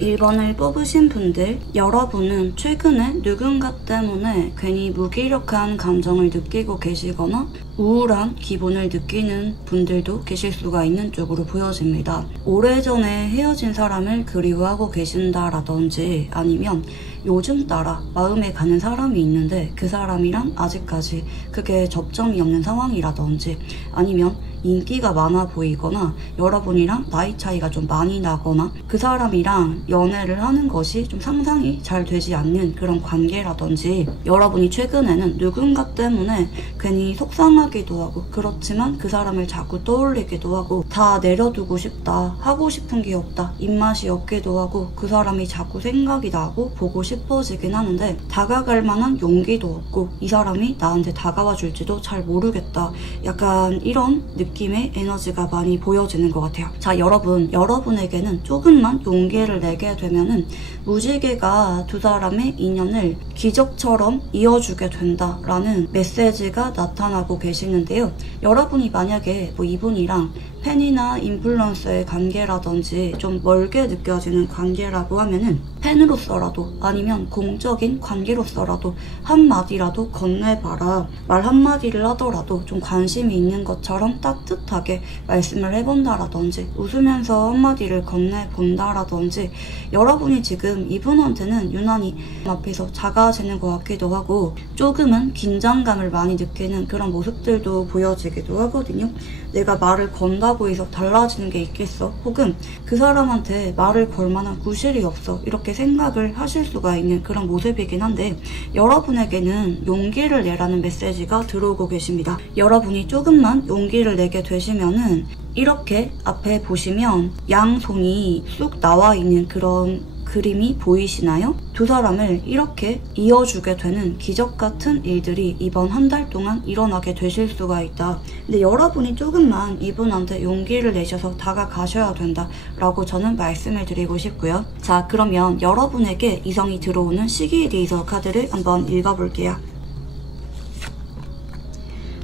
1번을 뽑으신 분들, 여러분은 최근에 누군가 때문에 괜히 무기력한 감정을 느끼고 계시거나 우울한 기분을 느끼는 분들도 계실 수가 있는 쪽으로 보여집니다. 오래전에 헤어진 사람을 그리워하고 계신다라든지 아니면 요즘 따라 마음에 가는 사람이 있는데 그 사람이랑 아직까지 그게 접점이 없는 상황이라든지 아니면 인기가 많아 보이거나 여러분이랑 나이 차이가 좀 많이 나거나 그 사람이랑 연애를 하는 것이 좀 상상이 잘 되지 않는 그런 관계라든지 여러분이 최근에는 누군가 때문에 괜히 속상하기도 하고 그렇지만 그 사람을 자꾸 떠올리기도 하고 다 내려두고 싶다, 하고 싶은 게 없다, 입맛이 없기도 하고 그 사람이 자꾸 생각이 나고 보고 싶어지긴 하는데 다가갈 만한 용기도 없고 이 사람이 나한테 다가와 줄지도 잘 모르겠다, 약간 이런 느낌의 에너지가 많이 보여지는 것 같아요. 자, 여러분에게는 조금만 용기를 내게 되면은 무지개가 두 사람의 인연을 기적처럼 이어주게 된다라는 메시지가 나타나고 계시는데요. 여러분이 만약에 이분이랑 팬이나 인플루언서의 관계라든지 좀 멀게 느껴지는 관계라고 하면은 팬으로서라도 아니면 공적인 관계로서라도 한마디라도 건네봐라, 말 한마디를 하더라도 좀 관심이 있는 것처럼 따뜻하게 말씀을 해본다라든지 웃으면서 한마디를 건네본다라든지 여러분이 지금 이분한테는 유난히 앞에서 작아지는 것 같기도 하고 조금은 긴장감을 많이 느끼는 그런 모습들도 보여지기도 하거든요. 내가 말을 건다고 해서 달라지는 게 있겠어? 혹은 그 사람한테 말을 걸 만한 구실이 없어, 이렇게 생각을 하실 수가 있는 그런 모습이긴 한데 여러분에게는 용기를 내라는 메시지가 들어오고 계십니다. 여러분이 조금만 용기를 내게 되시면은 이렇게 앞에 보시면 양손이 쑥 나와 있는 그런 그림이 보이시나요? 두 사람을 이렇게 이어주게 되는 기적 같은 일들이 이번 한 달 동안 일어나게 되실 수가 있다. 근데 여러분이 조금만 이분한테 용기를 내셔서 다가가셔야 된다라고 저는 말씀을 드리고 싶고요. 자, 그러면 여러분에게 이성이 들어오는 시기에 대해서 카드를 한번 읽어볼게요.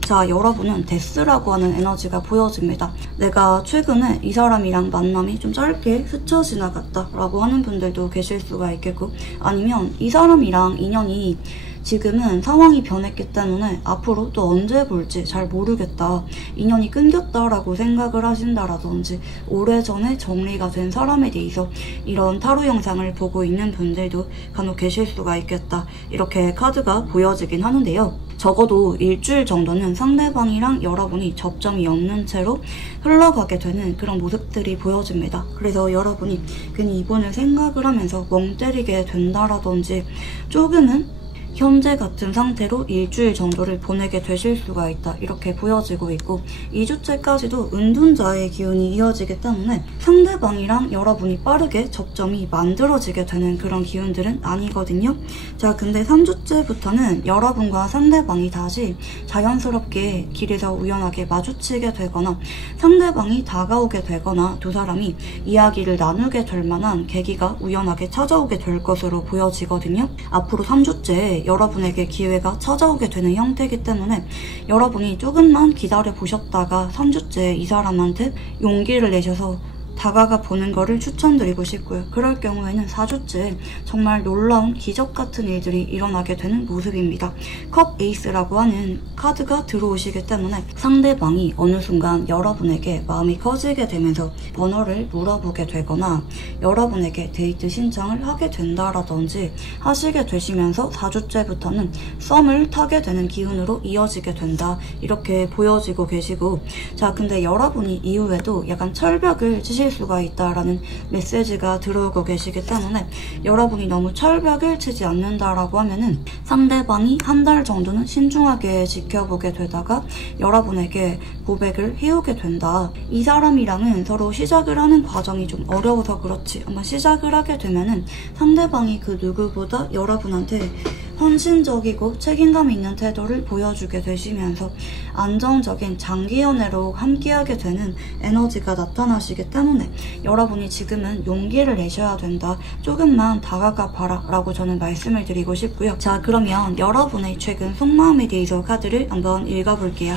자, 여러분은 데스라고 하는 에너지가 보여집니다. 내가 최근에 이 사람이랑 만남이 좀 짧게 스쳐 지나갔다 라고 하는 분들도 계실 수가 있겠고 아니면 이 사람이랑 인연이 지금은 상황이 변했기 때문에 앞으로 또 언제 볼지 잘 모르겠다, 인연이 끊겼다라고 생각을 하신다라든지 오래전에 정리가 된 사람에 대해서 이런 타로 영상을 보고 있는 분들도 간혹 계실 수가 있겠다, 이렇게 카드가 보여지긴 하는데요. 적어도 일주일 정도는 상대방이랑 여러분이 접점이 없는 채로 흘러가게 되는 그런 모습들이 보여집니다. 그래서 여러분이 괜히 이분을 생각을 하면서 멍 때리게 된다라든지 조금은 현재 같은 상태로 일주일 정도를 보내게 되실 수가 있다, 이렇게 보여지고 있고 2주째까지도 은둔자의 기운이 이어지기 때문에 상대방이랑 여러분이 빠르게 접점이 만들어지게 되는 그런 기운들은 아니거든요. 자, 근데 3주째부터는 여러분과 상대방이 다시 자연스럽게 길에서 우연하게 마주치게 되거나 상대방이 다가오게 되거나 두 사람이 이야기를 나누게 될 만한 계기가 우연하게 찾아오게 될 것으로 보여지거든요. 앞으로 3주째 여러분에게 기회가 찾아오게 되는 형태이기 때문에 여러분이 조금만 기다려 보셨다가 3주째 이 사람한테 용기를 내셔서 다가가 보는 거를 추천드리고 싶고요. 그럴 경우에는 4주째 정말 놀라운 기적 같은 일들이 일어나게 되는 모습입니다. 컵 에이스라고 하는 카드가 들어오시기 때문에 상대방이 어느 순간 여러분에게 마음이 커지게 되면서 번호를 물어보게 되거나 여러분에게 데이트 신청을 하게 된다라든지 하시게 되시면서 4주째부터는 썸을 타게 되는 기운으로 이어지게 된다, 이렇게 보여지고 계시고, 자 근데 여러분이 이후에도 약간 철벽을 치실 수가 있다라는 메시지가 들어오고 계시기 때문에 여러분이 너무 철벽을 치지 않는다라고 하면은 상대방이 한 달 정도는 신중하게 지켜보게 되다가 여러분에게 고백을 해오게 된다. 이 사람이랑은 서로 시작을 하는 과정이 좀 어려워서 그렇지 아마 시작을 하게 되면은 상대방이 그 누구보다 여러분한테 헌신적이고 책임감 있는 태도를 보여주게 되시면서 안정적인 장기 연애로 함께하게 되는 에너지가 나타나시기 때문에 여러분이 지금은 용기를 내셔야 된다, 조금만 다가가 봐라 라고 저는 말씀을 드리고 싶고요. 자 그러면 여러분의 최근 속마음에 대해서 카드를 한번 읽어볼게요.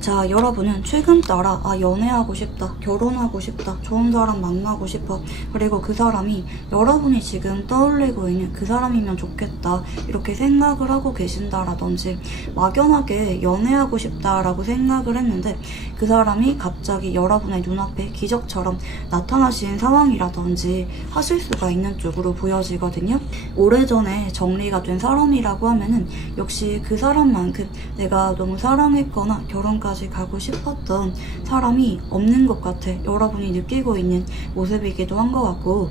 자 여러분은 최근 따라 연애하고 싶다, 결혼하고 싶다, 좋은 사람 만나고 싶어, 그리고 그 사람이 여러분이 지금 떠올리고 있는 그 사람이면 좋겠다 이렇게 생각을 하고 계신다라든지 막연하게 연애하고 싶다라고 생각을 했는데 그 사람이 갑자기 여러분의 눈앞에 기적처럼 나타나신 상황이라든지 하실 수가 있는 쪽으로 보여지거든요. 오래전에 정리가 된 사람이라고 하면은 역시 그 사람만큼 내가 너무 사랑했거나 결혼까지 가고 싶었던 사람이 없는 것 같아 여러분이 느끼고 있는 모습이기도 한 것 같고,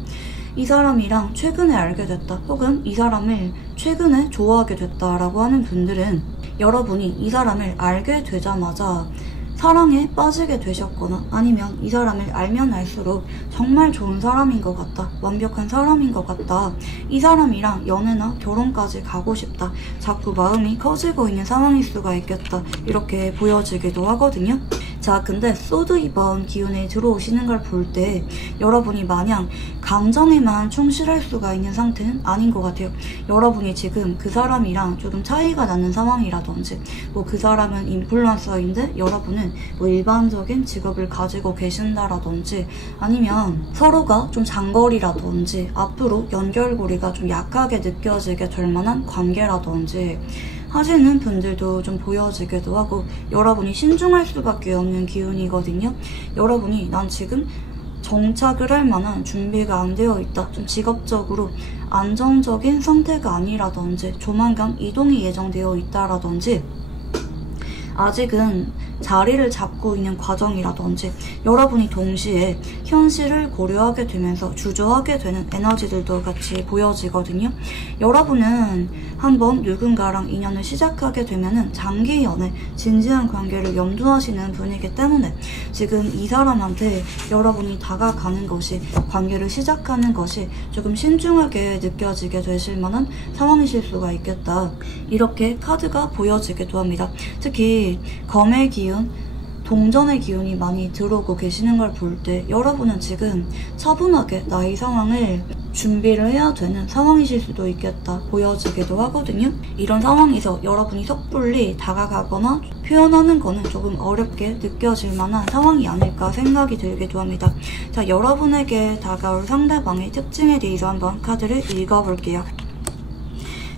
이 사람이랑 최근에 알게 됐다 혹은 이 사람을 최근에 좋아하게 됐다라고 하는 분들은 여러분이 이 사람을 알게 되자마자 사랑에 빠지게 되셨거나 아니면 이 사람을 알면 알수록 정말 좋은 사람인 것 같다, 완벽한 사람인 것 같다, 이 사람이랑 연애나 결혼까지 가고 싶다, 자꾸 마음이 커지고 있는 상황일 수가 있겠다 이렇게 보여지기도 하거든요. 자 근데 소드 2번 기운에 들어오시는 걸 볼 때 여러분이 마냥 감정에만 충실할 수가 있는 상태는 아닌 것 같아요. 여러분이 지금 그 사람이랑 조금 차이가 나는 상황이라든지 뭐 그 사람은 인플루언서인데 여러분은 뭐 일반적인 직업을 가지고 계신다라든지 아니면 서로가 좀 장거리라든지 앞으로 연결고리가 좀 약하게 느껴지게 될 만한 관계라든지 하시는 분들도 좀 보여지기도 하고 여러분이 신중할 수밖에 없는 기운이거든요. 여러분이 난 지금 정착을 할 만한 준비가 안 되어 있다, 좀 직업적으로 안정적인 상태가 아니라든지 조만간 이동이 예정되어 있다라든지 아직은 자리를 잡고 있는 과정이라든지 여러분이 동시에 현실을 고려하게 되면서 주저하게 되는 에너지들도 같이 보여지거든요. 여러분은 한번 누군가랑 인연을 시작하게 되면은 장기 연애, 진지한 관계를 염두하시는 분이기 때문에 지금 이 사람한테 여러분이 다가가는 것이, 관계를 시작하는 것이 조금 신중하게 느껴지게 되실 만한 상황이실 수가 있겠다, 이렇게 카드가 보여지기도 합니다. 특히 검의 기운, 동전의 기운이 많이 들어오고 계시는 걸 볼 때 여러분은 지금 차분하게 나의 상황을 준비를 해야 되는 상황이실 수도 있겠다 보여지기도 하거든요. 이런 상황에서 여러분이 섣불리 다가가거나 표현하는 거는 조금 어렵게 느껴질 만한 상황이 아닐까 생각이 들기도 합니다. 자, 여러분에게 다가올 상대방의 특징에 대해서 한번 카드를 읽어볼게요.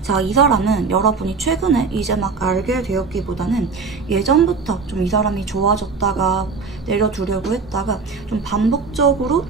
자, 이 사람은 여러분이 최근에 이제 막 알게 되었기보다는 예전부터 좀 이 사람이 좋아졌다가 내려두려고 했다가 좀 반복적으로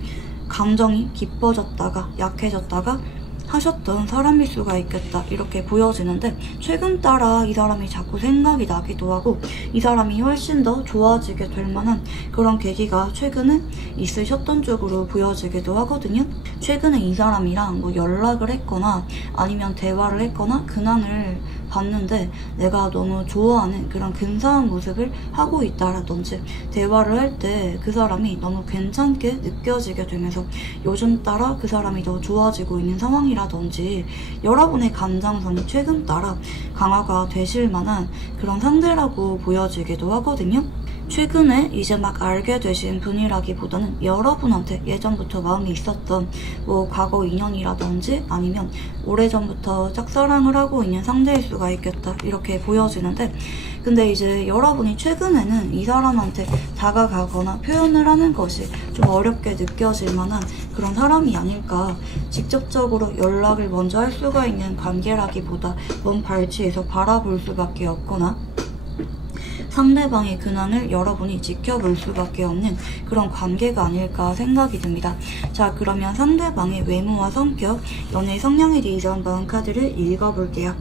감정이 깊어졌다가 약해졌다가 하셨던 사람일 수가 있겠다, 이렇게 보여지는데 최근 따라 이 사람이 자꾸 생각이 나기도 하고 이 사람이 훨씬 더 좋아지게 될 만한 그런 계기가 최근에 있으셨던 쪽으로 보여지기도 하거든요. 최근에 이 사람이랑 뭐 연락을 했거나 아니면 대화를 했거나 근황을 봤는데 내가 너무 좋아하는 그런 근사한 모습을 하고 있다라든지 대화를 할 때 그 사람이 너무 괜찮게 느껴지게 되면서 요즘 따라 그 사람이 더 좋아지고 있는 상황이라든지 여러분의 감정선이 최근 따라 강화가 되실 만한 그런 상대라고 보여지기도 하거든요. 최근에 이제 막 알게 되신 분이라기보다는 여러분한테 예전부터 마음이 있었던 뭐 과거 인연이라든지 아니면 오래전부터 짝사랑을 하고 있는 상대일 수가 있겠다 이렇게 보여지는데, 근데 이제 여러분이 최근에는 이 사람한테 다가가거나 표현을 하는 것이 좀 어렵게 느껴질 만한 그런 사람이 아닐까. 직접적으로 연락을 먼저 할 수가 있는 관계라기보다 먼 발치에서 바라볼 수밖에 없거나 상대방의 근황을 여러분이 지켜볼 수밖에 없는 그런 관계가 아닐까 생각이 듭니다. 자, 그러면 상대방의 외모와 성격, 연애 성향에 대해서 한번 카드를 읽어볼게요.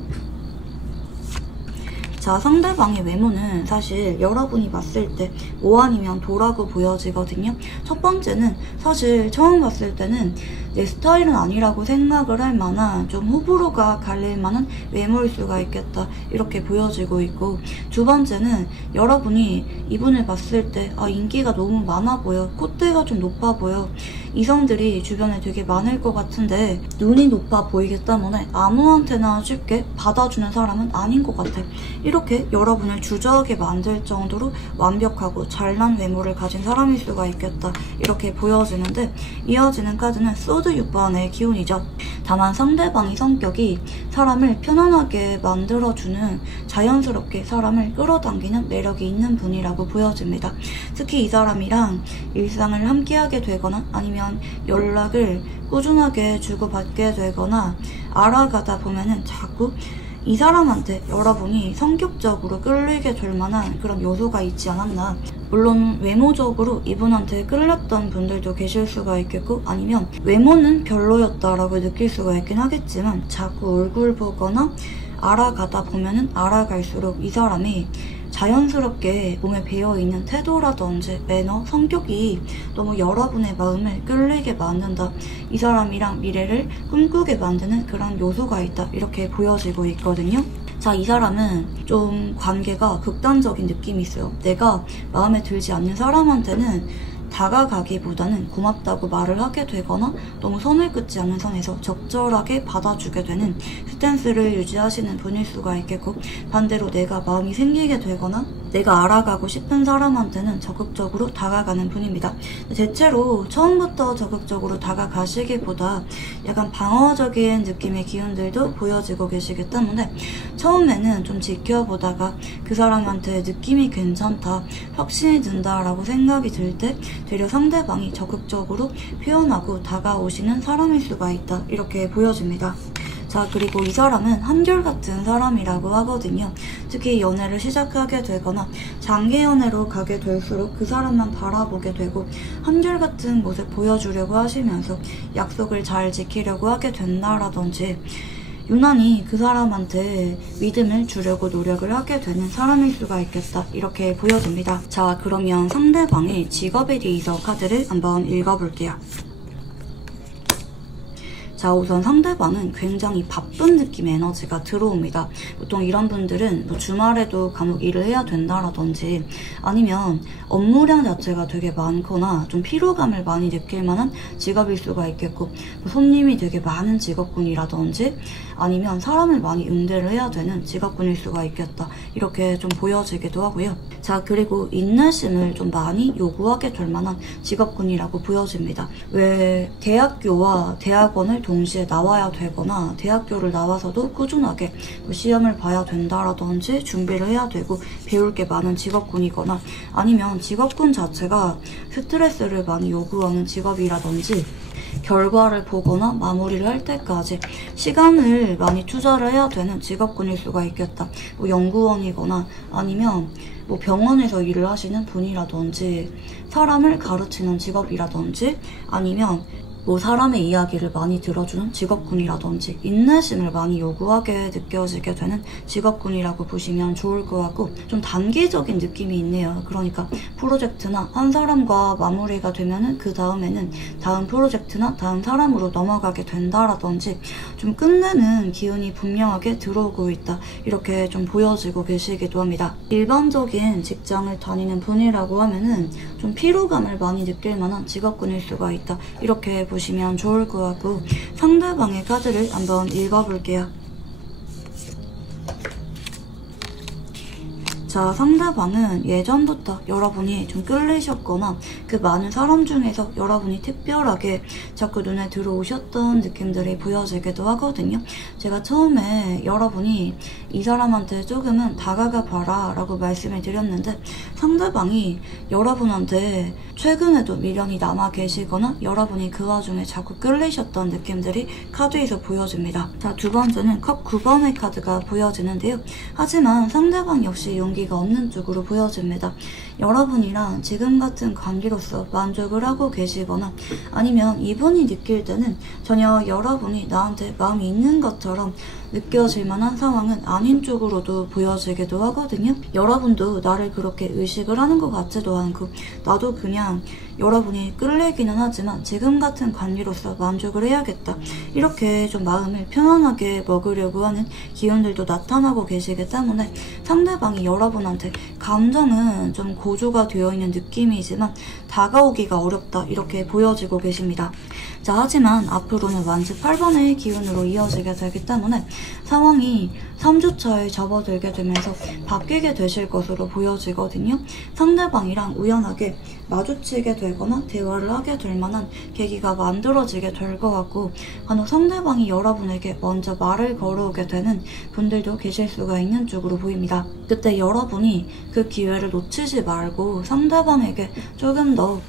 자, 상대방의 외모는 사실 여러분이 봤을 때 오 아니면 도라고 보여지거든요. 첫 번째는 사실 처음 봤을 때는 내 스타일은 아니라고 생각을 할 만한 좀 호불호가 갈릴 만한 외모일 수가 있겠다 이렇게 보여지고 있고, 두 번째는 여러분이 이분을 봤을 때 인기가 너무 많아 보여, 콧대가 좀 높아 보여, 이성들이 주변에 되게 많을 것 같은데 눈이 높아 보이기 때문에 아무한테나 쉽게 받아주는 사람은 아닌 것 같아. 이렇게 여러분을 주저하게 만들 정도로 완벽하고 잘난 외모를 가진 사람일 수가 있겠다 이렇게 보여지는데, 이어지는 카드는 소드 6번의 기운이죠. 다만 상대방의 성격이 사람을 편안하게 만들어주는, 자연스럽게 사람을 끌어당기는 매력이 있는 분이라고 보여집니다. 특히 이 사람이랑 일상을 함께하게 되거나 아니면 연락을 꾸준하게 주고받게 되거나 알아가다 보면은 자꾸 이 사람한테 여러분이 성격적으로 끌리게 될 만한 그런 요소가 있지 않았나. 물론 외모적으로 이분한테 끌렸던 분들도 계실 수가 있겠고, 아니면 외모는 별로였다라고 느낄 수가 있긴 하겠지만 자꾸 얼굴 보거나 알아가다 보면은 알아갈수록 이 사람이 자연스럽게 몸에 배어있는 태도라든지 매너, 성격이 너무 여러분의 마음을 끌리게 만든다. 이 사람이랑 미래를 꿈꾸게 만드는 그런 요소가 있다 이렇게 보여지고 있거든요. 자, 이 사람은 좀 관계가 극단적인 느낌이 있어요. 내가 마음에 들지 않는 사람한테는 다가가기보다는 고맙다고 말을 하게 되거나 너무 선을 긋지 않는 선에서 적절하게 받아주게 되는 스탠스를 유지하시는 분일 수가 있겠고, 반대로 내가 마음이 생기게 되거나 내가 알아가고 싶은 사람한테는 적극적으로 다가가는 분입니다. 대체로 처음부터 적극적으로 다가가시기보다 약간 방어적인 느낌의 기운들도 보여지고 계시기 때문에 처음에는 좀 지켜보다가 그 사람한테 느낌이 괜찮다, 확신이 든다라고 생각이 들 때 되려 상대방이 적극적으로 표현하고 다가오시는 사람일 수가 있다 이렇게 보여집니다. 자, 그리고 이 사람은 한결같은 사람이라고 하거든요. 특히 연애를 시작하게 되거나 장기 연애로 가게 될수록 그 사람만 바라보게 되고 한결같은 모습 보여주려고 하시면서 약속을 잘 지키려고 하게 된다라든지 유난히 그 사람한테 믿음을 주려고 노력을 하게 되는 사람일 수가 있겠다 이렇게 보여집니다. 자, 그러면 상대방의 직업에 대해서 카드를 한번 읽어볼게요. 자, 우선 상대방은 굉장히 바쁜 느낌의 에너지가 들어옵니다. 보통 이런 분들은 뭐 주말에도 간혹 일을 해야 된다라든지 아니면 업무량 자체가 되게 많거나 좀 피로감을 많이 느낄 만한 직업일 수가 있겠고, 뭐 손님이 되게 많은 직업군이라든지 아니면 사람을 많이 응대를 해야 되는 직업군일 수가 있겠다 이렇게 좀 보여지기도 하고요. 자, 그리고 인내심을 좀 많이 요구하게 될 만한 직업군이라고 보여집니다. 왜 대학교와 대학원을 동시에 나와야 되거나 대학교를 나와서도 꾸준하게 시험을 봐야 된다라든지 준비를 해야 되고 배울 게 많은 직업군이거나 아니면 직업군 자체가 스트레스를 많이 요구하는 직업이라든지 결과를 보거나 마무리를 할 때까지 시간을 많이 투자를 해야 되는 직업군일 수가 있겠다. 뭐 연구원이거나 아니면 뭐 병원에서 일을 하시는 분이라든지 사람을 가르치는 직업이라든지 아니면 뭐 사람의 이야기를 많이 들어주는 직업군이라든지 인내심을 많이 요구하게 느껴지게 되는 직업군이라고 보시면 좋을 것 같고, 좀 단기적인 느낌이 있네요. 그러니까 프로젝트나 한 사람과 마무리가 되면은 그 다음에는 다음 프로젝트나 다음 사람으로 넘어가게 된다라든지 좀 끝내는 기운이 분명하게 들어오고 있다 이렇게 좀 보여지고 계시기도 합니다. 일반적인 직장을 다니는 분이라고 하면은 좀 피로감을 많이 느낄 만한 직업군일 수가 있다 이렇게 보시면 좋을 것 같고, 상대방의 카드를 한번 읽어볼게요. 자, 상대방은 예전부터 여러분이 좀 끌리셨거나 그 많은 사람 중에서 여러분이 특별하게 자꾸 눈에 들어오셨던 느낌들이 보여지기도 하거든요. 제가 처음에 여러분이 이 사람한테 조금은 다가가 봐라 라고 말씀을 드렸는데 상대방이 여러분한테 최근에도 미련이 남아 계시거나 여러분이 그 와중에 자꾸 끌리셨던 느낌들이 카드에서 보여집니다. 자, 두 번째는 컵 9번의 카드가 보여지는데요. 하지만 상대방 역시 용기가 없는 쪽으로 보여집니다. 여러분이랑 지금 같은 관계로서 만족을 하고 계시거나 아니면 이분이 느낄 때는 전혀 여러분이 나한테 마음이 있는 것처럼 느껴질 만한 상황은 아닌 쪽으로도 보여지기도 하거든요. 여러분도 나를 그렇게 의식을 하는 것 같지도 않고 나도 그냥 여러분이 끌리기는 하지만 지금 같은 관계로서 만족을 해야겠다. 이렇게 좀 마음을 편안하게 먹으려고 하는 기운들도 나타나고 계시기 때문에 상대방이 여러분한테 감정은 좀 고조가 되어 있는 느낌이지만 다가오기가 어렵다 이렇게 보여지고 계십니다. 자, 하지만 앞으로는 완지 8번의 기운으로 이어지게 되기 때문에 상황이 3주차에 접어들게 되면서 바뀌게 되실 것으로 보여지거든요. 상대방이랑 우연하게 마주치게 되거나 대화를 하게 될 만한 계기가 만들어지게 될 것 같고 간혹 상대방이 여러분에게 먼저 말을 걸어오게 되는 분들도 계실 수가 있는 쪽으로 보입니다. 그때 여러분이 그 기회를 놓치지 말고 상대방에게 조금 더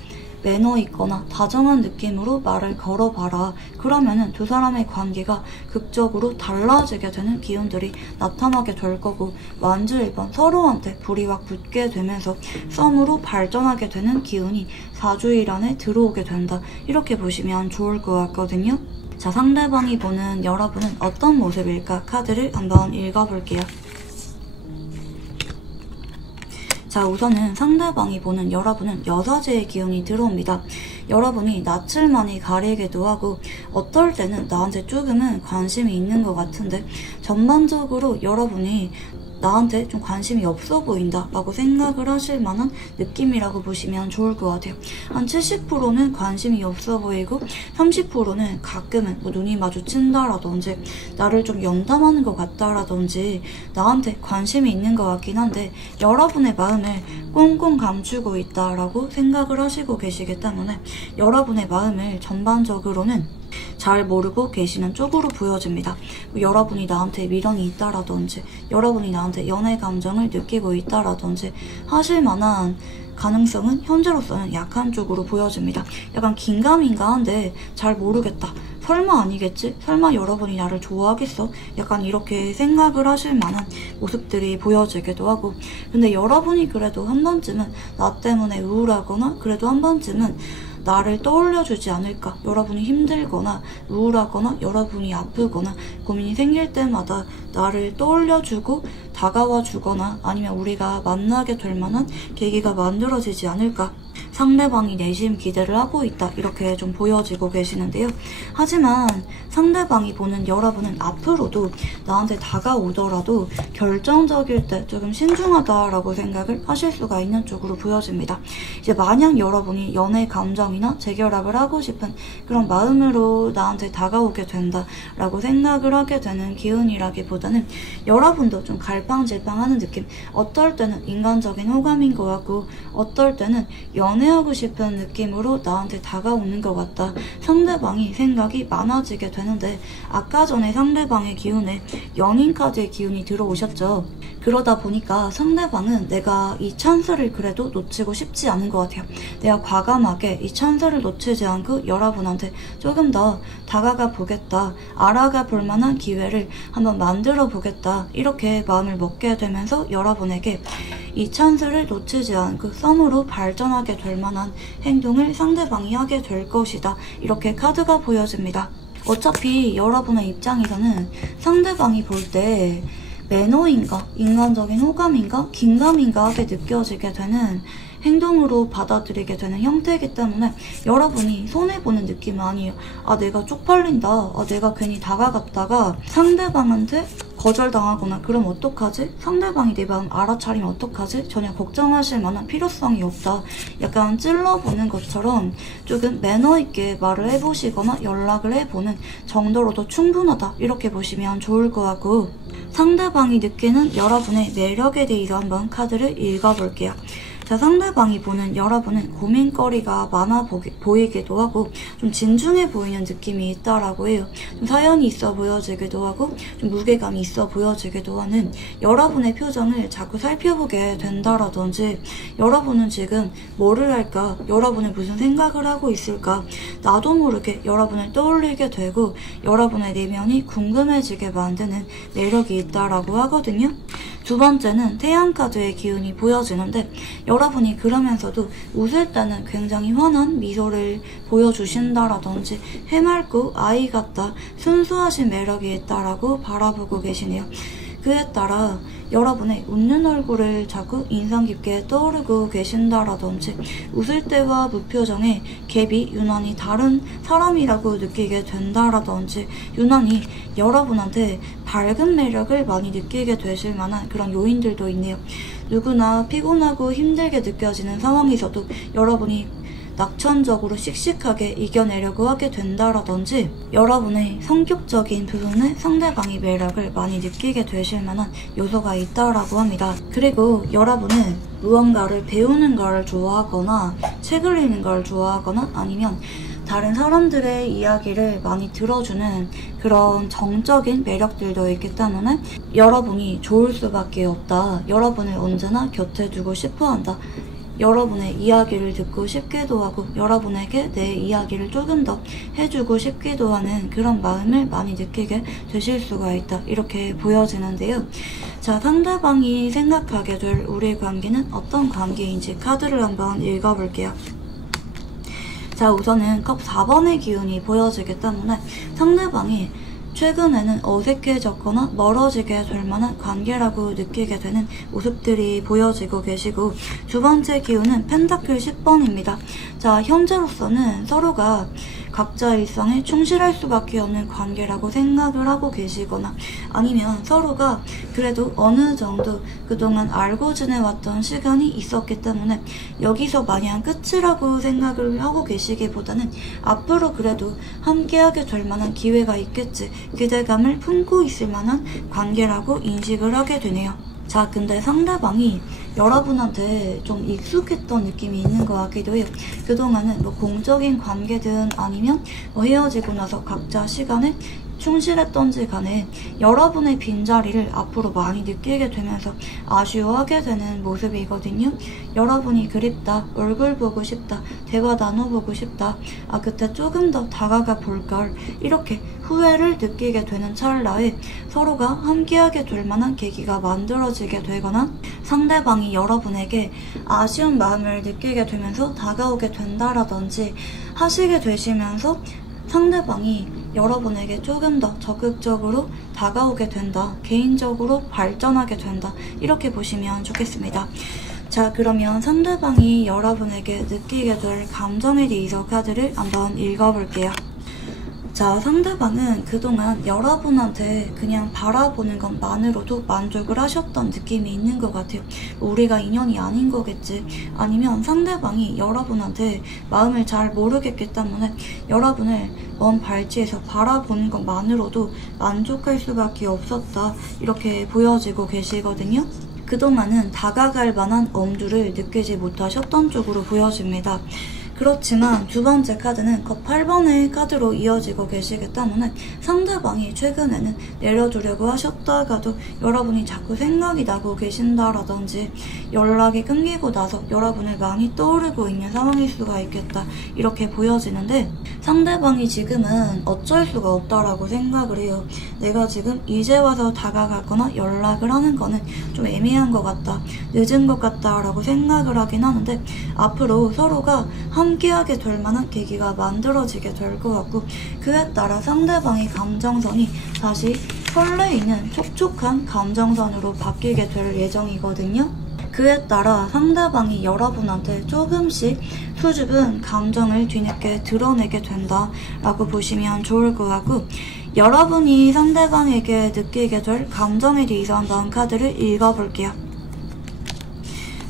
매너 있거나 다정한 느낌으로 말을 걸어봐라. 그러면은 두 사람의 관계가 극적으로 달라지게 되는 기운들이 나타나게 될 거고 완주 1번 서로한테 불이 확 붙게 되면서 썸으로 발전하게 되는 기운이 4주일 안에 들어오게 된다. 이렇게 보시면 좋을 것 같거든요. 자, 상대방이 보는 여러분은 어떤 모습일까? 카드를 한번 읽어볼게요. 자, 우선은 상대방이 보는 여러분은 여사제의 기운이 들어옵니다. 여러분이 낯을 많이 가리기도 하고 어떨 때는 나한테 조금은 관심이 있는 것 같은데 전반적으로 여러분이 나한테 좀 관심이 없어 보인다 라고 생각을 하실 만한 느낌이라고 보시면 좋을 것 같아요. 한 70%는 관심이 없어 보이고 30%는 가끔은 뭐 눈이 마주친다라든지 나를 좀 연담하는 것 같다라든지 나한테 관심이 있는 것 같긴 한데 여러분의 마음을 꽁꽁 감추고 있다라고 생각을 하시고 계시기 때문에 여러분의 마음을 전반적으로는 잘 모르고 계시는 쪽으로 보여집니다. 여러분이 나한테 미련이 있다라든지 여러분이 나한테 연애 감정을 느끼고 있다라든지 하실 만한 가능성은 현재로서는 약한 쪽으로 보여집니다. 약간 긴가민가한데 잘 모르겠다. 설마 아니겠지? 설마 여러분이 나를 좋아하겠어? 약간 이렇게 생각을 하실 만한 모습들이 보여지기도 하고 근데 여러분이 그래도 한 번쯤은 나 때문에 우울하거나 그래도 한 번쯤은 나를 떠올려주지 않을까? 여러분이 힘들거나 우울하거나 여러분이 아프거나 고민이 생길 때마다 나를 떠올려주고 다가와 주거나 아니면 우리가 만나게 될 만한 계기가 만들어지지 않을까? 상대방이 내심 기대를 하고 있다 이렇게 좀 보여지고 계시는데요. 하지만 상대방이 보는 여러분은 앞으로도 나한테 다가오더라도 결정적일 때 조금 신중하다라고 생각을 하실 수가 있는 쪽으로 보여집니다. 이제 만약 여러분이 연애 감정이나 재결합을 하고 싶은 그런 마음으로 나한테 다가오게 된다라고 생각을 하게 되는 기운이라기보다는 여러분도 좀 갈팡질팡하는 느낌 어떨 때는 인간적인 호감인 것 같고 어떨 때는 연애하고 싶은 느낌으로 나한테 다가오는 것 같다. 상대방이 생각이 많아지게 되는데 아까 전에 상대방의 기운에 연인 카드의 기운이 들어오셨죠. 그러다 보니까 상대방은 내가 이 찬스를 그래도 놓치고 싶지 않은 것 같아요. 내가 과감하게 이 찬스를 놓치지 않고 여러분한테 조금 더 다가가 보겠다. 알아가 볼 만한 기회를 한번 만들어 보겠다. 이렇게 마음을 먹게 되면서 여러분에게 이 찬스를 놓치지 않고 썸으로 발전하게 될 만한 행동을 상대방이 하게 될 것이다. 이렇게 카드가 보여집니다. 어차피 여러분의 입장에서는 상대방이 볼 때 매너인가, 인간적인 호감인가, 긴가민가 하게 느껴지게 되는 행동으로 받아들이게 되는 형태이기 때문에 여러분이 손해보는 느낌은 아니에요. 아, 내가 쪽팔린다. 아, 내가 괜히 다가갔다가 상대방한테 거절당하거나 그럼 어떡하지? 상대방이 내 마음 알아차리면 어떡하지? 전혀 걱정하실 만한 필요성이 없다. 약간 찔러보는 것처럼 조금 매너 있게 말을 해보시거나 연락을 해보는 정도로도 충분하다. 이렇게 보시면 좋을 것 같고, 상대방이 느끼는 여러분의 매력에 대해서 한번 카드를 읽어볼게요. 자, 상대방이 보는 여러분은 고민거리가 많아 보이기도 하고 좀 진중해 보이는 느낌이 있다라고 해요. 좀 사연이 있어 보여지기도 하고 좀 무게감이 있어 보여지기도 하는 여러분의 표정을 자꾸 살펴보게 된다라든지, 여러분은 지금 뭐를 할까? 여러분은 무슨 생각을 하고 있을까? 나도 모르게 여러분을 떠올리게 되고 여러분의 내면이 궁금해지게 만드는 매력이 있다라고 하거든요. 두 번째는 태양카드의 기운이 보여지는데, 여러분이 그러면서도 웃을 때는 굉장히 환한 미소를 보여주신다라든지 해맑고 아이 같다, 순수하신 매력이 있다라고 바라보고 계시네요. 그에 따라 여러분의 웃는 얼굴을 자꾸 인상 깊게 떠오르고 계신다라든지, 웃을 때와 무표정의 갭이 유난히 다른 사람이라고 느끼게 된다라든지, 유난히 여러분한테 밝은 매력을 많이 느끼게 되실 만한 그런 요인들도 있네요. 누구나 피곤하고 힘들게 느껴지는 상황에서도 여러분이 낙천적으로 씩씩하게 이겨내려고 하게 된다라든지, 여러분의 성격적인 부분에 상대방의 매력을 많이 느끼게 되실 만한 요소가 있다라고 합니다. 그리고 여러분은 무언가를 배우는 걸 좋아하거나 책을 읽는 걸 좋아하거나 아니면 다른 사람들의 이야기를 많이 들어주는 그런 정적인 매력들도 있기 때문에 여러분이 좋을 수밖에 없다. 여러분을 언제나 곁에 두고 싶어 한다. 여러분의 이야기를 듣고 싶기도 하고 여러분에게 내 이야기를 조금 더 해주고 싶기도 하는 그런 마음을 많이 느끼게 되실 수가 있다. 이렇게 보여지는데요. 자, 상대방이 생각하게 될 우리 관계는 어떤 관계인지 카드를 한번 읽어볼게요. 자, 우선은 컵 4번의 기운이 보여지기 때문에 상대방이 최근에는 어색해졌거나 멀어지게 될 만한 관계라고 느끼게 되는 모습들이 보여지고 계시고, 두 번째 기운은 펜타클 10번입니다. 자, 현재로서는 서로가 각자 일상에 충실할 수밖에 없는 관계라고 생각을 하고 계시거나, 아니면 서로가 그래도 어느 정도 그동안 알고 지내왔던 시간이 있었기 때문에 여기서 마냥 끝이라고 생각을 하고 계시기보다는 앞으로 그래도 함께하게 될 만한 기회가 있겠지, 기대감을 품고 있을 만한 관계라고 인식을 하게 되네요. 자, 근데 상대방이 여러분한테 좀 익숙했던 느낌이 있는 것 같기도 해요. 그동안은 뭐 공적인 관계든 아니면 뭐 헤어지고 나서 각자 시간에 충실했던지 간에 여러분의 빈자리를 앞으로 많이 느끼게 되면서 아쉬워하게 되는 모습이거든요. 여러분이 그립다, 얼굴 보고 싶다, 대화 나눠보고 싶다, 아 그때 조금 더 다가가 볼걸, 이렇게 후회를 느끼게 되는 찰나에 서로가 함께하게 될 만한 계기가 만들어지게 되거나, 상대방이 여러분에게 아쉬운 마음을 느끼게 되면서 다가오게 된다라든지 하시게 되시면서 상대방이 여러분에게 조금 더 적극적으로 다가오게 된다, 개인적으로 발전하게 된다, 이렇게 보시면 좋겠습니다. 자, 그러면 상대방이 여러분에게 느끼게 될 감정에 대해서 카드를 한번 읽어볼게요. 자, 상대방은 그동안 여러분한테 그냥 바라보는 것만으로도 만족을 하셨던 느낌이 있는 것 같아요. 우리가 인연이 아닌 거겠지, 아니면 상대방이 여러분한테 마음을 잘 모르겠기 때문에 여러분을 먼 발치에서 바라보는 것만으로도 만족할 수밖에 없었다, 이렇게 보여지고 계시거든요. 그동안은 다가갈 만한 엄두를 느끼지 못하셨던 쪽으로 보여집니다. 그렇지만 두 번째 카드는 컵 8번의 카드로 이어지고 계시기 때문에 상대방이 최근에는 내려두려고 하셨다가도 여러분이 자꾸 생각이 나고 계신다라든지 연락이 끊기고 나서 여러분을 많이 떠오르고 있는 상황일 수가 있겠다, 이렇게 보여지는데, 상대방이 지금은 어쩔 수가 없다라고 생각을 해요. 내가 지금 이제 와서 다가가거나 연락을 하는 거는 좀 애매한 것 같다, 늦은 것 같다 라고 생각을 하긴 하는데, 앞으로 서로가 함께하게 될 만한 계기가 만들어지게 될 것 같고, 그에 따라 상대방의 감정선이 다시 설레이는 촉촉한 감정선으로 바뀌게 될 예정이거든요. 그에 따라 상대방이 여러분한테 조금씩 수줍은 감정을 뒤늦게 드러내게 된다라고 보시면 좋을 것 같고, 여러분이 상대방에게 느끼게 될 감정에 대해서 한번 카드를 읽어볼게요.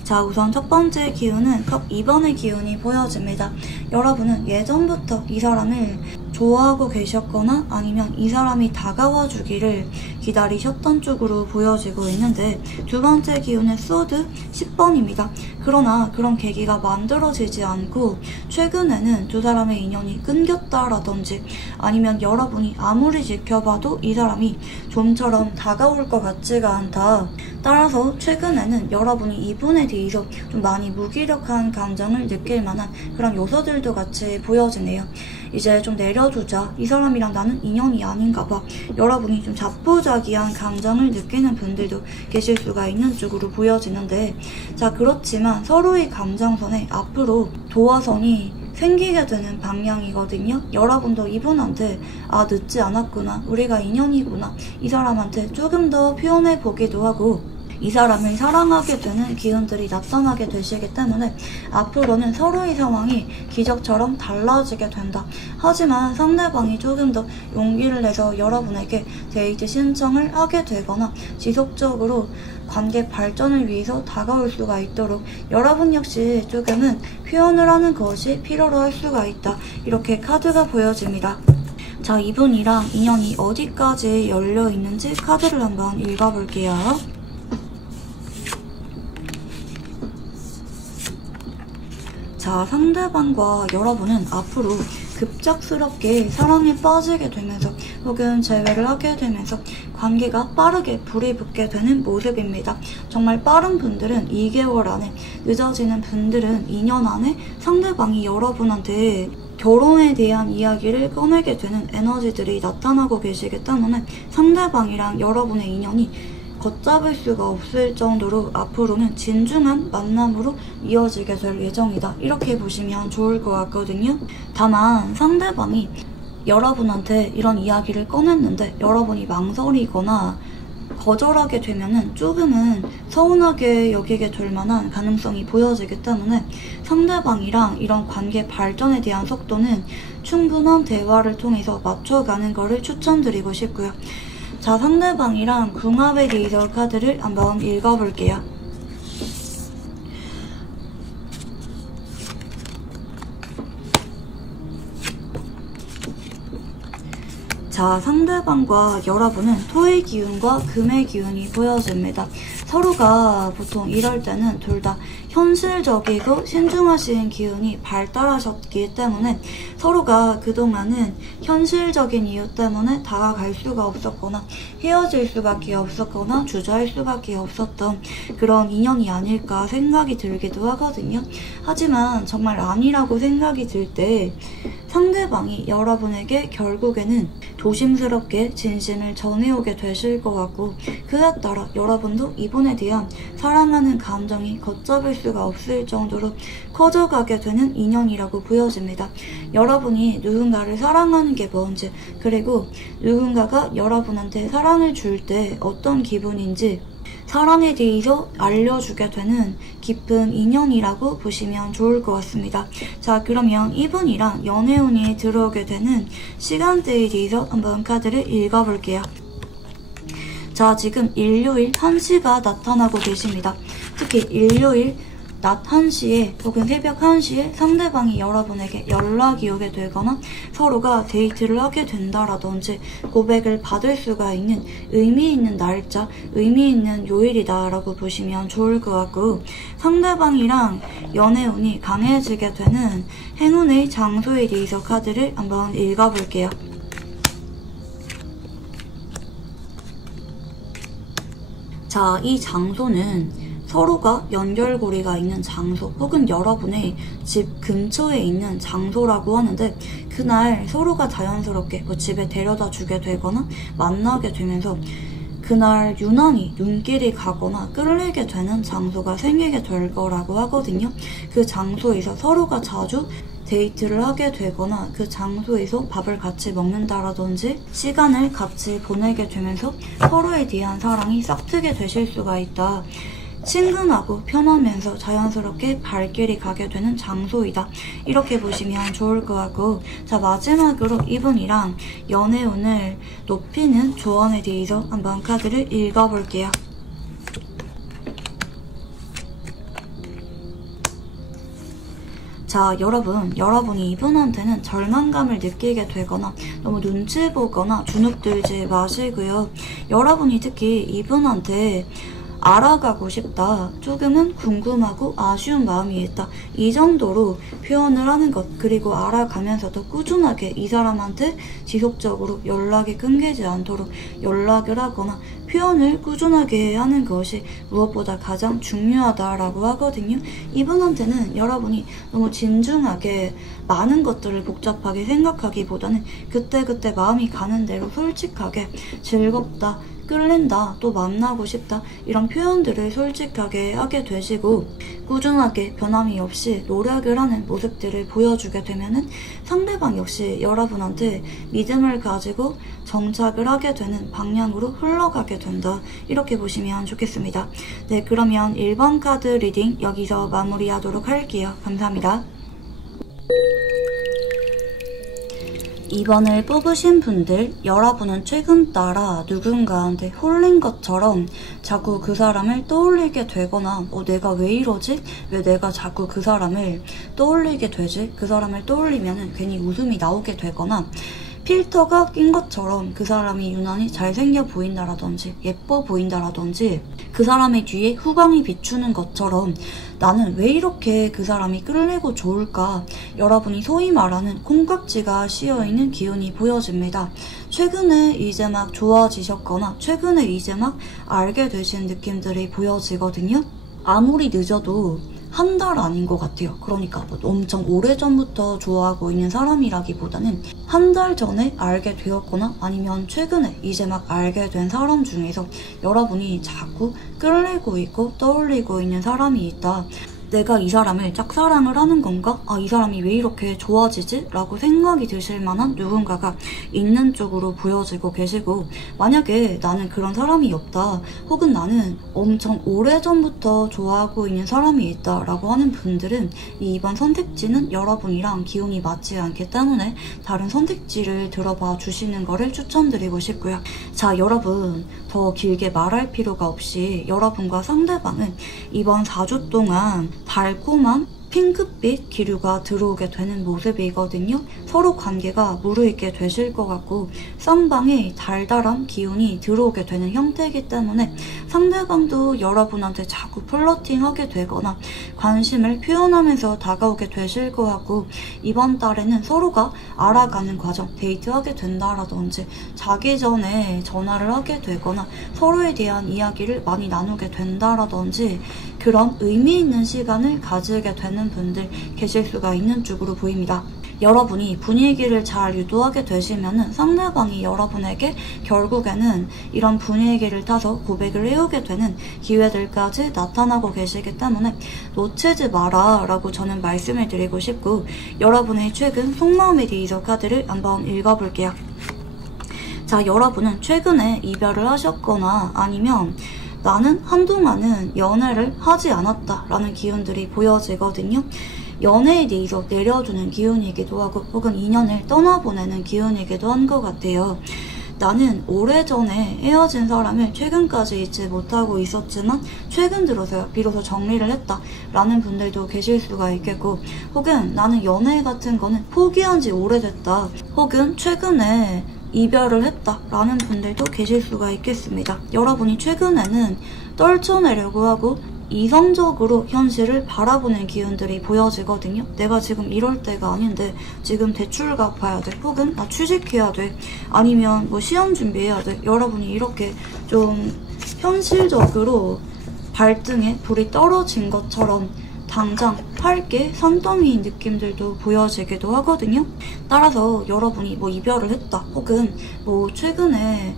자, 우선 첫 번째 기운은 컵 2번의 기운이 보여집니다. 여러분은 예전부터 이 사람을 좋아하고 계셨거나 아니면 이 사람이 다가와 주기를 기다리셨던 쪽으로 보여지고 있는데, 두 번째 기운은 소드 10번입니다. 그러나 그런 계기가 만들어지지 않고 최근에는 두 사람의 인연이 끊겼다라든지 아니면 여러분이 아무리 지켜봐도 이 사람이 좀처럼 다가올 것 같지가 않다. 따라서 최근에는 여러분이 이분에 대해서 좀 많이 무기력한 감정을 느낄 만한 그런 요소들도 같이 보여지네요. 이제 좀 내려두자. 이 사람이랑 나는 인연이 아닌가 봐. 여러분이 좀 자포자기한 감정을 느끼는 분들도 계실 수가 있는 쪽으로 보여지는데, 자, 그렇지만 서로의 감정선에 앞으로 도화선이 생기게 되는 방향이거든요. 여러분도 이분한테 늦지 않았구나, 우리가 인연이구나, 이 사람한테 조금 더 표현해 보기도 하고 이 사람을 사랑하게 되는 기운들이 나타나게 되시기 때문에 앞으로는 서로의 상황이 기적처럼 달라지게 된다. 하지만 상대방이 조금 더 용기를 내서 여러분에게 데이트 신청을 하게 되거나 지속적으로 관계 발전을 위해서 다가올 수가 있도록 여러분 역시 조금은 표현을 하는 것이 필요로 할 수가 있다. 이렇게 카드가 보여집니다. 자, 이분이랑 인연이 어디까지 열려 있는지 카드를 한번 읽어볼게요. 자, 상대방과 여러분은 앞으로 급작스럽게 사랑에 빠지게 되면서 혹은 재회를 하게 되면서 관계가 빠르게 불이 붙게 되는 모습입니다. 정말 빠른 분들은 2개월 안에, 늦어지는 분들은 2년 안에 상대방이 여러분한테 결혼에 대한 이야기를 꺼내게 되는 에너지들이 나타나고 계시기 때문에 상대방이랑 여러분의 인연이 걷잡을 수가 없을 정도로 앞으로는 진중한 만남으로 이어지게 될 예정이다. 이렇게 보시면 좋을 것 같거든요. 다만 상대방이 여러분한테 이런 이야기를 꺼냈는데 여러분이 망설이거나 거절하게 되면은 조금은 서운하게 여기게 될 만한 가능성이 보여지기 때문에 상대방이랑 이런 관계 발전에 대한 속도는 충분한 대화를 통해서 맞춰가는 거를 추천드리고 싶고요. 자, 상대방이랑 궁합에 대해서 카드를 한번 읽어볼게요. 자, 상대방과 여러분은 토의 기운과 금의 기운이 보여집니다. 서로가 보통 이럴 때는 둘 다 현실적이고 신중하신 기운이 발달하셨기 때문에 서로가 그동안은 현실적인 이유 때문에 다가갈 수가 없었거나 헤어질 수밖에 없었거나 주저할 수밖에 없었던 그런 인연이 아닐까 생각이 들기도 하거든요. 하지만 정말 아니라고 생각이 들 때 상대방이 여러분에게 결국에는 조심스럽게 진심을 전해오게 되실 것 같고, 그에 따라 여러분도 이분에 대한 사랑하는 감정이 걷잡을 수가 없을 정도로 커져가게 되는 인연이라고 보여집니다. 여러분이 누군가를 사랑하는 게 뭔지, 그리고 누군가가 여러분한테 사랑을 줄 때 어떤 기분인지 사랑에 대해서 알려주게 되는 깊은 인연이라고 보시면 좋을 것 같습니다. 자, 그러면 이분이랑 연애운이 들어오게 되는 시간대에 대해서 한번 카드를 읽어볼게요. 자, 지금 일요일 1시가 나타나고 계십니다. 특히 일요일 낮 1시에 혹은 새벽 1시에 상대방이 여러분에게 연락이 오게 되거나 서로가 데이트를 하게 된다라든지 고백을 받을 수가 있는 의미 있는 날짜, 의미 있는 요일이다라고 보시면 좋을 것 같고, 상대방이랑 연애운이 강해지게 되는 행운의 장소에 대해서 카드를 한번 읽어볼게요. 자, 이 장소는 서로가 연결고리가 있는 장소 혹은 여러분의 집 근처에 있는 장소라고 하는데, 그날 서로가 자연스럽게 집에 데려다 주게 되거나 만나게 되면서 그날 유난히 눈길이 가거나 끌리게 되는 장소가 생기게 될 거라고 하거든요. 그 장소에서 서로가 자주 데이트를 하게 되거나 그 장소에서 밥을 같이 먹는다라든지 시간을 같이 보내게 되면서 서로에 대한 사랑이 싹트게 되실 수가 있다. 친근하고 편하면서 자연스럽게 발길이 가게 되는 장소이다. 이렇게 보시면 좋을 것 같고, 자, 마지막으로 이분이랑 연애운을 높이는 조언에 대해서 한번 카드를 읽어볼게요. 자, 여러분이 이분한테는 절망감을 느끼게 되거나 너무 눈치 보거나 주눅들지 마시고요. 여러분이 특히 이분한테 알아가고 싶다, 조금은 궁금하고 아쉬운 마음이 있다, 이 정도로 표현을 하는 것, 그리고 알아가면서도 꾸준하게 이 사람한테 지속적으로 연락이 끊기지 않도록 연락을 하거나 표현을 꾸준하게 하는 것이 무엇보다 가장 중요하다라고 하거든요. 이분한테는 여러분이 너무 진중하게 많은 것들을 복잡하게 생각하기보다는 그때그때 마음이 가는 대로 솔직하게 즐겁다, 끌린다, 또 만나고 싶다, 이런 표현들을 솔직하게 하게 되시고 꾸준하게 변함이 없이 노력을 하는 모습들을 보여주게 되면은 상대방 역시 여러분한테 믿음을 가지고 정착을 하게 되는 방향으로 흘러가게 된다. 이렇게 보시면 좋겠습니다. 네, 그러면 1번 카드 리딩 여기서 마무리하도록 할게요. 감사합니다. 2번을 뽑으신 분들, 여러분은 최근 따라 누군가한테 홀린 것처럼 자꾸 그 사람을 떠올리게 되거나 내가 왜 이러지? 왜 내가 자꾸 그 사람을 떠올리게 되지? 그 사람을 떠올리면 괜히 웃음이 나오게 되거나 필터가 낀 것처럼 그 사람이 유난히 잘생겨 보인다라든지 예뻐 보인다라든지 그 사람의 뒤에 후광이 비추는 것처럼 나는 왜 이렇게 그 사람이 끌리고 좋을까? 여러분이 소위 말하는 콩깍지가 씌어있는 기운이 보여집니다. 최근에 이제 막 좋아지셨거나 최근에 이제 막 알게 되신 느낌들이 보여지거든요. 아무리 늦어도 한 달 아닌 것 같아요. 그러니까 엄청 오래전부터 좋아하고 있는 사람이라기보다는 한 달 전에 알게 되었거나 아니면 최근에 이제 막 알게 된 사람 중에서 여러분이 자꾸 끌리고 있고 떠올리고 있는 사람이 있다. 내가 이 사람을 짝사랑을 하는 건가? 이 사람이 왜 이렇게 좋아지지? 라고 생각이 드실 만한 누군가가 있는 쪽으로 보여지고 계시고, 만약에 나는 그런 사람이 없다, 혹은 나는 엄청 오래전부터 좋아하고 있는 사람이 있다 라고 하는 분들은 이번 선택지는 여러분이랑 기운이 맞지 않기 때문에 다른 선택지를 들어봐 주시는 거를 추천드리고 싶고요. 자, 여러분, 더 길게 말할 필요가 없이 여러분과 상대방은 이번 4주 동안 달콤한 핑크빛 기류가 들어오게 되는 모습이거든요. 서로 관계가 무르익게 되실 것 같고 쌍방의 달달한 기운이 들어오게 되는 형태이기 때문에 상대방도 여러분한테 자꾸 플러팅하게 되거나 관심을 표현하면서 다가오게 되실 것 같고, 이번 달에는 서로가 알아가는 과정, 데이트하게 된다라든지 자기 전에 전화를 하게 되거나 서로에 대한 이야기를 많이 나누게 된다라든지 그런 의미 있는 시간을 가지게 되는 분들 계실 수가 있는 쪽으로 보입니다. 여러분이 분위기를 잘 유도하게 되시면은 상대방이 여러분에게 결국에는 이런 분위기를 타서 고백을 해오게 되는 기회들까지 나타나고 계시기 때문에 놓치지 마라 라고 저는 말씀을 드리고 싶고, 여러분의 최근 속마음에 대해서 카드를 한번 읽어볼게요. 자, 여러분은 최근에 이별을 하셨거나 아니면 나는 한동안은 연애를 하지 않았다 라는 기운들이 보여지거든요. 연애에 대해서 내려주는 기운이기도 하고 혹은 인연을 떠나보내는 기운이기도 한 것 같아요. 나는 오래전에 헤어진 사람을 최근까지 잊지 못하고 있었지만 최근 들어서야 비로소 정리를 했다 라는 분들도 계실 수가 있겠고, 혹은 나는 연애 같은 거는 포기한 지 오래됐다, 혹은 최근에 이별을 했다 라는 분들도 계실 수가 있겠습니다. 여러분이 최근에는 떨쳐내려고 하고 이성적으로 현실을 바라보는 기운들이 보여지거든요. 내가 지금 이럴 때가 아닌데 지금 대출 갚아야 돼, 혹은 나 취직해야 돼, 아니면 뭐 시험 준비해야 돼. 여러분이 이렇게 좀 현실적으로 발등에 불이 떨어진 것처럼 당장 할 게 산더미인 느낌들도 보여지기도 하거든요. 따라서 여러분이 뭐 이별을 했다, 혹은 뭐 최근에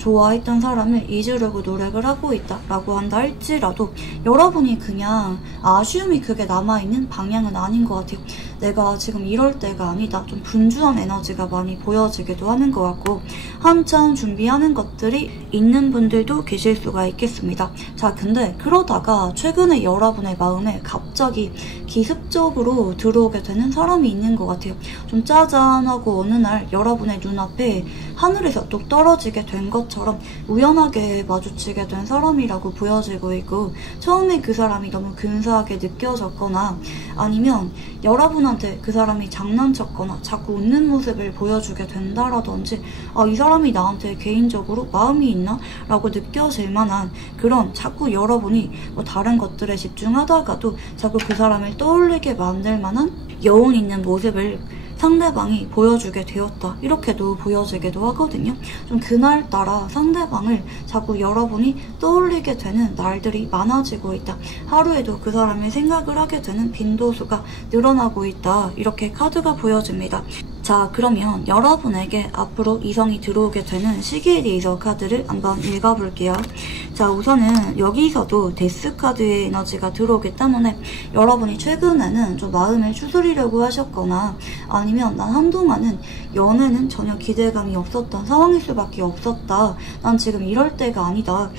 좋아했던 사람을 잊으려고 노력을 하고 있다라고 한다 할지라도 여러분이 그냥 아쉬움이 그게 남아있는 방향은 아닌 것 같아요. 내가 지금 이럴 때가 아니다. 좀 분주한 에너지가 많이 보여지기도 하는 것 같고 한참 준비하는 것들이 있는 분들도 계실 수가 있겠습니다. 자, 근데 그러다가 최근에 여러분의 마음에 갑자기 기습적으로 들어오게 되는 사람이 있는 것 같아요. 좀 짜잔하고 어느 날 여러분의 눈앞에 하늘에서 뚝 떨어지게 된 것처럼 우연하게 마주치게 된 사람이라고 보여지고 있고 처음에 그 사람이 너무 근사하게 느껴졌거나 아니면 여러분한테 그 사람이 장난쳤거나 자꾸 웃는 모습을 보여주게 된다라든지 이 사람이 나한테 개인적으로 마음이 있나? 라고 느껴질 만한 그런 자꾸 여러분이 뭐 다른 것들에 집중하다가도 자꾸 그 사람을 떠올리게 만들 만한 여운 있는 모습을 상대방이 보여주게 되었다. 이렇게도 보여지기도 하거든요. 좀 그날따라 상대방을 자꾸 여러분이 떠올리게 되는 날들이 많아지고 있다. 하루에도 그 사람의 생각을 하게 되는 빈도수가 늘어나고 있다. 이렇게 카드가 보여집니다. 자, 그러면 여러분에게 앞으로 이성이 들어오게 되는 시기에 대해서 카드를 한번 읽어볼게요. 자, 우선은 여기서도 데스 카드의 에너지가 들어오기 때문에 여러분이 최근에는 좀 마음을 추스리려고 하셨거나 아니면 난 한동안은 연애는 전혀 기대감이 없었던 상황일 수밖에 없었다. 난 지금 이럴 때가 아니다.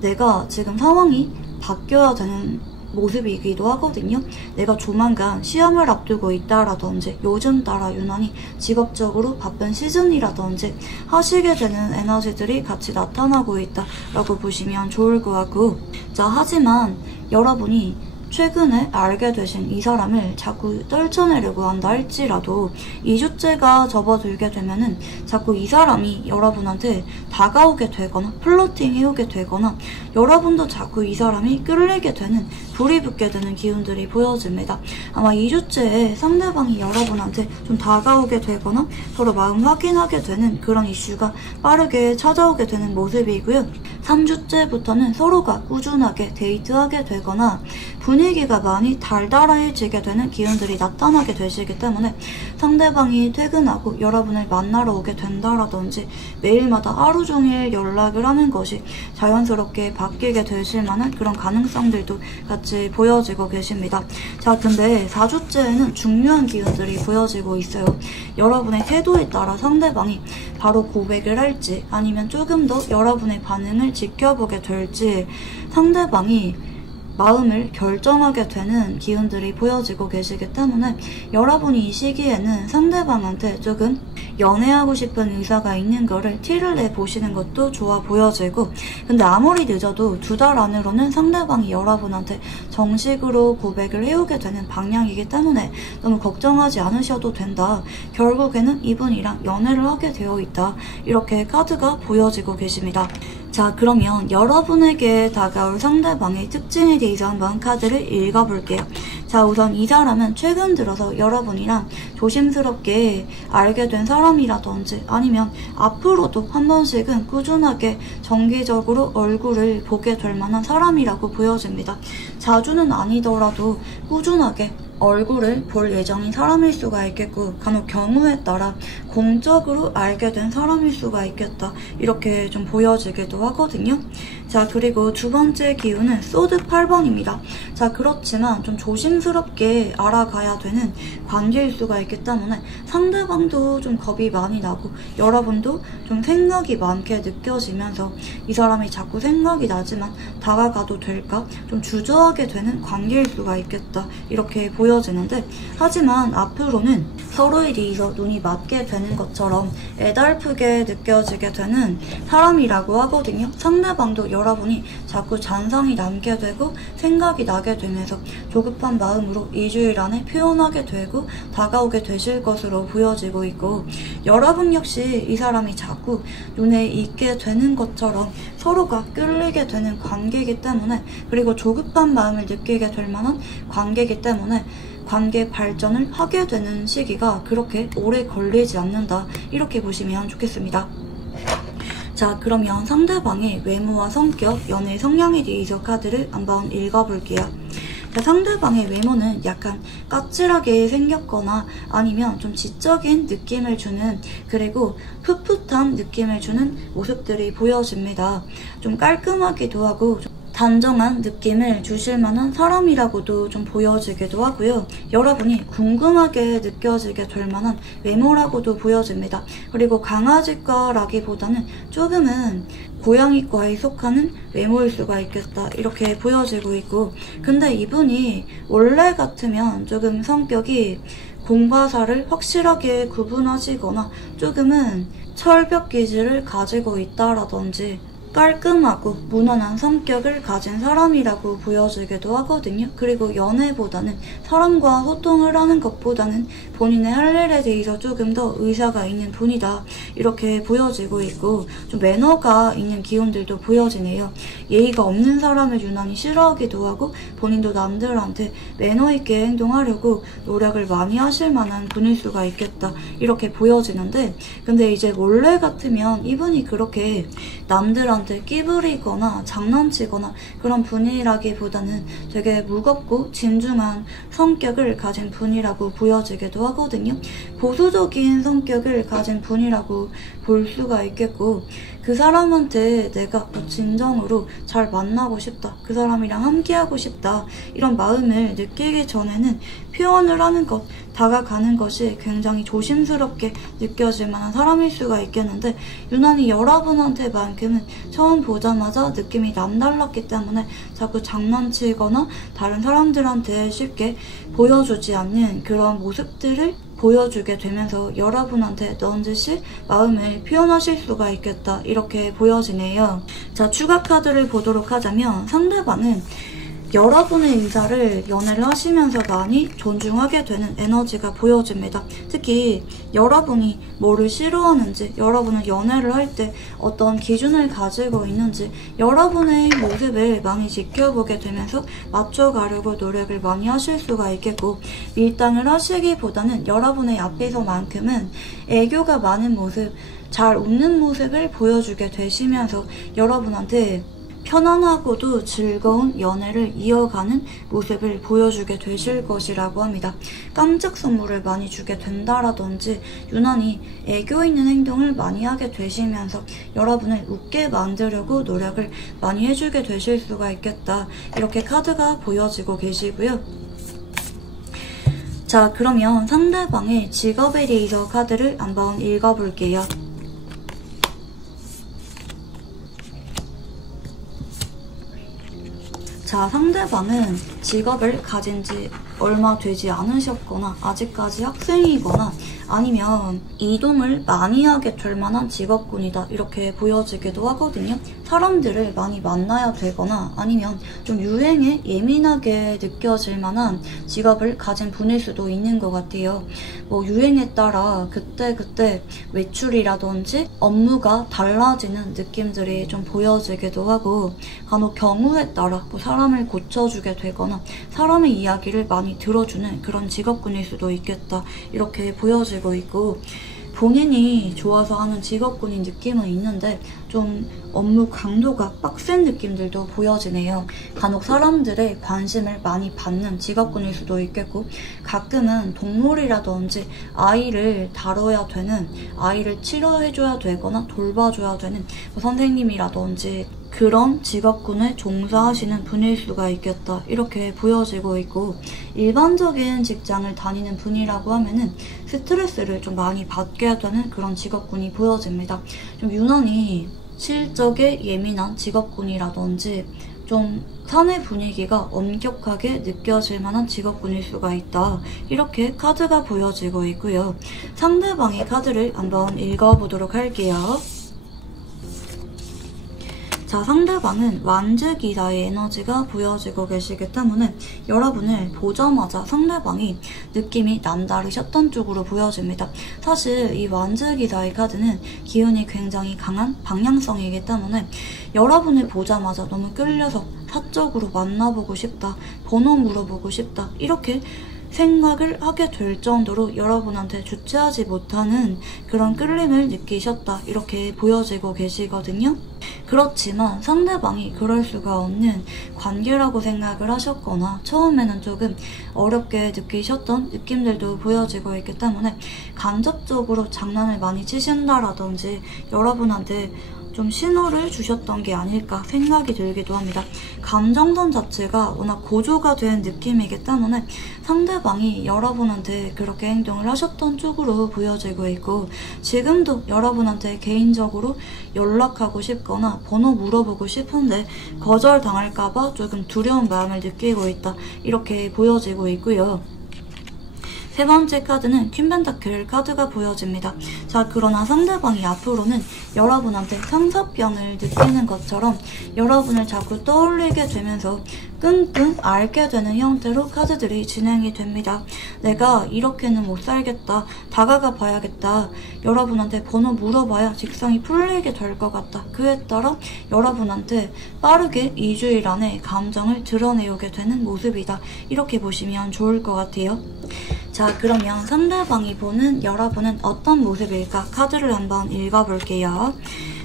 내가 지금 상황이 바뀌어야 되는 모습이기도 하거든요. 내가 조만간 시험을 앞두고 있다라든지 요즘 따라 유난히 직업적으로 바쁜 시즌이라든지 하시게 되는 에너지들이 같이 나타나고 있다라고 보시면 좋을 것 같고 자, 하지만 여러분이 최근에 알게 되신 이 사람을 자꾸 떨쳐내려고 한다 할지라도 2주째가 접어들게 되면은 자꾸 이 사람이 여러분한테 다가오게 되거나 플러팅 해오게 되거나 여러분도 자꾸 이 사람이 끌리게 되는 불이 붙게 되는 기운들이 보여집니다. 아마 2주째에 상대방이 여러분한테 좀 다가오게 되거나 서로 마음 확인하게 되는 그런 이슈가 빠르게 찾아오게 되는 모습이고요. 3주째부터는 서로가 꾸준하게 데이트하게 되거나 분위기가 많이 달달해지게 되는 기운들이 나타나게 되시기 때문에 상대방이 퇴근하고 여러분을 만나러 오게 된다라든지 매일마다 하루 종일 연락을 하는 것이 자연스럽게 바뀌게 되실 만한 그런 가능성들도 같이 보여지고 계십니다. 자, 근데 4주째에는 중요한 기운들이 보여지고 있어요. 여러분의 태도에 따라 상대방이 바로 고백을 할지 아니면 조금 더 여러분의 반응을 지켜보게 될지 상대방이 마음을 결정하게 되는 기운들이 보여지고 계시기 때문에 여러분이 이 시기에는 상대방한테 조금 연애하고 싶은 의사가 있는 거를 티를 내보시는 것도 좋아 보여지고 근데 아무리 늦어도 2달 안으로는 상대방이 여러분한테 정식으로 고백을 해오게 되는 방향이기 때문에 너무 걱정하지 않으셔도 된다. 결국에는 이분이랑 연애를 하게 되어 있다. 이렇게 카드가 보여지고 계십니다. 자, 그러면 여러분에게 다가올 상대방의 특징에 대해서 한번 카드를 읽어볼게요. 자, 우선 이 사람은 최근 들어서 여러분이랑 조심스럽게 알게 된 사람이라든지 아니면 앞으로도 한 번씩은 꾸준하게 정기적으로 얼굴을 보게 될 만한 사람이라고 보여집니다. 자주는 아니더라도 꾸준하게 얼굴을 볼 예정인 사람일 수가 있겠고 간혹 경우에 따라 공적으로 알게 된 사람일 수가 있겠다. 이렇게 좀 보여지기도 하거든요. 자, 그리고 두 번째 기운은 소드 8번입니다. 자, 그렇지만 좀 조심스럽게 알아가야 되는 관계일 수가 있기 때문에 상대방도 좀 겁이 많이 나고 여러분도 좀 생각이 많게 느껴지면서 이 사람이 자꾸 생각이 나지만 다가가도 될까? 좀 주저하게 되는 관계일 수가 있겠다. 이렇게 보여지는데 하지만 앞으로는 서로에 대해서 눈이 맞게 되는 것처럼 애달프게 느껴지게 되는 사람이라고 하거든요. 상대방도 여러분이 자꾸 잔상이 남게 되고 생각이 나게 되면서 조급한 마음으로 2주일 안에 표현하게 되고 다가오게 되실 것으로 보여지고 있고 여러분 역시 이 사람이 자꾸 눈에 익게 되는 것처럼 서로가 끌리게 되는 관계이기 때문에 그리고 조급한 마음을 느끼게 될 만한 관계이기 때문에 관계 발전을 하게 되는 시기가 그렇게 오래 걸리지 않는다. 이렇게 보시면 좋겠습니다. 자, 그러면 상대방의 외모와 성격, 연애 성향에 대해서 카드를 한번 읽어볼게요. 상대방의 외모는 약간 까칠하게 생겼거나 아니면 좀 지적인 느낌을 주는, 그리고 풋풋한 느낌을 주는 모습들이 보여집니다. 좀 깔끔하기도 하고 좀 단정한 느낌을 주실 만한 사람이라고도 좀 보여지기도 하고요. 여러분이 궁금하게 느껴지게 될 만한 외모라고도 보여집니다. 그리고 강아지과라기보다는 조금은 고양이과에 속하는 외모일 수가 있겠다, 이렇게 보여지고 있고, 근데 이분이 원래 같으면 조금 성격이 공과사를 확실하게 구분하시거나 조금은 철벽 기질을 가지고 있다라든지 깔끔하고 무난한 성격을 가진 사람이라고 보여지기도 하거든요. 그리고 연애보다는 사람과 소통을 하는 것보다는 본인의 할 일에 대해서 조금 더 의사가 있는 분이다, 이렇게 보여지고 있고, 좀 매너가 있는 기운들도 보여지네요. 예의가 없는 사람을 유난히 싫어하기도 하고 본인도 남들한테 매너 있게 행동하려고 노력을 많이 하실 만한 분일 수가 있겠다, 이렇게 보여지는데, 근데 이제 원래 같으면 이분이 그렇게 남들한테 끼부리거나 장난치거나 그런 분이라기보다는 되게 무겁고 진중한 성격을 가진 분이라고 보여지기도 하거든요. 보수적인 성격을 가진 분이라고 볼 수가 있겠고, 그 사람한테 내가 진정으로 잘 만나고 싶다, 그 사람이랑 함께하고 싶다, 이런 마음을 느끼기 전에는 표현을 하는 것, 다가가는 것이 굉장히 조심스럽게 느껴질 만한 사람일 수가 있겠는데, 유난히 여러분한테만큼은 처음 보자마자 느낌이 남달랐기 때문에 자꾸 장난치거나 다른 사람들한테 쉽게 보여주지 않는 그런 모습들을 보여주게 되면서 여러분한테 넌지시 마음을 표현하실 수가 있겠다, 이렇게 보여지네요. 자, 추가 카드를 보도록 하자면 상대방은 여러분의 인사를 연애를 하시면서 많이 존중하게 되는 에너지가 보여집니다. 특히 여러분이 뭐를 싫어하는지, 여러분은 연애를 할 때 어떤 기준을 가지고 있는지 여러분의 모습을 많이 지켜보게 되면서 맞춰가려고 노력을 많이 하실 수가 있겠고, 밀당을 하시기보다는 여러분의 앞에서만큼은 애교가 많은 모습, 잘 웃는 모습을 보여주게 되시면서 여러분한테 편안하고도 즐거운 연애를 이어가는 모습을 보여주게 되실 것이라고 합니다. 깜짝 선물을 많이 주게 된다라든지 유난히 애교 있는 행동을 많이 하게 되시면서 여러분을 웃게 만들려고 노력을 많이 해주게 되실 수가 있겠다, 이렇게 카드가 보여지고 계시고요. 자, 그러면 상대방의 직업에 대해서 카드를 한번 읽어볼게요. 자, 상대방은 직업을 가진 지 얼마 되지 않으셨거나 아직까지 학생이거나 아니면 이동을 많이 하게 될 만한 직업군이다, 이렇게 보여지기도 하거든요. 사람들을 많이 만나야 되거나 아니면 좀 유행에 예민하게 느껴질 만한 직업을 가진 분일 수도 있는 것 같아요. 뭐 유행에 따라 그때그때 외출이라든지 업무가 달라지는 느낌들이 좀 보여지기도 하고, 간혹 경우에 따라 뭐 사람을 고쳐주게 되거나 사람의 이야기를 많이 들어주는 그런 직업군일 수도 있겠다, 이렇게 보여지고 있고, 본인이 좋아서 하는 직업군인 느낌은 있는데 좀 업무 강도가 빡센 느낌들도 보여지네요. 간혹 사람들의 관심을 많이 받는 직업군일 수도 있겠고, 가끔은 동물이라든지 아이를 다뤄야 되는, 아이를 치료해줘야 되거나 돌봐줘야 되는 선생님이라든지 그런 직업군에 종사하시는 분일 수가 있겠다, 이렇게 보여지고 있고, 일반적인 직장을 다니는 분이라고 하면은 스트레스를 좀 많이 받게 되는 그런 직업군이 보여집니다. 좀 유난히 실적에 예민한 직업군이라든지 좀 사내 분위기가 엄격하게 느껴질 만한 직업군일 수가 있다, 이렇게 카드가 보여지고 있고요. 상대방의 카드를 한번 읽어보도록 할게요. 자, 상대방은 완즈기사의 에너지가 보여지고 계시기 때문에 여러분을 보자마자 상대방이 느낌이 남다르셨던 쪽으로 보여집니다. 사실 이 완즈기사의 카드는 기운이 굉장히 강한 방향성이기 때문에 여러분을 보자마자 너무 끌려서 사적으로 만나보고 싶다, 번호 물어보고 싶다, 이렇게 생각을 하게 될 정도로 여러분한테 주체하지 못하는 그런 끌림을 느끼셨다, 이렇게 보여지고 계시거든요. 그렇지만 상대방이 그럴 수가 없는 관계라고 생각을 하셨거나 처음에는 조금 어렵게 느끼셨던 느낌들도 보여지고 있기 때문에 간접적으로 장난을 많이 치신다라든지 여러분한테 좀 신호를 주셨던 게 아닐까 생각이 들기도 합니다. 감정선 자체가 워낙 고조가 된 느낌이기 때문에 상대방이 여러분한테 그렇게 행동을 하셨던 쪽으로 보여지고 있고, 지금도 여러분한테 개인적으로 연락하고 싶거나 번호 물어보고 싶은데 거절당할까봐 조금 두려운 마음을 느끼고 있다, 이렇게 보여지고 있고요. 세 번째 카드는 퀸 펜타클 카드가 보여집니다. 자, 그러나 상대방이 앞으로는 여러분한테 상사병을 느끼는 것처럼 여러분을 자꾸 떠올리게 되면서 끙끙 앓게 되는 형태로 카드들이 진행이 됩니다. 내가 이렇게는 못 살겠다, 다가가 봐야겠다, 여러분한테 번호 물어봐야 직성이 풀리게 될 것 같다, 그에 따라 여러분한테 빠르게 2주일 안에 감정을 드러내오게 되는 모습이다, 이렇게 보시면 좋을 것 같아요. 자, 그러면 상대방이 보는 여러분은 어떤 모습일까? 카드를 한번 읽어볼게요.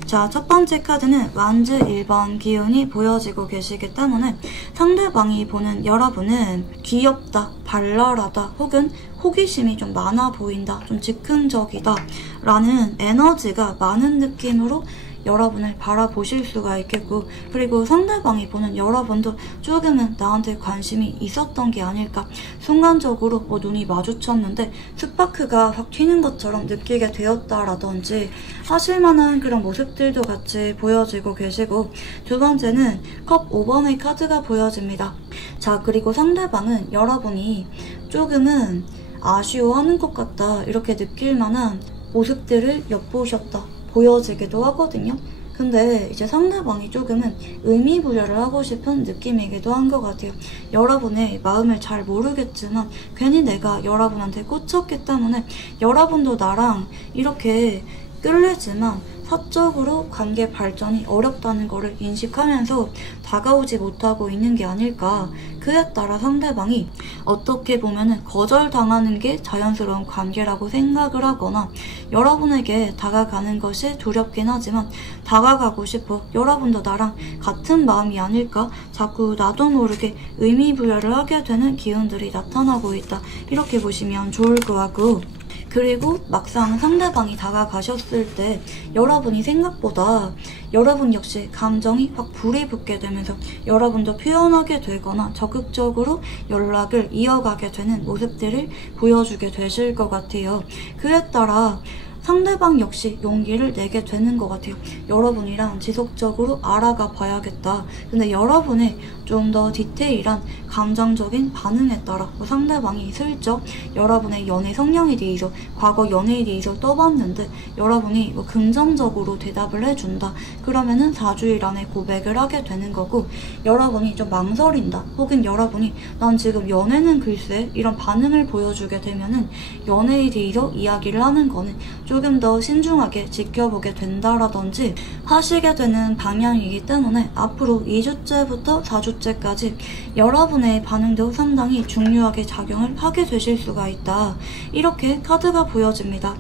자, 첫 번째 카드는 완즈 1번 기운이 보여지고 계시기 때문에 상대방이 보는 여러분은 귀엽다, 발랄하다, 혹은 호기심이 좀 많아 보인다, 좀 즉흥적이다 라는 에너지가 많은 느낌으로 여러분을 바라보실 수가 있겠고, 그리고 상대방이 보는 여러분도 조금은 나한테 관심이 있었던 게 아닐까, 순간적으로 눈이 마주쳤는데 스파크가 확 튀는 것처럼 느끼게 되었다라든지 하실만한 그런 모습들도 같이 보여지고 계시고, 두 번째는 컵 5번의 카드가 보여집니다. 자, 그리고 상대방은 여러분이 조금은 아쉬워하는 것 같다, 이렇게 느낄 만한 모습들을 엿보셨다 보여지기도 하거든요. 근데 이제 상대방이 조금은 의미부여를 하고 싶은 느낌이기도 한 것 같아요. 여러분의 마음을 잘 모르겠지만 괜히 내가 여러분한테 꽂혔기 때문에 여러분도 나랑 이렇게 끌리지만 사적으로 관계 발전이 어렵다는 것을 인식하면서 다가오지 못하고 있는 게 아닐까. 그에 따라 상대방이 어떻게 보면은 거절당하는 게 자연스러운 관계라고 생각을 하거나 여러분에게 다가가는 것이 두렵긴 하지만 다가가고 싶어, 여러분도 나랑 같은 마음이 아닐까, 자꾸 나도 모르게 의미부여를 하게 되는 기운들이 나타나고 있다, 이렇게 보시면 좋을 것 같고, 그리고 막상 상대방이 다가가셨을 때 여러분이 생각보다 여러분 역시 감정이 확 불이 붙게 되면서 여러분도 표현하게 되거나 적극적으로 연락을 이어가게 되는 모습들을 보여주게 되실 것 같아요. 그에 따라 상대방 역시 용기를 내게 되는 것 같아요. 여러분이랑 지속적으로 알아가 봐야겠다. 근데 여러분의 좀 더 디테일한 감정적인 반응에 따라 상대방이 슬쩍 여러분의 연애 성향에 대해서, 과거 연애에 대해서 떠봤는데 여러분이 긍정적으로 대답을 해준다, 그러면은 4주일 안에 고백을 하게 되는 거고, 여러분이 좀 망설인다, 혹은 여러분이 난 지금 연애는 글쎄, 이런 반응을 보여주게 되면은 연애에 대해서 이야기를 하는 거는 조금 더 신중하게 지켜보게 된다라든지 하시게 되는 방향이기 때문에 앞으로 2주째부터 4주째까지 여러분의 반응도 상당히 중요하게 작용을 하게 되실 수가 있다, 이렇게 카드가 보여집니다.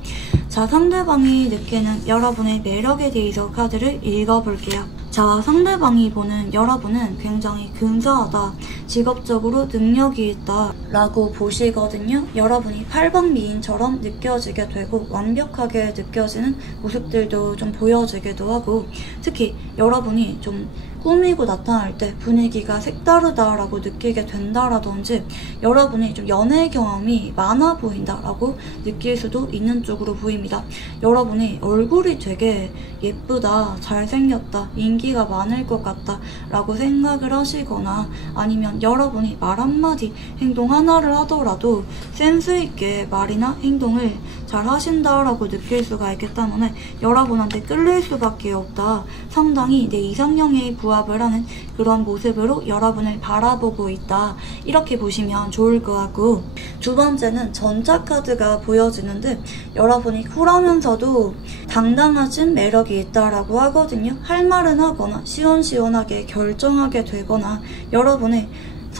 자, 상대방이 느끼는 여러분의 매력에 대해서 카드를 읽어볼게요. 자, 상대방이 보는 여러분은 굉장히 근사하다, 직업적으로 능력이 있다 라고 보시거든요. 여러분이 팔방미인처럼 느껴지게 되고 완벽하게 느껴지는 모습들도 좀 보여지기도 하고, 특히 여러분이 좀 꾸미고 나타날 때 분위기가 색다르다라고 느끼게 된다라든지 여러분이 좀 연애 경험이 많아 보인다라고 느낄 수도 있는 쪽으로 보입니다. 여러분이 얼굴이 되게 예쁘다, 잘생겼다, 인기가 많을 것 같다 라고 생각을 하시거나, 아니면 여러분이 말 한마디, 행동 하나를 하더라도 센스 있게 말이나 행동을 잘 하신다라고 느낄 수가 있기 때문에 여러분한테 끌릴 수밖에 없다, 상당히 내 이상형에 부합을 하는 그런 모습으로 여러분을 바라보고 있다, 이렇게 보시면 좋을 것 같고, 두 번째는 전차 카드가 보여지는데 여러분이 쿨하면서도 당당하신 매력이 있다라고 하거든요. 할 말은 하거나 시원시원하게 결정하게 되거나 여러분의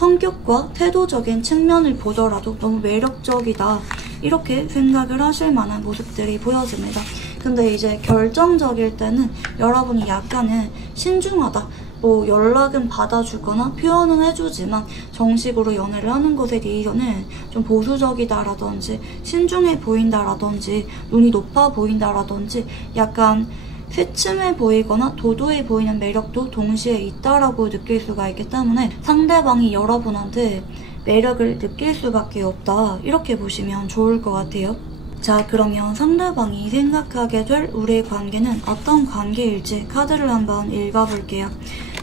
성격과 태도적인 측면을 보더라도 너무 매력적이다, 이렇게 생각을 하실 만한 모습들이 보여집니다. 근데 이제 결정적일 때는 여러분이 약간은 신중하다, 뭐 연락은 받아주거나 표현은 해주지만 정식으로 연애를 하는 것에 대해서는 좀 보수적이다라든지 신중해 보인다라든지 눈이 높아 보인다라든지 약간 새침해 보이거나 도도해 보이는 매력도 동시에 있다라고 느낄 수가 있기 때문에 상대방이 여러분한테 매력을 느낄 수밖에 없다, 이렇게 보시면 좋을 것 같아요. 자, 그러면 상대방이 생각하게 될 우리의 관계는 어떤 관계일지 카드를 한번 읽어볼게요.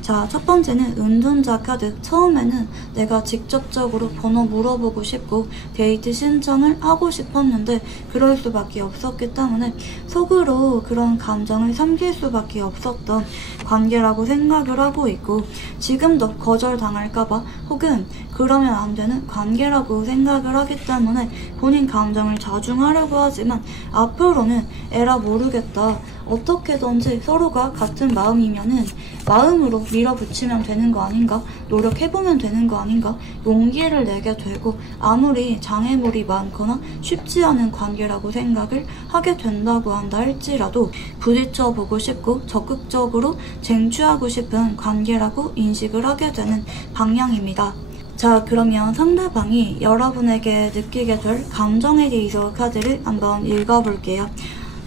자, 첫 번째는 은둔자 카드. 처음에는 내가 직접적으로 번호 물어보고 싶고 데이트 신청을 하고 싶었는데 그럴 수밖에 없었기 때문에 속으로 그런 감정을 삼킬 수밖에 없었던 관계라고 생각을 하고 있고, 지금도 거절당할까봐 혹은 그러면 안 되는 관계라고 생각을 하기 때문에 본인 감정을 자중하려고 하지만 앞으로는 에라 모르겠다, 어떻게든지 서로가 같은 마음이면은 마음으로 밀어붙이면 되는 거 아닌가, 노력해보면 되는 거 아닌가, 용기를 내게 되고 아무리 장애물이 많거나 쉽지 않은 관계라고 생각을 하게 된다고 한다 할지라도 부딪혀보고 싶고 적극적으로 쟁취하고 싶은 관계라고 인식을 하게 되는 방향입니다. 자, 그러면 상대방이 여러분에게 느끼게 될 감정에 대해서 카드를 한번 읽어볼게요.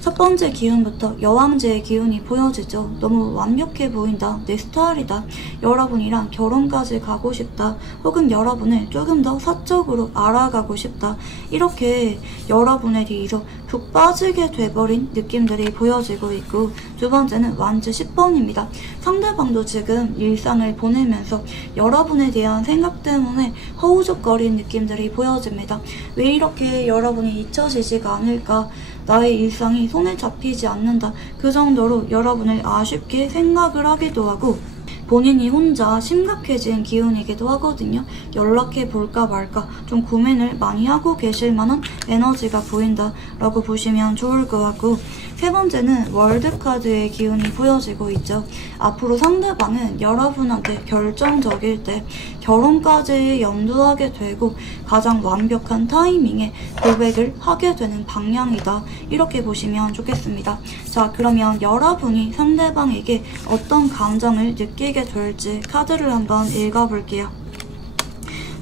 첫 번째 기운부터 여왕제의 기운이 보여지죠. 너무 완벽해 보인다, 내 스타일이다, 여러분이랑 결혼까지 가고 싶다, 혹은 여러분을 조금 더 사적으로 알아가고 싶다, 이렇게 여러분에 대해서 푹 빠지게 돼버린 느낌들이 보여지고 있고, 두 번째는 완즈 10번입니다. 상대방도 지금 일상을 보내면서 여러분에 대한 생각 때문에 허우적거리는 느낌들이 보여집니다. 왜 이렇게 여러분이 잊혀지지가 않을까, 나의 일상이 손에 잡히지 않는다, 그 정도로 여러분을 아쉽게 생각을 하기도 하고 본인이 혼자 심각해진 기운이기도 하거든요. 연락해 볼까 말까 좀 고민을 많이 하고 계실 만한 에너지가 보인다 라고 보시면 좋을 것 같고, 세 번째는 월드카드의 기운이 보여지고 있죠. 앞으로 상대방은 여러분한테 결정적일 때 결혼까지 염두하게 되고 가장 완벽한 타이밍에 고백을 하게 되는 방향이다, 이렇게 보시면 좋겠습니다. 자, 그러면 여러분이 상대방에게 어떤 감정을 느끼게 될지 카드를 한번 읽어볼게요.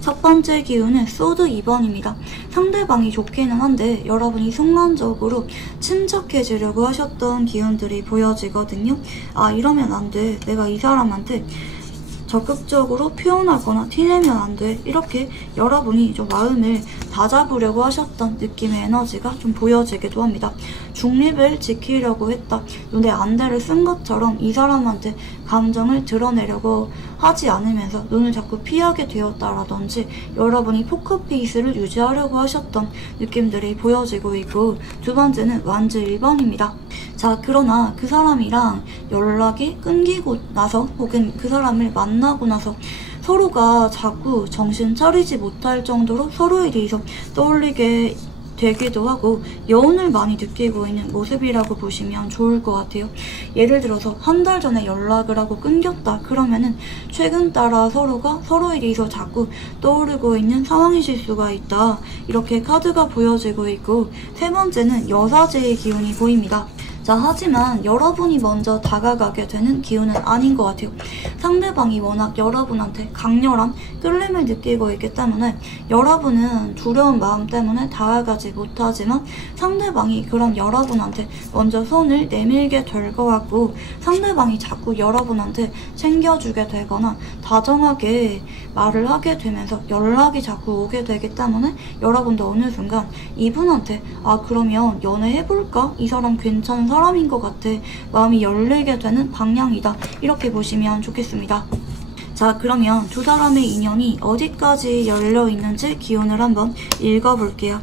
첫 번째 기운은 소드 2번입니다. 상대방이 좋기는 한데 여러분이 순간적으로 침착해지려고 하셨던 기운들이 보여지거든요. 아, 이러면 안 돼, 내가 이 사람한테 적극적으로 표현하거나 티내면 안 돼, 이렇게 여러분이 좀 마음을 다잡으려고 하셨던 느낌의 에너지가 좀 보여지기도 합니다. 중립을 지키려고 했다, 눈에 안대를 쓴 것처럼 이 사람한테 감정을 드러내려고 하지 않으면서 눈을 자꾸 피하게 되었다라든지 여러분이 포커페이스를 유지하려고 하셨던 느낌들이 보여지고 있고, 두 번째는 완즈 1번입니다. 자, 그러나 그 사람이랑 연락이 끊기고 나서 혹은 그 사람을 만나고 나서 서로가 자꾸 정신 차리지 못할 정도로 서로에 대해서 떠올리게 되기도 하고 여운을 많이 느끼고 있는 모습이라고 보시면 좋을 것 같아요. 예를 들어서 한 달 전에 연락을 하고 끊겼다 그러면은 최근 따라 서로가 서로에 대해서 자꾸 떠오르고 있는 상황이실 수가 있다, 이렇게 카드가 보여지고 있고, 세 번째는 여사제의 기운이 보입니다. 자, 하지만 여러분이 먼저 다가가게 되는 기운은 아닌 것 같아요. 상대방이 워낙 여러분한테 강렬한 끌림을 느끼고 있기 때문에 여러분은 두려운 마음 때문에 다가가지 못하지만 상대방이 그런 여러분한테 먼저 손을 내밀게 될 것 같고, 상대방이 자꾸 여러분한테 챙겨주게 되거나 다정하게 말을 하게 되면서 연락이 자꾸 오게 되기 때문에 여러분도 어느 순간 이분한테 아, 그러면 연애해볼까? 이 사람 괜찮은 사람인 것 같아, 마음이 열리게 되는 방향이다, 이렇게 보시면 좋겠습니다. 자, 그러면 두 사람의 인연이 어디까지 열려 있는지 기운을 한번 읽어볼게요.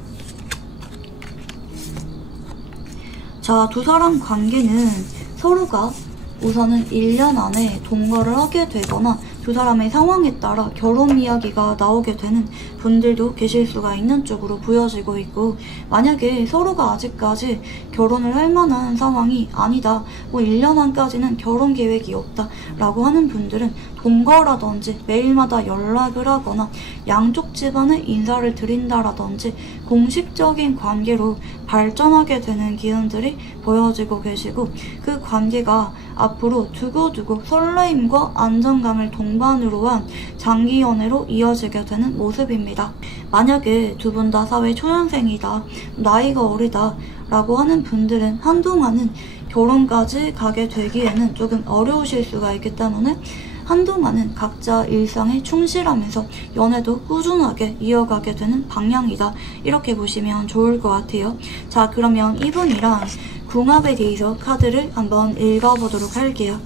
자, 두 사람 관계는 서로가 우선은 1년 안에 동거를 하게 되거나 두 사람의 상황에 따라 결혼 이야기가 나오게 되는 분들도 계실 수가 있는 쪽으로 보여지고 있고, 만약에 서로가 아직까지 결혼을 할 만한 상황이 아니다, 뭐 1년 안까지는 결혼 계획이 없다 라고 하는 분들은 본 거라든지 매일마다 연락을 하거나 양쪽 집안에 인사를 드린다라든지 공식적인 관계로 발전하게 되는 기운들이 보여지고 계시고, 그 관계가 앞으로 두고두고 설레임과 안정감을 동반으로 한 장기 연애로 이어지게 되는 모습입니다. 만약에 두 분 다 사회 초년생이다, 나이가 어리다 라고 하는 분들은 한동안은 결혼까지 가게 되기에는 조금 어려우실 수가 있기 때문에 한동안은 각자 일상에 충실하면서 연애도 꾸준하게 이어가게 되는 방향이다, 이렇게 보시면 좋을 것 같아요. 자, 그러면 이분이랑 궁합에 대해서 카드를 한번 읽어보도록 할게요.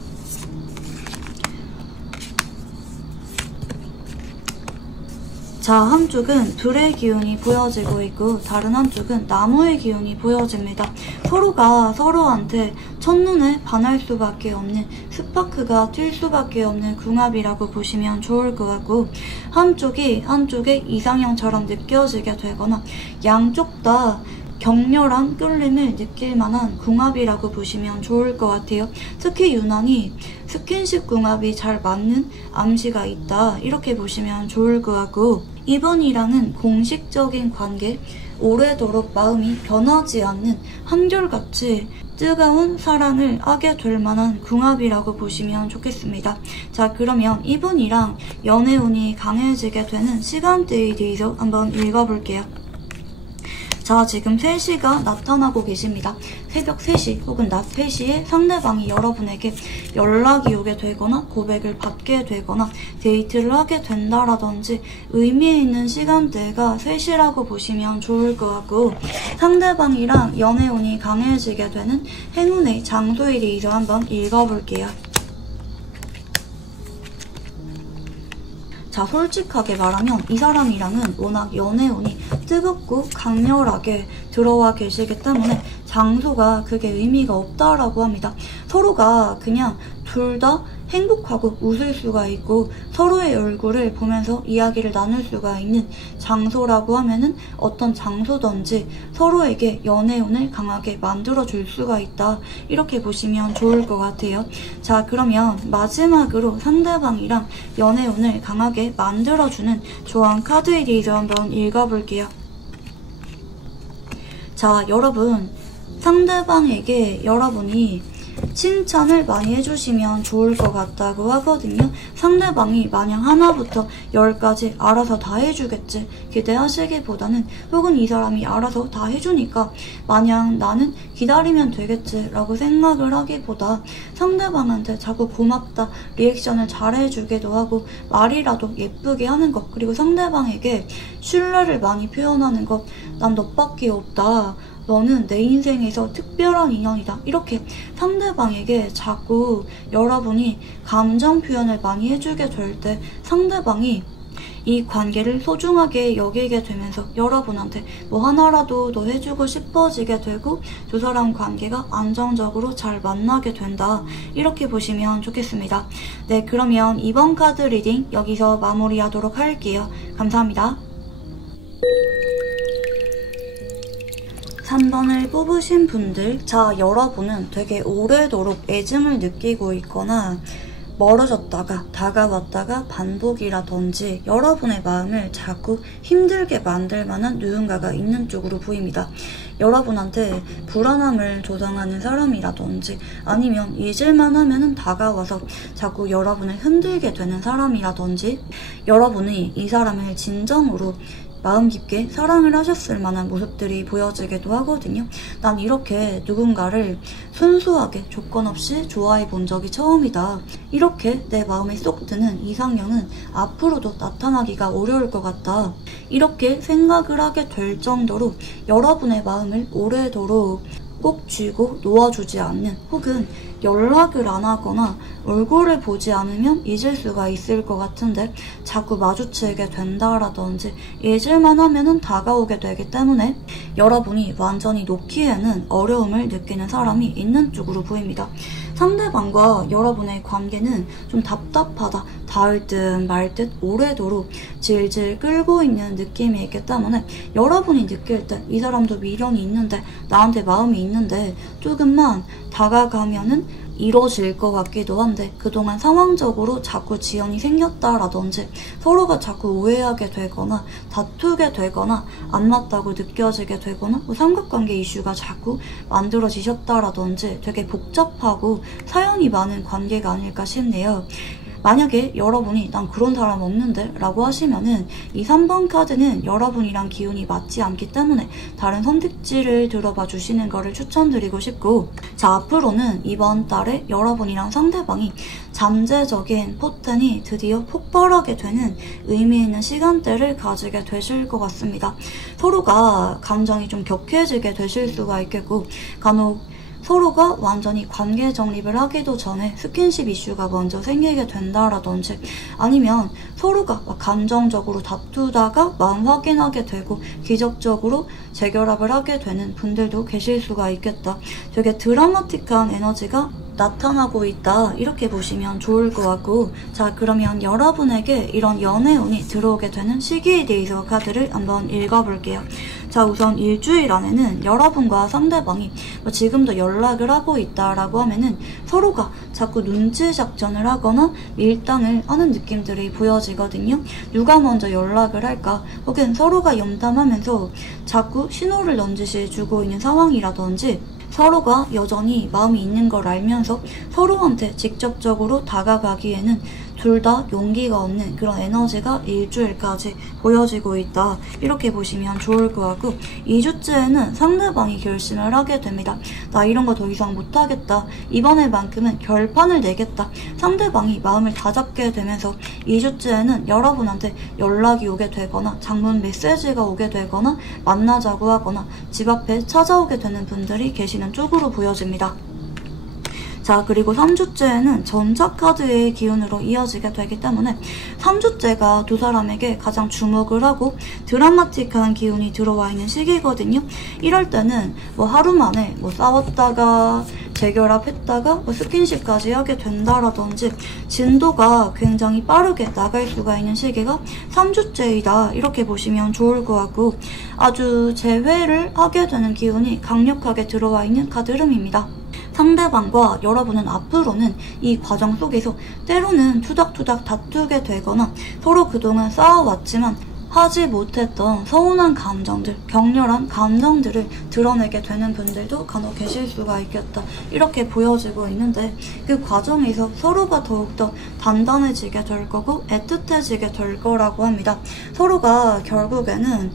자, 한쪽은 불의 기운이 보여지고 있고 다른 한쪽은 나무의 기운이 보여집니다. 서로가 서로한테 첫눈에 반할 수밖에 없는, 스파크가 튈 수밖에 없는 궁합이라고 보시면 좋을 것 같고, 한쪽이 한쪽의 이상형처럼 느껴지게 되거나 양쪽 다 격렬한 끌림을 느낄 만한 궁합이라고 보시면 좋을 것 같아요. 특히 유난히 스킨십 궁합이 잘 맞는 암시가 있다, 이렇게 보시면 좋을 것 같고, 이분이랑은 공식적인 관계, 오래도록 마음이 변하지 않는 한결같이 뜨거운 사랑을 하게 될 만한 궁합이라고 보시면 좋겠습니다. 자, 그러면 이분이랑 연애운이 강해지게 되는 시간대에 대해서 한번 읽어볼게요. 자, 지금 3시가 나타나고 계십니다. 새벽 3시 혹은 낮 3시에 상대방이 여러분에게 연락이 오게 되거나 고백을 받게 되거나 데이트를 하게 된다라든지 의미 있는 시간대가 3시라고 보시면 좋을 것 같고, 상대방이랑 연애운이 강해지게 되는 행운의 장소에 대해서 한번 읽어볼게요. 자, 솔직하게 말하면 이 사람이랑은 워낙 연애운이 뜨겁고 강렬하게 들어와 계시기 때문에 장소가 그게 의미가 없다라고 합니다. 서로가 그냥 둘 다 행복하고 웃을 수가 있고 서로의 얼굴을 보면서 이야기를 나눌 수가 있는 장소라고 하면은 어떤 장소든지 서로에게 연애운을 강하게 만들어줄 수가 있다, 이렇게 보시면 좋을 것 같아요. 자, 그러면 마지막으로 상대방이랑 연애운을 강하게 만들어주는 조언 카드에 대해서 한번 읽어볼게요. 자, 여러분, 상대방에게 여러분이 칭찬을 많이 해주시면 좋을 것 같다고 하거든요. 상대방이 마냥 하나부터 10까지 알아서 다 해주겠지 기대하시기보다는, 혹은 이 사람이 알아서 다 해주니까 마냥 나는 기다리면 되겠지 라고 생각을 하기보다 상대방한테 자꾸 고맙다, 리액션을 잘 해주기도 하고 말이라도 예쁘게 하는 것, 그리고 상대방에게 신뢰를 많이 표현하는 것, 난 너밖에 없다, 너는 내 인생에서 특별한 인연이다, 이렇게 상대방에게 자꾸 여러분이 감정 표현을 많이 해주게 될 때 상대방이 이 관계를 소중하게 여기게 되면서 여러분한테 뭐 하나라도 더 해주고 싶어지게 되고 두 사람 관계가 안정적으로 잘 만나게 된다, 이렇게 보시면 좋겠습니다. 네, 그러면 이번 카드 리딩 여기서 마무리하도록 할게요. 감사합니다. 3번을 뽑으신 분들, 자, 여러분은 되게 오래도록 애증을 느끼고 있거나 멀어졌다가 다가왔다가 반복이라든지 여러분의 마음을 자꾸 힘들게 만들 만한 누군가가 있는 쪽으로 보입니다. 여러분한테 불안함을 조성하는 사람이라든지 아니면 잊을만 하면은 다가와서 자꾸 여러분을 흔들게 되는 사람이라든지, 여러분이 이 사람을 진정으로 마음 깊게 사랑을 하셨을 만한 모습들이 보여지기도 하거든요. 난 이렇게 누군가를 순수하게 조건 없이 좋아해 본 적이 처음이다, 이렇게 내 마음에 쏙 드는 이상형은 앞으로도 나타나기가 어려울 것 같다, 이렇게 생각을 하게 될 정도로 여러분의 마음을 오래도록 꼭 쥐고 놓아주지 않는, 혹은 연락을 안 하거나 얼굴을 보지 않으면 잊을 수가 있을 것 같은데 자꾸 마주치게 된다라든지 잊을만 하면은 다가오게 되기 때문에 여러분이 완전히 놓기에는 어려움을 느끼는 사람이 있는 쪽으로 보입니다. 상대방과 여러분의 관계는 좀 답답하다, 닿을 듯 말 듯 오래도록 질질 끌고 있는 느낌이 있기 때문에 여러분이 느낄 때 이 사람도 미련이 있는데 나한테 마음이 있는데 조금만 다가가면은 이뤄질 것 같기도 한데 그동안 상황적으로 자꾸 지연이 생겼다라든지 서로가 자꾸 오해하게 되거나 다투게 되거나 안 맞다고 느껴지게 되거나 뭐 삼각관계 이슈가 자꾸 만들어지셨다라든지 되게 복잡하고 사연이 많은 관계가 아닐까 싶네요. 만약에 여러분이 난 그런 사람 없는데 라고 하시면은 이 3번 카드는 여러분이랑 기운이 맞지 않기 때문에 다른 선택지를 들어봐 주시는 거를 추천드리고 싶고, 자, 앞으로는 이번 달에 여러분이랑 상대방이 잠재적인 포텐이 드디어 폭발하게 되는 의미 있는 시간대를 가지게 되실 것 같습니다. 서로가 감정이 좀 격해지게 되실 수가 있겠고, 간혹 서로가 완전히 관계 정립을 하기도 전에 스킨십 이슈가 먼저 생기게 된다라든지, 아니면 서로가 감정적으로 다투다가 마음 확인하게 되고 기적적으로 재결합을 하게 되는 분들도 계실 수가 있겠다. 되게 드라마틱한 에너지가 나타나고 있다, 이렇게 보시면 좋을 것 같고, 자, 그러면 여러분에게 이런 연애운이 들어오게 되는 시기에 대해서 카드를 한번 읽어볼게요. 자, 우선 일주일 안에는 여러분과 상대방이 지금도 연락을 하고 있다라고 하면은 서로가 자꾸 눈치 작전을 하거나 밀당을 하는 느낌들이 보여지거든요. 누가 먼저 연락을 할까, 혹은 서로가 염담하면서 자꾸 신호를 넌지시 주고 있는 상황이라든지, 서로가 여전히 마음이 있는 걸 알면서 서로한테 직접적으로 다가가기에는 둘 다 용기가 없는 그런 에너지가 일주일까지 보여지고 있다, 이렇게 보시면 좋을 것 같고, 2주째에는 상대방이 결심을 하게 됩니다. 나 이런 거 더 이상 못하겠다, 이번에만큼은 결판을 내겠다, 상대방이 마음을 다잡게 되면서 2주째에는 여러분한테 연락이 오게 되거나 장문 메시지가 오게 되거나 만나자고 하거나 집 앞에 찾아오게 되는 분들이 계시는 쪽으로 보여집니다. 자, 그리고 3주째에는 전자카드의 기운으로 이어지게 되기 때문에 3주째가 두 사람에게 가장 주목을 하고 드라마틱한 기운이 들어와 있는 시기거든요. 이럴 때는 뭐 하루 만에 싸웠다가 재결합했다가 스킨십까지 하게 된다라든지 진도가 굉장히 빠르게 나갈 수가 있는 시기가 3주째이다, 이렇게 보시면 좋을 것 같고, 아주 재회를 하게 되는 기운이 강력하게 들어와 있는 카드 흐름입니다. 상대방과 여러분은 앞으로는 이 과정 속에서 때로는 투닥투닥 다투게 되거나 서로 그동안 쌓아왔지만 하지 못했던 서운한 감정들, 격렬한 감정들을 드러내게 되는 분들도 간혹 계실 수가 있겠다, 이렇게 보여지고 있는데, 그 과정에서 서로가 더욱더 단단해지게 될 거고 애틋해지게 될 거라고 합니다. 서로가 결국에는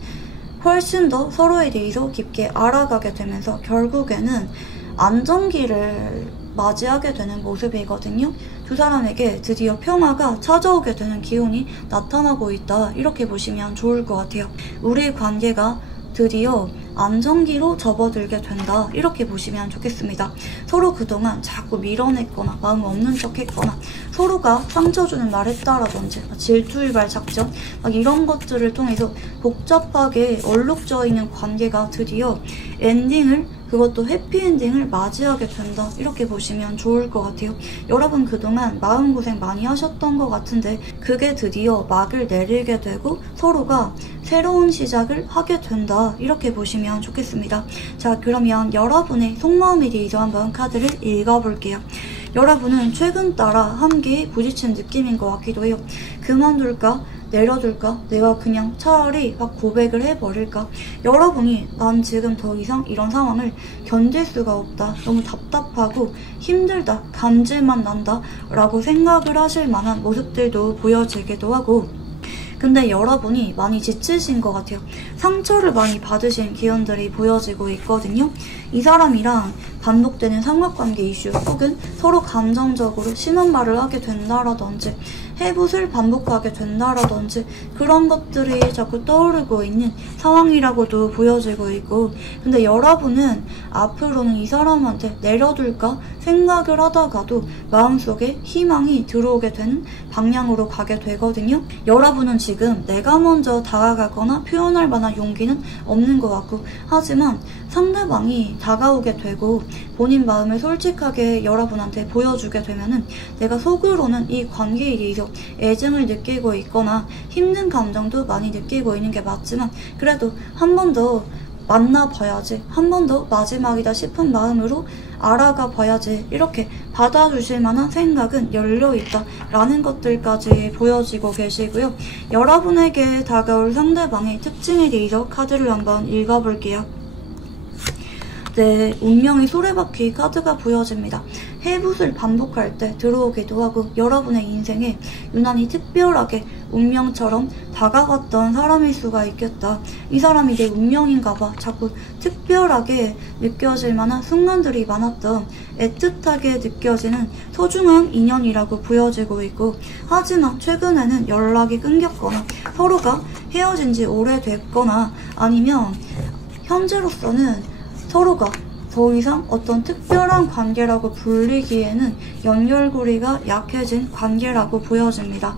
훨씬 더 서로에 대해서 깊게 알아가게 되면서 결국에는 안정기를 맞이하게 되는 모습이거든요. 두 사람에게 드디어 평화가 찾아오게 되는 기운이 나타나고 있다, 이렇게 보시면 좋을 것 같아요. 우리 관계가 드디어 안정기로 접어들게 된다, 이렇게 보시면 좋겠습니다. 서로 그동안 자꾸 밀어냈거나 마음 없는 척 했거나 서로가 상처 주는 말 했다라든지 질투유발 작전 이런 것들을 통해서 복잡하게 얼룩져 있는 관계가 드디어 엔딩을, 그것도 해피엔딩을 맞이하게 된다, 이렇게 보시면 좋을 것 같아요. 여러분 그동안 마음고생 많이 하셨던 것 같은데 그게 드디어 막을 내리게 되고 서로가 새로운 시작을 하게 된다, 이렇게 보시면 좋겠습니다. 자, 그러면 여러분의 속마음에 대해서 한번 카드를 읽어볼게요. 여러분은 최근 따라 한계에 부딪힌 느낌인 것 같기도 해요. 그만둘까? 내려둘까? 내가 그냥 차라리 막 고백을 해버릴까? 여러분이 난 지금 더 이상 이런 상황을 견딜 수가 없다, 너무 답답하고 힘들다, 감질만 난다 라고 생각을 하실 만한 모습들도 보여지기도 하고, 근데 여러분이 많이 지치신 것 같아요. 상처를 많이 받으신 기운들이 보여지고 있거든요. 이 사람이랑 반복되는 삼각관계 이슈, 혹은 서로 감정적으로 심한 말을 하게 된다라든지 해붓을 반복하게 된다라든지 그런 것들이 자꾸 떠오르고 있는 상황이라고도 보여지고 있고, 근데 여러분은 앞으로는 이 사람한테 내려둘까 생각을 하다가도 마음속에 희망이 들어오게 되는 방향으로 가게 되거든요. 여러분은 지금 내가 먼저 다가가거나 표현할 만한 용기는 없는 것 같고, 하지만 상대방이 다가오게 되고 본인 마음을 솔직하게 여러분한테 보여주게 되면은 내가 속으로는 이 관계에 대해서 애증을 느끼고 있거나 힘든 감정도 많이 느끼고 있는 게 맞지만 그래도 한 번 더 만나봐야지, 한 번 더 마지막이다 싶은 마음으로 알아가 봐야지, 이렇게 받아주실 만한 생각은 열려있다 라는 것들까지 보여지고 계시고요. 여러분에게 다가올 상대방의 특징에 대해서 카드를 한번 읽어볼게요. 네, 운명의 소래바퀴 카드가 보여집니다. 해붓을 반복할 때 들어오기도 하고 여러분의 인생에 유난히 특별하게 운명처럼 다가갔던 사람일 수가 있겠다. 이 사람이 내 운명인가 봐. 자꾸 특별하게 느껴질 만한 순간들이 많았던, 애틋하게 느껴지는 소중한 인연이라고 보여지고 있고, 하지만 최근에는 연락이 끊겼거나 서로가 헤어진 지 오래됐거나 아니면 현재로서는 서로가 더 이상 어떤 특별한 관계라고 불리기에는 연결고리가 약해진 관계라고 보여집니다.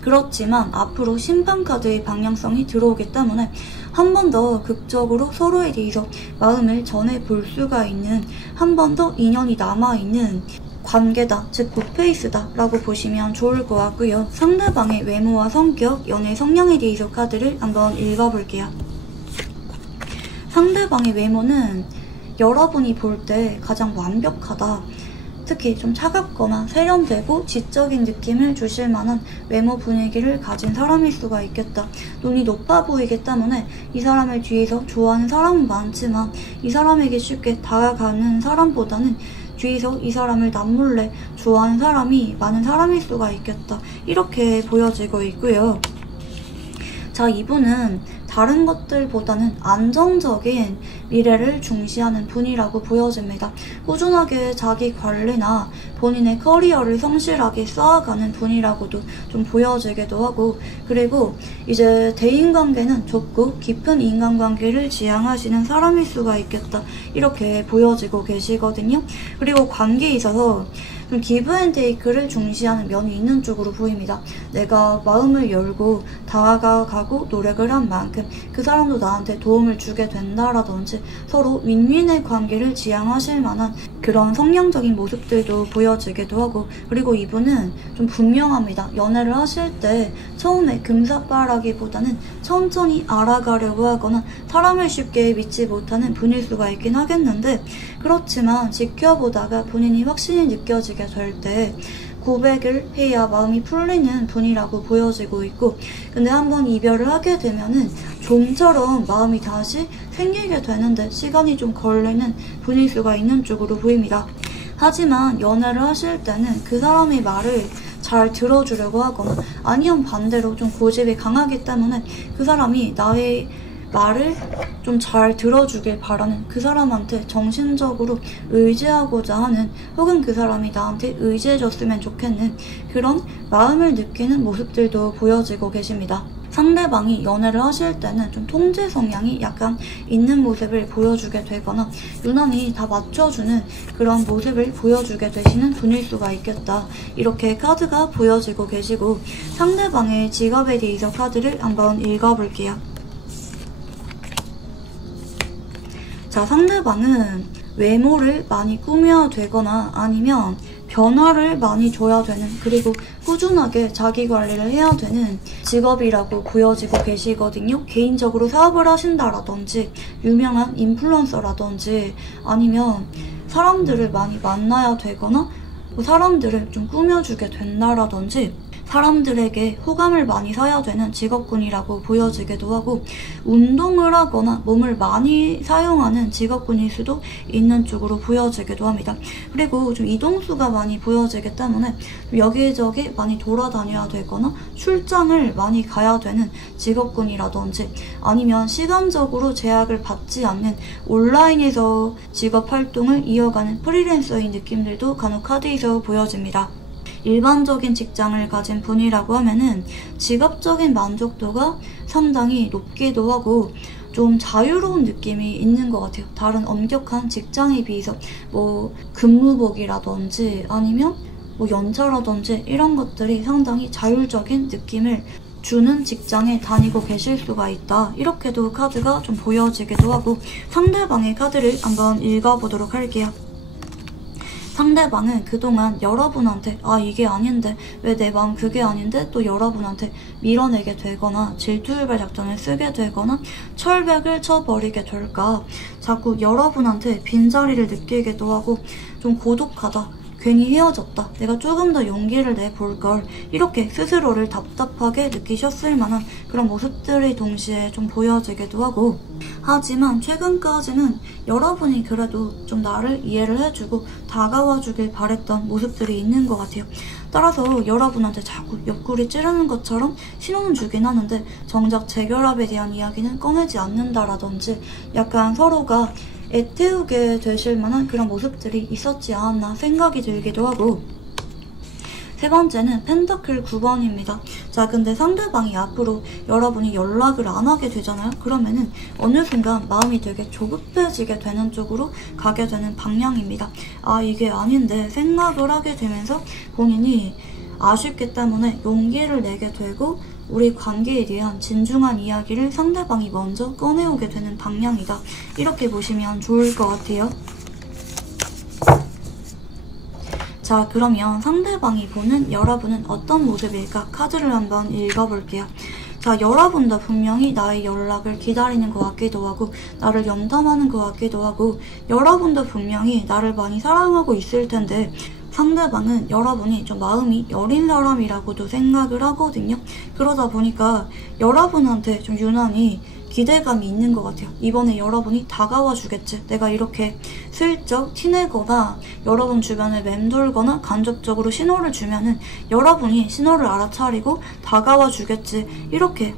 그렇지만 앞으로 심판카드의 방향성이 들어오기 때문에 한 번 더 극적으로 서로에 대해서 마음을 전해볼 수가 있는, 한 번 더 인연이 남아있는 관계다, 즉 굿페이스다 라고 보시면 좋을 것 같고요. 상대방의 외모와 성격, 연애 성향에 대해서 카드를 한번 읽어볼게요. 상대방의 외모는 여러분이 볼 때 가장 완벽하다, 특히 좀 차갑거나 세련되고 지적인 느낌을 주실 만한 외모 분위기를 가진 사람일 수가 있겠다. 눈이 높아 보이기 때문에 이 사람을 뒤에서 좋아하는 사람은 많지만 이 사람에게 쉽게 다가가는 사람보다는 뒤에서 이 사람을 남몰래 좋아하는 사람이 많은 사람일 수가 있겠다. 이렇게 보여지고 있고요. 자, 이분은 다른 것들보다는 안정적인 미래를 중시하는 분이라고 보여집니다. 꾸준하게 자기 관리나 본인의 커리어를 성실하게 쌓아가는 분이라고도 좀 보여지기도 하고, 그리고 이제 대인관계는 좁고 깊은 인간관계를 지향하시는 사람일 수가 있겠다. 이렇게 보여지고 계시거든요. 그리고 관계에 있어서 좀 기브앤테이크를 중시하는 면이 있는 쪽으로 보입니다. 내가 마음을 열고 다가가고 노력을 한 만큼 그 사람도 나한테 도움을 주게 된다라든지 서로 윈윈의 관계를 지향하실 만한 그런 성향적인 모습들도 보여지기도 하고, 그리고 이분은 좀 분명합니다. 연애를 하실 때 처음에 금사빠라기보다는 천천히 알아가려고 하거나 사람을 쉽게 믿지 못하는 분일 수가 있긴 하겠는데, 그렇지만 지켜보다가 본인이 확신이 느껴지게 될 때 고백을 해야 마음이 풀리는 분이라고 보여지고 있고, 근데 한번 이별을 하게 되면은 좀처럼 마음이 다시 생기게 되는데 시간이 좀 걸리는 분일 수가 있는 쪽으로 보입니다. 하지만 연애를 하실 때는 그 사람의 말을 잘 들어주려고 하거나 아니면 반대로 좀 고집이 강하기 때문에 그 사람이 나의 말을 좀 잘 들어주길 바라는, 그 사람한테 정신적으로 의지하고자 하는, 혹은 그 사람이 나한테 의지해줬으면 좋겠는 그런 마음을 느끼는 모습들도 보여지고 계십니다. 상대방이 연애를 하실 때는 좀 통제 성향이 약간 있는 모습을 보여주게 되거나 유난히 다 맞춰주는 그런 모습을 보여주게 되시는 분일 수가 있겠다. 이렇게 카드가 보여지고 계시고, 상대방의 직업에 대해서 카드를 한번 읽어볼게요. 자, 상대방은 외모를 많이 꾸며야 되거나 아니면 변화를 많이 줘야 되는, 그리고 꾸준하게 자기 관리를 해야 되는 직업이라고 보여지고 계시거든요. 개인적으로 사업을 하신다라든지 유명한 인플루언서라든지 아니면 사람들을 많이 만나야 되거나 사람들을 좀 꾸며주게 된다라든지 사람들에게 호감을 많이 사야 되는 직업군이라고 보여지기도 하고, 운동을 하거나 몸을 많이 사용하는 직업군일 수도 있는 쪽으로 보여지기도 합니다. 그리고 좀 이동수가 많이 보여지기 때문에 여기저기 많이 돌아다녀야 되거나 출장을 많이 가야 되는 직업군이라든지 아니면 시간적으로 제약을 받지 않는 온라인에서 직업 활동을 이어가는 프리랜서의 느낌들도 간혹 카드에서 보여집니다. 일반적인 직장을 가진 분이라고 하면은 직업적인 만족도가 상당히 높기도 하고 좀 자유로운 느낌이 있는 것 같아요. 다른 엄격한 직장에 비해서 뭐 근무복이라든지 아니면 뭐 연차라든지 이런 것들이 상당히 자율적인 느낌을 주는 직장에 다니고 계실 수가 있다. 이렇게도 카드가 좀 보여지기도 하고, 상대방의 카드를 한번 읽어보도록 할게요. 상대방은 그동안 여러분한테 이게 아닌데 왜 내 마음 그게 아닌데 또 여러분한테 밀어내게 되거나 질투유발 작전을 쓰게 되거나 철벽을 쳐버리게 될까 자꾸 여러분한테 빈자리를 느끼기도 하고 좀 고독하다 괜히 헤어졌다. 내가 조금 더 용기를 내볼걸. 이렇게 스스로를 답답하게 느끼셨을 만한 그런 모습들이 동시에 좀 보여지기도 하고 하지만 최근까지는 여러분이 그래도 좀 나를 이해를 해주고 다가와주길 바랬던 모습들이 있는 것 같아요. 따라서 여러분한테 자꾸 옆구리 찌르는 것처럼 신호는 주긴 하는데 정작 재결합에 대한 이야기는 꺼내지 않는다라든지 약간 서로가 애태우게 되실 만한 그런 모습들이 있었지 않았나 생각이 들기도 하고 세 번째는 펜타클 9번입니다. 자, 근데 상대방이 앞으로 여러분이 연락을 안 하게 되잖아요? 그러면은 어느 순간 마음이 되게 조급해지게 되는 쪽으로 가게 되는 방향입니다. 이게 아닌데 생각을 하게 되면서 본인이 아쉽기 때문에 용기를 내게 되고 우리 관계에 대한 진중한 이야기를 상대방이 먼저 꺼내오게 되는 방향이다. 이렇게 보시면 좋을 것 같아요. 자, 그러면 상대방이 보는 여러분은 어떤 모습일까? 카드를 한번 읽어볼게요. 자, 여러분도 분명히 나의 연락을 기다리는 것 같기도 하고 나를 염탐하는 것 같기도 하고 여러분도 분명히 나를 많이 사랑하고 있을 텐데 상대방은 여러분이 좀 마음이 여린 사람이라고도 생각을 하거든요. 그러다 보니까 여러분한테 좀 유난히 기대감이 있는 것 같아요. 이번에 여러분이 다가와 주겠지. 내가 이렇게 슬쩍 티내거나 여러분 주변에 맴돌거나 간접적으로 신호를 주면은 여러분이 신호를 알아차리고 다가와 주겠지. 이렇게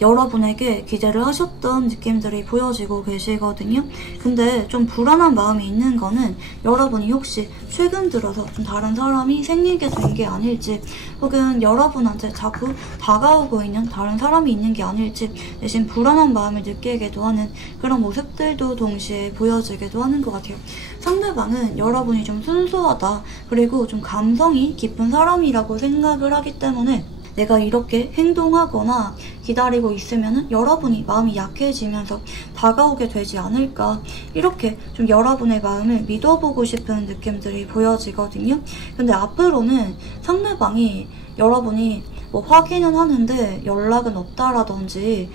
여러분에게 기대를 하셨던 느낌들이 보여지고 계시거든요. 근데 좀 불안한 마음이 있는 거는 여러분이 혹시 최근 들어서 좀 다른 사람이 생기게 된 게 아닐지 혹은 여러분한테 자꾸 다가오고 있는 다른 사람이 있는 게 아닐지 대신 불안한 마음을 느끼기도 하는 그런 모습들도 동시에 보여지기도 하는 것 같아요. 상대방은 여러분이 좀 순수하다 그리고 좀 감성이 깊은 사람이라고 생각을 하기 때문에 내가 이렇게 행동하거나 기다리고 있으면 여러분이 마음이 약해지면서 다가오게 되지 않을까 이렇게 좀 여러분의 마음을 믿어보고 싶은 느낌들이 보여지거든요. 근데 앞으로는 상대방이 여러분이 뭐 확인은 하는데 연락은 없다라든지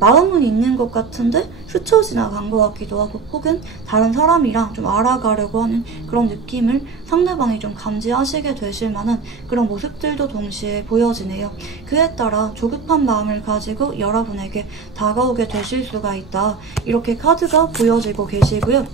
마음은 있는 것 같은데 스쳐 지나간 것 같기도 하고 혹은 다른 사람이랑 좀 알아가려고 하는 그런 느낌을 상대방이 좀 감지하시게 되실 만한 그런 모습들도 동시에 보여지네요. 그에 따라 조급한 마음을 가지고 여러분에게 다가오게 되실 수가 있다. 이렇게 카드가 보여지고 계시고요.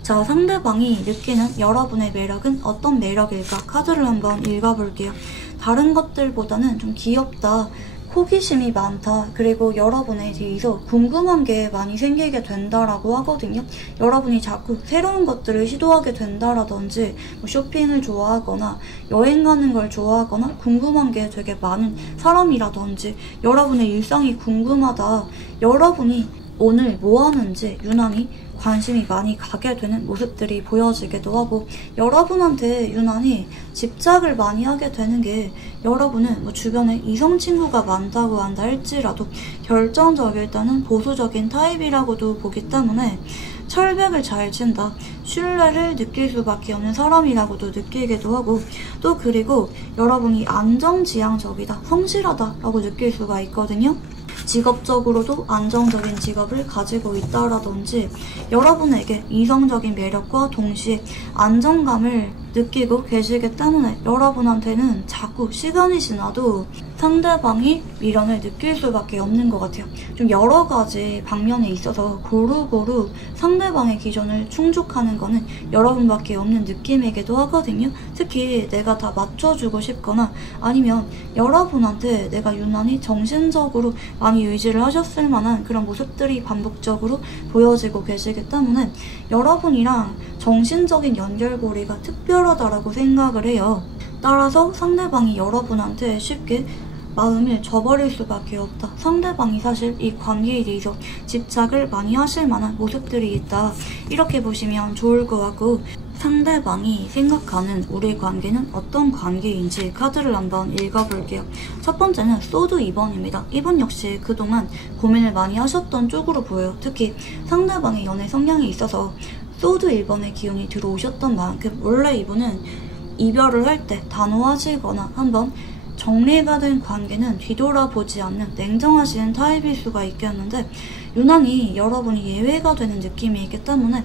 자, 상대방이 느끼는 여러분의 매력은 어떤 매력일까? 카드를 한번 읽어볼게요. 다른 것들보다는 좀 귀엽다. 호기심이 많다. 그리고 여러분에 대해서 궁금한 게 많이 생기게 된다라고 하거든요. 여러분이 자꾸 새로운 것들을 시도하게 된다라든지 뭐 쇼핑을 좋아하거나 여행 가는 걸 좋아하거나 궁금한 게 되게 많은 사람이라든지 여러분의 일상이 궁금하다. 여러분이 오늘 뭐 하는지 유난히 관심이 많이 가게 되는 모습들이 보여지기도 하고 여러분한테 유난히 집착을 많이 하게 되는 게 여러분은 뭐 주변에 이성 친구가 많다고 한다 할지라도 결정적일 때는 보수적인 타입이라고도 보기 때문에 철벽을 잘 친다. 신뢰를 느낄 수밖에 없는 사람이라고도 느끼기도 하고 또 그리고 여러분이 안정지향적이다, 성실하다라고 느낄 수가 있거든요. 직업적으로도 안정적인 직업을 가지고 있다라든지 여러분에게 이성적인 매력과 동시에 안정감을 느끼고 계시기 때문에 여러분한테는 자꾸 시간이 지나도 상대방이 미련을 느낄 수밖에 없는 것 같아요. 좀 여러 가지 방면에 있어서 고루고루 상대방의 기준을 충족하는 거는 여러분밖에 없는 느낌이기도 하거든요. 특히 내가 다 맞춰주고 싶거나 아니면 여러분한테 내가 유난히 정신적으로 많이 의지를 하셨을 만한 그런 모습들이 반복적으로 보여지고 계시기 때문에 여러분이랑 정신적인 연결고리가 특별하다라고 생각을 해요. 따라서 상대방이 여러분한테 쉽게 마음을 저버릴 수밖에 없다. 상대방이 사실 이 관계에 대해서 집착을 많이 하실 만한 모습들이 있다. 이렇게 보시면 좋을 것 같고 상대방이 생각하는 우리 관계는 어떤 관계인지 카드를 한번 읽어볼게요. 첫 번째는 소드 2번입니다. 이분 역시 그동안 고민을 많이 하셨던 쪽으로 보여요. 특히 상대방의 연애 성향이 있어서 소드 1번의 기운이 들어오셨던 만큼 원래 이분은 이별을 할 때 단호하시거나 한번 정리가 된 관계는 뒤돌아보지 않는 냉정하신 타입일 수가 있겠는데, 유난히 여러분이 예외가 되는 느낌이 있기 때문에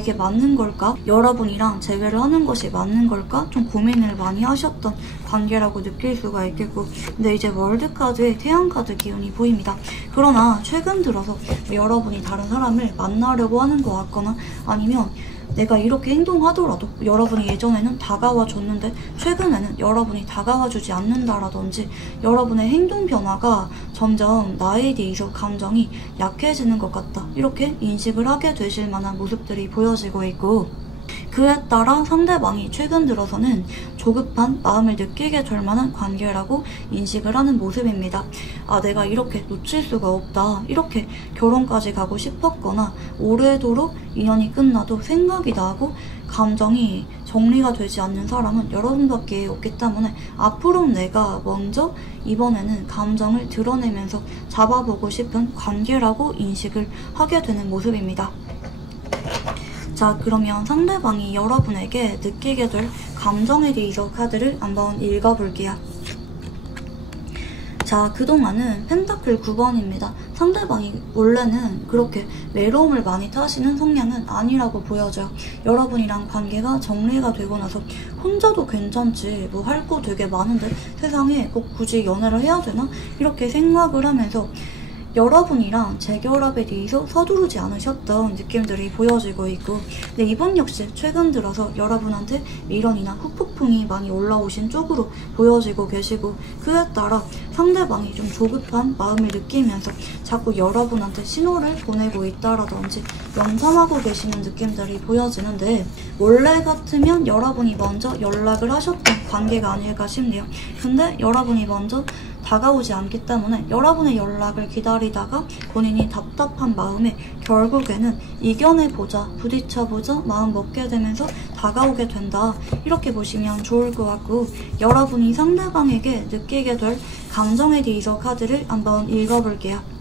이게 맞는 걸까? 여러분이랑 재회를 하는 것이 맞는 걸까? 좀 고민을 많이 하셨던 관계라고 느낄 수가 있겠고, 근데 이제 월드카드의 태양카드 기운이 보입니다. 그러나 최근 들어서 여러분이 다른 사람을 만나려고 하는 것 같거나, 아니면 내가 이렇게 행동하더라도 여러분이 예전에는 다가와 줬는데 최근에는 여러분이 다가와 주지 않는다라든지, 여러분의 행동 변화가 점점 나에 대해서 감정이 약해지는 것 같다, 이렇게 인식을 하게 되실 만한 모습들이 보여지고 있고, 그에 따라 상대방이 최근 들어서는 조급한 마음을 느끼게 될 만한 관계라고 인식을 하는 모습입니다. 내가 이렇게 놓칠 수가 없다, 이렇게 결혼까지 가고 싶었거나 오래도록 인연이 끝나도 생각이 나고 감정이 정리가 되지 않는 사람은 여러분밖에 없기 때문에 앞으로 내가 먼저 이번에는 감정을 드러내면서 잡아보고 싶은 관계라고 인식을 하게 되는 모습입니다. 자, 그러면 상대방이 여러분에게 느끼게 될 감정에 대해서 카드를 한번 읽어볼게요. 자, 그동안은 펜타클 9번입니다. 상대방이 원래는 그렇게 외로움을 많이 타시는 성향은 아니라고 보여져요. 여러분이랑 관계가 정리가 되고 나서 혼자도 괜찮지, 뭐 할 거 되게 많은데 세상에 꼭 굳이 연애를 해야 되나? 이렇게 생각을 하면서 여러분이랑 재결합에 대해서 서두르지 않으셨던 느낌들이 보여지고 있고, 근데 이분 역시 최근 들어서 여러분한테 미련이나 후폭풍이 많이 올라오신 쪽으로 보여지고 계시고, 그에 따라 상대방이 좀 조급한 마음을 느끼면서 자꾸 여러분한테 신호를 보내고 있다라든지 염탐하고 계시는 느낌들이 보여지는데, 원래 같으면 여러분이 먼저 연락을 하셨던 관계가 아닐까 싶네요. 근데 여러분이 먼저 다가오지 않기 때문에 여러분의 연락을 기다리다가 본인이 답답한 마음에 결국에는 이겨내보자, 부딪혀보자 마음 먹게 되면서 다가오게 된다, 이렇게 보시면 좋을 것 같고, 여러분이 상대방에게 느끼게 될 감정에 대해서 카드를 한번 읽어볼게요.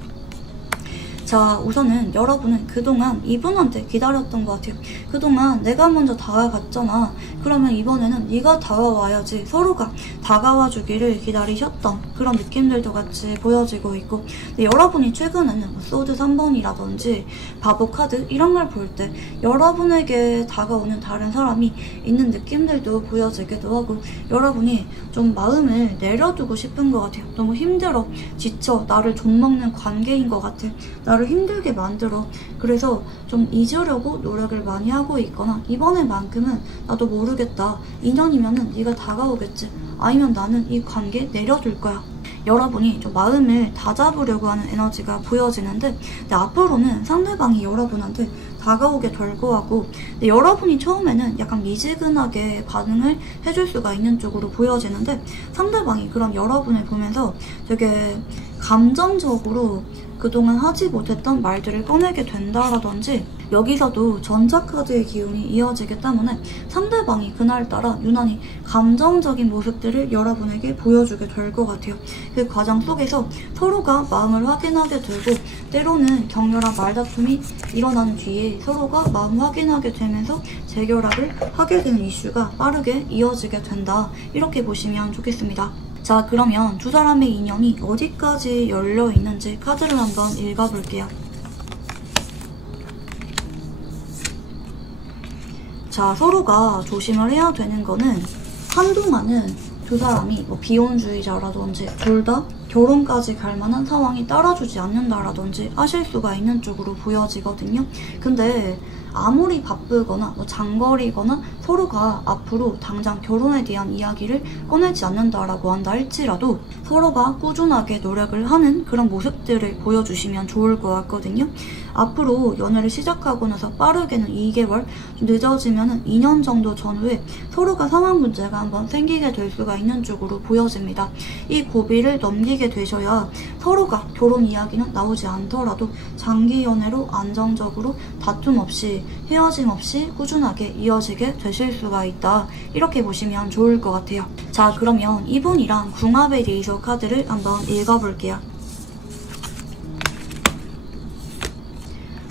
자, 우선은 여러분은 그동안 이분한테 기다렸던 것 같아요. 그동안 내가 먼저 다가갔잖아, 그러면 이번에는 네가 다가와야지, 서로가 다가와 주기를 기다리셨던 그런 느낌들도 같이 보여지고 있고, 근데 여러분이 최근에는 소드 3번이라든지 바보 카드 이런 걸 볼 때 여러분에게 다가오는 다른 사람이 있는 느낌들도 보여지기도 하고, 여러분이 좀 마음을 내려두고 싶은 것 같아요. 너무 힘들어, 지쳐, 나를 좀먹는 관계인 것 같아, 나를 힘들게 만들어. 그래서 좀 잊으려고 노력을 많이 하고 있거나, 이번에만큼은 나도 모르겠다, 인연이면은 네가 다가오겠지, 아니면 나는 이 관계 내려둘 거야. 여러분이 좀 마음을 다잡으려고 하는 에너지가 보여지는데, 근데 앞으로는 상대방이 여러분한테 다가오게 될 거고, 근데 여러분이 처음에는 약간 미지근하게 반응을 해줄 수가 있는 쪽으로 보여지는데, 상대방이 그런 여러분을 보면서 되게 감정적으로 그동안 하지 못했던 말들을 꺼내게 된다라든지, 여기서도 전자카드의 기운이 이어지기 때문에 상대방이 그날따라 유난히 감정적인 모습들을 여러분에게 보여주게 될 것 같아요. 그 과정 속에서 서로가 마음을 확인하게 되고, 때로는 격렬한 말다툼이 일어난 뒤에 서로가 마음 확인하게 되면서 재결합을 하게 되는 이슈가 빠르게 이어지게 된다, 이렇게 보시면 좋겠습니다. 자, 그러면 두 사람의 인연이 어디까지 열려 있는지 카드를 한번 읽어볼게요. 자, 서로가 조심을 해야 되는 거는, 한동안은 두 사람이 뭐 비혼주의자라든지 둘 다 결혼까지 갈 만한 상황이 따라주지 않는다라든지 하실 수가 있는 쪽으로 보여지거든요. 근데 아무리 바쁘거나 뭐 장거리거나 서로가 앞으로 당장 결혼에 대한 이야기를 꺼내지 않는다라고 한다 할지라도 서로가 꾸준하게 노력을 하는 그런 모습들을 보여주시면 좋을 것 같거든요. 앞으로 연애를 시작하고 나서 빠르게는 2개월, 늦어지면 2년 정도 전후에 서로가 상황 문제가 한번 생기게 될 수가 있는 쪽으로 보여집니다. 이 고비를 넘기게 되셔야 서로가 결혼 이야기는 나오지 않더라도 장기 연애로 안정적으로 다툼 없이 헤어짐 없이 꾸준하게 이어지게 되실 수가 있다, 이렇게 보시면 좋을 것 같아요. 자, 그러면 이분이랑 궁합에 대해서 카드를 한번 읽어볼게요.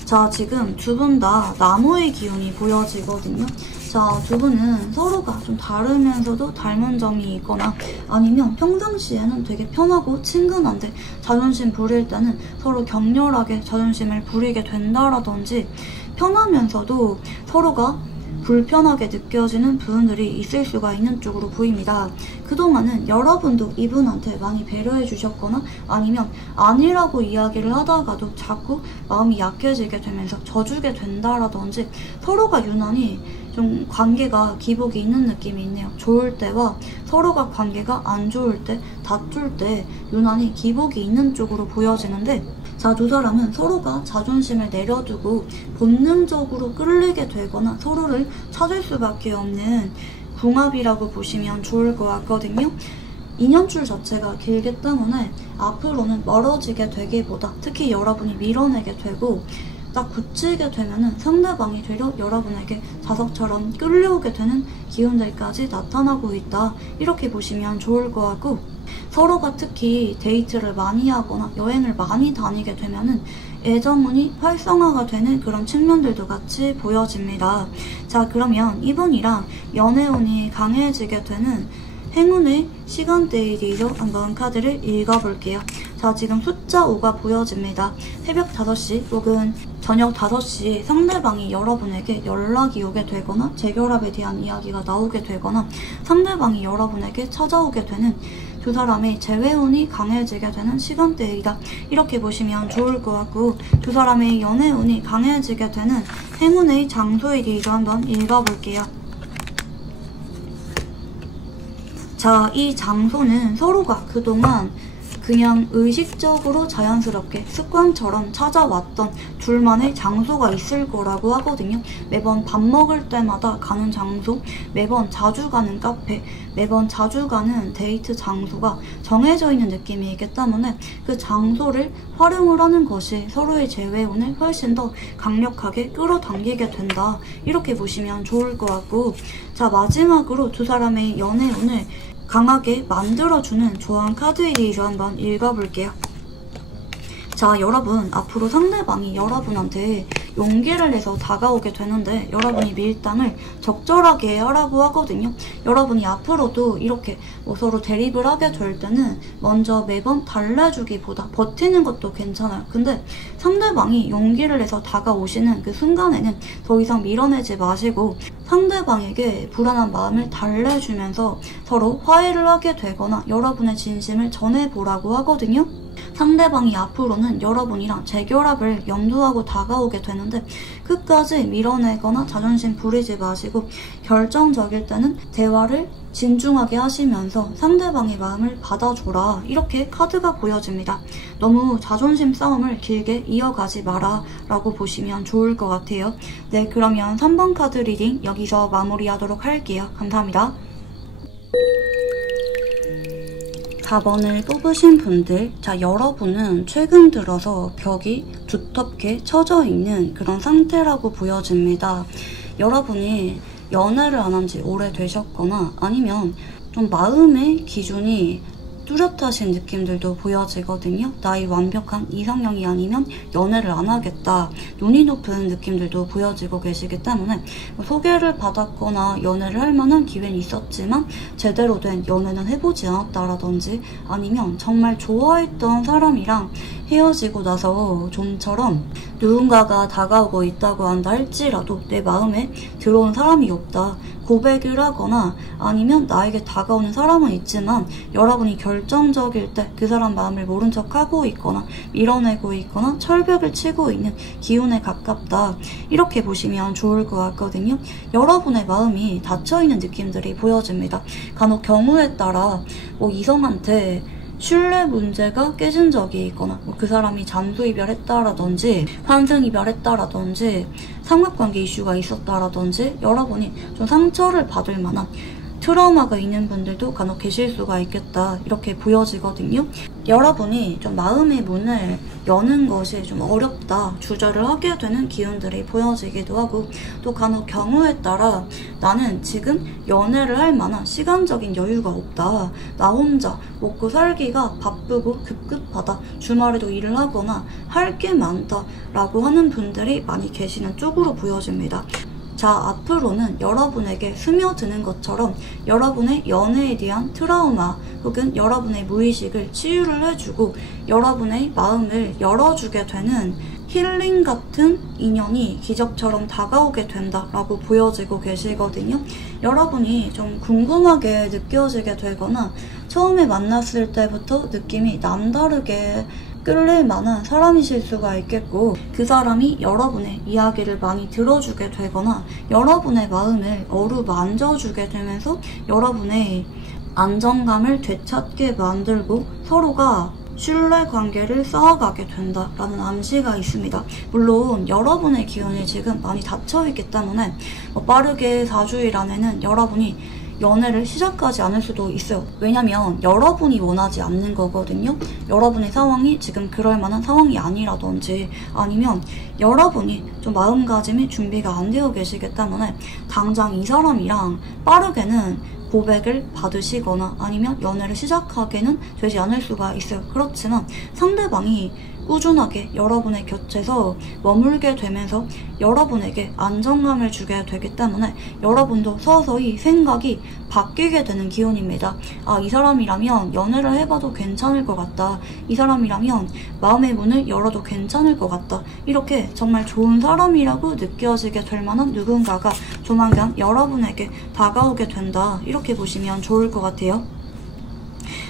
자, 지금 두 분 다 나무의 기운이 보여지거든요. 자, 두 분은 서로가 좀 다르면서도 닮은 점이 있거나 아니면 평상시에는 되게 편하고 친근한데 자존심 부릴 때는 서로 격렬하게 자존심을 부리게 된다라든지 편하면서도 서로가 불편하게 느껴지는 부분들이 있을 수가 있는 쪽으로 보입니다. 그동안은 여러분도 이분한테 많이 배려해 주셨거나 아니면 아니라고 이야기를 하다가도 자꾸 마음이 약해지게 되면서 져주게 된다라든지 서로가 유난히 좀 관계가 기복이 있는 느낌이 있네요. 좋을 때와 서로가 관계가 안 좋을 때, 다툴 때 유난히 기복이 있는 쪽으로 보여지는데 자, 두 사람은 서로가 자존심을 내려두고 본능적으로 끌리게 되거나 서로를 찾을 수밖에 없는 궁합이라고 보시면 좋을 것 같거든요. 인연줄 자체가 길기 때문에 앞으로는 멀어지게 되기보다 특히 여러분이 밀어내게 되고 딱 굳히게 되면은 상대방이 되려 여러분에게 자석처럼 끌려오게 되는 기운들까지 나타나고 있다. 이렇게 보시면 좋을 것 같고 서로가 특히 데이트를 많이 하거나 여행을 많이 다니게 되면은 애정운이 활성화가 되는 그런 측면들도 같이 보여집니다. 자, 그러면 이분이랑 연애운이 강해지게 되는 행운의 시간대이죠. 한번 카드를 읽어볼게요. 자, 지금 숫자 5가 보여집니다. 새벽 5시 혹은 저녁 5시에 상대방이 여러분에게 연락이 오게 되거나 재결합에 대한 이야기가 나오게 되거나 상대방이 여러분에게 찾아오게 되는 두 사람의 재회운이 강해지게 되는 시간대이다. 이렇게 보시면 좋을 것 같고 두 사람의 연애운이 강해지게 되는 행운의 장소이기도 한번 읽어볼게요. 자, 이 장소는 서로가 그동안 그냥 의식적으로 자연스럽게 습관처럼 찾아왔던 둘만의 장소가 있을 거라고 하거든요. 매번 밥 먹을 때마다 가는 장소, 매번 자주 가는 카페, 매번 자주 가는 데이트 장소가 정해져 있는 느낌이기 때문에 그 장소를 활용을 하는 것이 서로의 재회운을 훨씬 더 강력하게 끌어당기게 된다. 이렇게 보시면 좋을 것 같고 자, 마지막으로 두 사람의 연애운을 강하게 만들어주는 조언 카드이기로 한번 읽어볼게요. 자, 여러분 앞으로 상대방이 여러분한테 용기를 내서 다가오게 되는데 여러분이 밀당을 적절하게 하라고 하거든요. 여러분이 앞으로도 이렇게 서로 대립을 하게 될 때는 먼저 매번 달래주기보다 버티는 것도 괜찮아요. 근데 상대방이 용기를 내서 다가오시는 그 순간에는 더 이상 밀어내지 마시고 상대방에게 불안한 마음을 달래주면서 서로 화해를 하게 되거나 여러분의 진심을 전해보라고 하거든요. 상대방이 앞으로는 여러분이랑 재결합을 염두하고 다가오게 되는데 끝까지 밀어내거나 자존심 부리지 마시고 결정적일 때는 대화를 진중하게 하시면서 상대방의 마음을 받아줘라. 이렇게 카드가 보여집니다. 너무 자존심 싸움을 길게 이어가지 마라 라고 보시면 좋을 것 같아요. 네, 그러면 3번 카드 리딩 여기서 마무리하도록 할게요. 감사합니다. 4번을 뽑으신 분들, 자, 여러분은 최근 들어서 벽이 두텁게 쳐져 있는 그런 상태라고 보여집니다. 여러분이 연애를 안 한 지 오래되셨거나 아니면 좀 마음의 기준이 뚜렷하신 느낌들도 보여지거든요. 나의 완벽한 이상형이 아니면 연애를 안 하겠다. 눈이 높은 느낌들도 보여지고 계시기 때문에 소개를 받았거나 연애를 할 만한 기회는 있었지만 제대로 된 연애는 해보지 않았다라든지 아니면 정말 좋아했던 사람이랑 헤어지고 나서 좀처럼 누군가가 다가오고 있다고 한다 할지라도 내 마음에 들어온 사람이 없다. 고백을 하거나 아니면 나에게 다가오는 사람은 있지만 여러분이 결정적일 때 그 사람 마음을 모른 척하고 있거나 밀어내고 있거나 철벽을 치고 있는 기운에 가깝다. 이렇게 보시면 좋을 것 같거든요. 여러분의 마음이 닫혀있는 느낌들이 보여집니다. 간혹 경우에 따라 이성한테 신뢰 문제가 깨진 적이 있거나 그 사람이 잠수 이별했다라든지 환승 이별했다라든지 삼각관계 이슈가 있었다라든지 여러분이 좀 상처를 받을 만한 트라우마가 있는 분들도 간혹 계실 수가 있겠다, 이렇게 보여지거든요. 여러분이 좀 마음의 문을 여는 것이 좀 어렵다, 주저를 하게 되는 기운들이 보여지기도 하고, 또 간혹 경우에 따라 나는 지금 연애를 할 만한 시간적인 여유가 없다, 나 혼자 먹고 살기가 바쁘고 급급하다, 주말에도 일을 하거나 할 게 많다 라고 하는 분들이 많이 계시는 쪽으로 보여집니다. 자, 앞으로는 여러분에게 스며드는 것처럼 여러분의 연애에 대한 트라우마 혹은 여러분의 무의식을 치유를 해주고 여러분의 마음을 열어주게 되는 힐링 같은 인연이 기적처럼 다가오게 된다라고 보여지고 계시거든요. 여러분이 좀 궁금하게 느껴지게 되거나 처음에 만났을 때부터 느낌이 남다르게 끌릴 만한 사람이실 수가 있겠고, 그 사람이 여러분의 이야기를 많이 들어주게 되거나 여러분의 마음을 어루만져주게 되면서 여러분의 안정감을 되찾게 만들고 서로가 신뢰관계를 쌓아가게 된다라는 암시가 있습니다. 물론 여러분의 기운이 지금 많이 닫혀있기 때문에 빠르게 4주일 안에는 여러분이 연애를 시작하지 않을 수도 있어요. 왜냐면 여러분이 원하지 않는 거거든요. 여러분의 상황이 지금 그럴 만한 상황이 아니라든지, 아니면 여러분이 좀 마음가짐이 준비가 안 되어 계시기 때문에 당장 이 사람이랑 빠르게는 고백을 받으시거나 아니면 연애를 시작하게는 되지 않을 수가 있어요. 그렇지만 상대방이 꾸준하게 여러분의 곁에서 머물게 되면서 여러분에게 안정감을 주게 되기 때문에 여러분도 서서히 생각이 바뀌게 되는 기운입니다. 아, 이 사람이라면 연애를 해봐도 괜찮을 것 같다, 이 사람이라면 마음의 문을 열어도 괜찮을 것 같다, 이렇게 정말 좋은 사람이라고 느껴지게 될 만한 누군가가 조만간 여러분에게 다가오게 된다, 이렇게 보시면 좋을 것 같아요.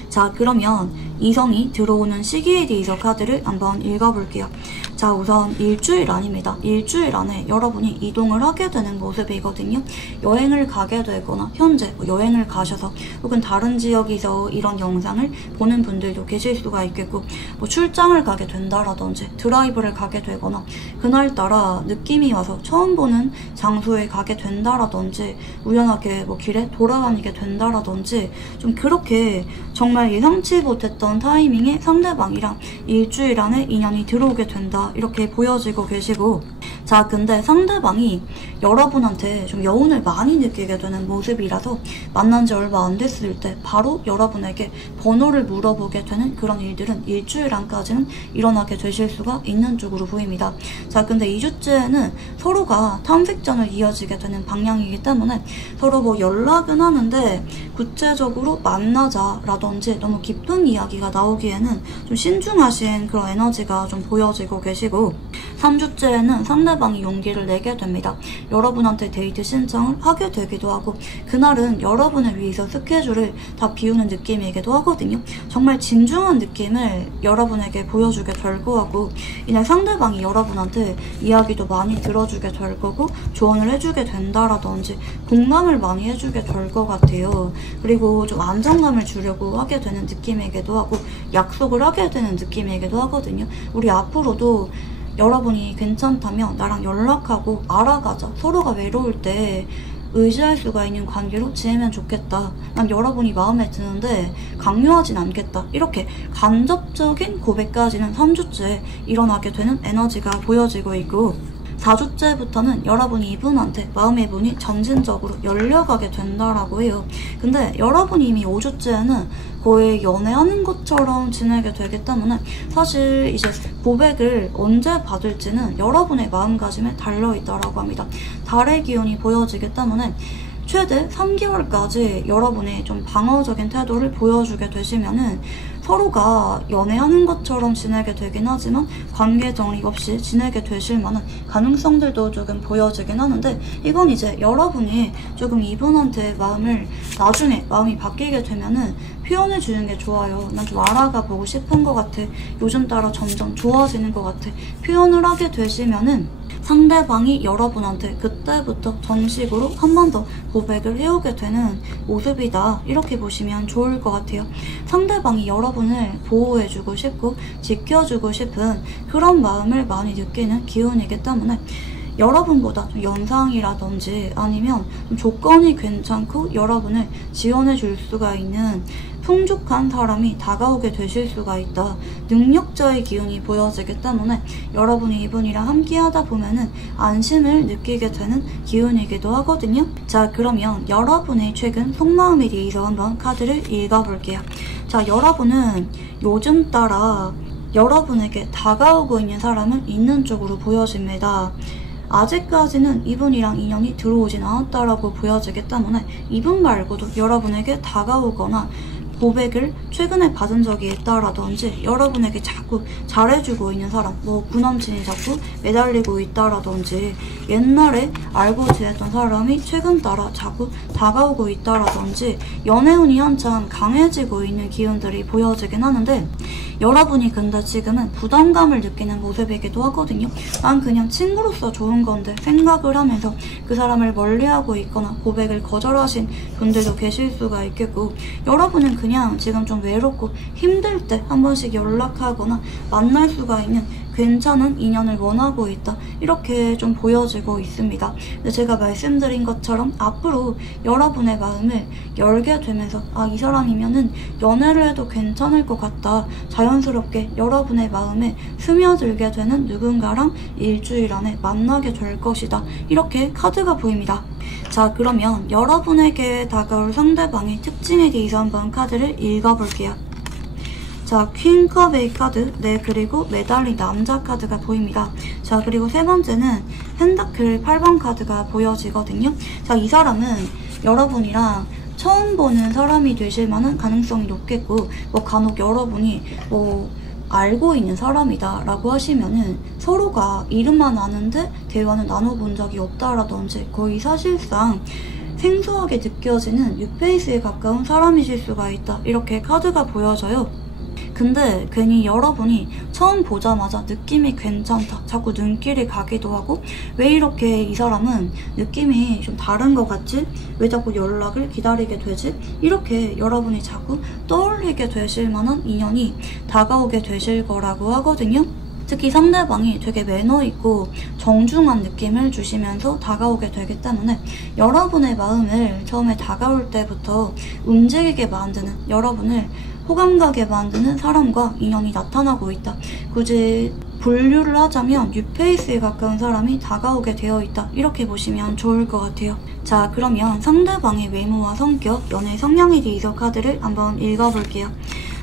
자, 그러면 이성이 들어오는 시기에 대해서 카드를 한번 읽어볼게요. 자, 우선 일주일 안입니다. 일주일 안에 여러분이 이동을 하게 되는 모습이거든요. 여행을 가게 되거나 현재 여행을 가셔서 혹은 다른 지역에서 이런 영상을 보는 분들도 계실 수가 있겠고, 출장을 가게 된다라든지 드라이브를 가게 되거나 그날따라 느낌이 와서 처음 보는 장소에 가게 된다라든지 우연하게 길에 돌아다니게 된다라든지, 좀 그렇게 정말 예상치 못했던 타이밍에 상대방이랑 일주일 안에 인연이 들어오게 된다, 이렇게 보여지고 계시고, 자, 근데 상대방이 여러분한테 좀 여운을 많이 느끼게 되는 모습이라서 만난 지 얼마 안 됐을 때 바로 여러분에게 번호를 물어보게 되는 그런 일들은 일주일 안까지는 일어나게 되실 수가 있는 쪽으로 보입니다. 자, 근데 2주째는 서로가 탐색전을 이어지게 되는 방향이기 때문에 서로 연락은 하는데 구체적으로 만나자라든지 너무 깊은 이야기가 나오기에는 좀 신중하신 그런 에너지가 좀 보여지고 계시고, 3주째에는 상대방이 용기를 내게 됩니다. 여러분한테 데이트 신청을 하게 되기도 하고, 그날은 여러분을 위해서 스케줄을 다 비우는 느낌이기도 하거든요. 정말 진중한 느낌을 여러분에게 보여주게 될 거고, 이날 상대방이 여러분한테 이야기도 많이 들어주게 될 거고 조언을 해주게 된다라든지 공감을 많이 해주게 될 것 같아요. 그리고 좀 안정감을 주려고 하게 되는 느낌이기도 하고 약속을 하게 되는 느낌이기도 하거든요. 우리 앞으로도 여러분이 괜찮다면 나랑 연락하고 알아가자, 서로가 외로울 때 의지할 수가 있는 관계로 지내면 좋겠다, 난 여러분이 마음에 드는데 강요하진 않겠다, 이렇게 간접적인 고백까지는 3주째 일어나게 되는 에너지가 보여지고 있고, 4주째부터는 여러분이 이분한테 마음의 문이 점진적으로 열려가게 된다라고 해요. 근데 여러분이 이미 5주째는 거의 연애하는 것처럼 지내게 되기 때문에 사실 이제 고백을 언제 받을지는 여러분의 마음가짐에 달려있다라고 합니다. 달의 기운이 보여지기 때문에 최대 3개월까지 여러분이 좀 방어적인 태도를 보여주게 되시면은 서로가 연애하는 것처럼 지내게 되긴 하지만 관계 정립 없이 지내게 되실 만한 가능성들도 조금 보여지긴 하는데, 이건 이제 여러분이 조금 이분한테 나중에 마음이 바뀌게 되면은 표현해 주는 게 좋아요. 난 좀 알아가 보고 싶은 것 같아, 요즘 따라 점점 좋아지는 것 같아, 표현을 하게 되시면은 상대방이 여러분한테 그때부터 정식으로 한 번 더 고백을 해오게 되는 모습이다, 이렇게 보시면 좋을 것 같아요. 상대방이 여러분을 보호해주고 싶고 지켜주고 싶은 그런 마음을 많이 느끼는 기운이기 때문에 여러분보다 좀 연상이라든지 아니면 좀 조건이 괜찮고 여러분을 지원해 줄 수가 있는 풍족한 사람이 다가오게 되실 수가 있다. 능력자의 기운이 보여지기 때문에 여러분이 이분이랑 함께 하다 보면은 안심을 느끼게 되는 기운이기도 하거든요. 자, 그러면 여러분의 최근 속마음에 대해서 한번 카드를 읽어볼게요. 자, 여러분은 요즘 따라 여러분에게 다가오고 있는 사람은 있는 쪽으로 보여집니다. 아직까지는 이분이랑 인연이 들어오진 않았다라고 보여지기 때문에 이분 말고도 여러분에게 다가오거나 고백을 최근에 받은 적이 있다라든지 여러분에게 자꾸 잘해주고 있는 사람, 뭐 구남친이 자꾸 매달리고 있다라든지 옛날에 알고 지냈던 사람이 최근 따라 자꾸 다가오고 있다라든지 연애운이 한참 강해지고 있는 기운들이 보여지긴 하는데 여러분이 근데 지금은 부담감을 느끼는 모습이기도 하거든요. 난 그냥 친구로서 좋은 건데 생각을 하면서 그 사람을 멀리하고 있거나 고백을 거절하신 분들도 계실 수가 있겠고 여러분은 그냥 지금 좀 외롭고 힘들 때 한 번씩 연락하거나 만날 수가 있는 괜찮은 인연을 원하고 있다. 이렇게 좀 보여지고 있습니다. 근데 제가 말씀드린 것처럼 앞으로 여러분의 마음을 열게 되면서 아, 이 사람이면은 연애를 해도 괜찮을 것 같다. 자연스럽게 여러분의 마음에 스며들게 되는 누군가랑 일주일 안에 만나게 될 것이다. 이렇게 카드가 보입니다. 자, 그러면 여러분에게 다가올 상대방의 특징에 대해서 한번 카드를 읽어볼게요. 자, 퀸컵의 카드, 네, 그리고 매달린 남자 카드가 보입니다. 자, 그리고 세 번째는 펜타클 8번 카드가 보여지거든요. 자, 이 사람은 여러분이랑 처음 보는 사람이 되실 만한 가능성이 높겠고, 뭐 간혹 여러분이 뭐 알고 있는 사람이다 라고 하시면은 서로가 이름만 아는데 대화는 나눠본 적이 없다라든지 거의 사실상 생소하게 느껴지는 뉴페이스에 가까운 사람이실 수가 있다. 이렇게 카드가 보여져요. 근데 괜히 여러분이 처음 보자마자 느낌이 괜찮다, 자꾸 눈길이 가기도 하고 왜 이렇게 이 사람은 느낌이 좀 다른 것 같지? 왜 자꾸 연락을 기다리게 되지? 이렇게 여러분이 자꾸 떠올리게 되실 만한 인연이 다가오게 되실 거라고 하거든요. 특히 상대방이 되게 매너 있고 정중한 느낌을 주시면서 다가오게 되기 때문에 여러분의 마음을 처음에 다가올 때부터 움직이게 만드는, 여러분을 호감 가게 만드는 사람과 인연이 나타나고 있다. 굳이 분류를 하자면 뉴페이스에 가까운 사람이 다가오게 되어 있다. 이렇게 보시면 좋을 것 같아요. 자, 그러면 상대방의 외모와 성격, 연애 성향에 대해서 카드를 한번 읽어볼게요.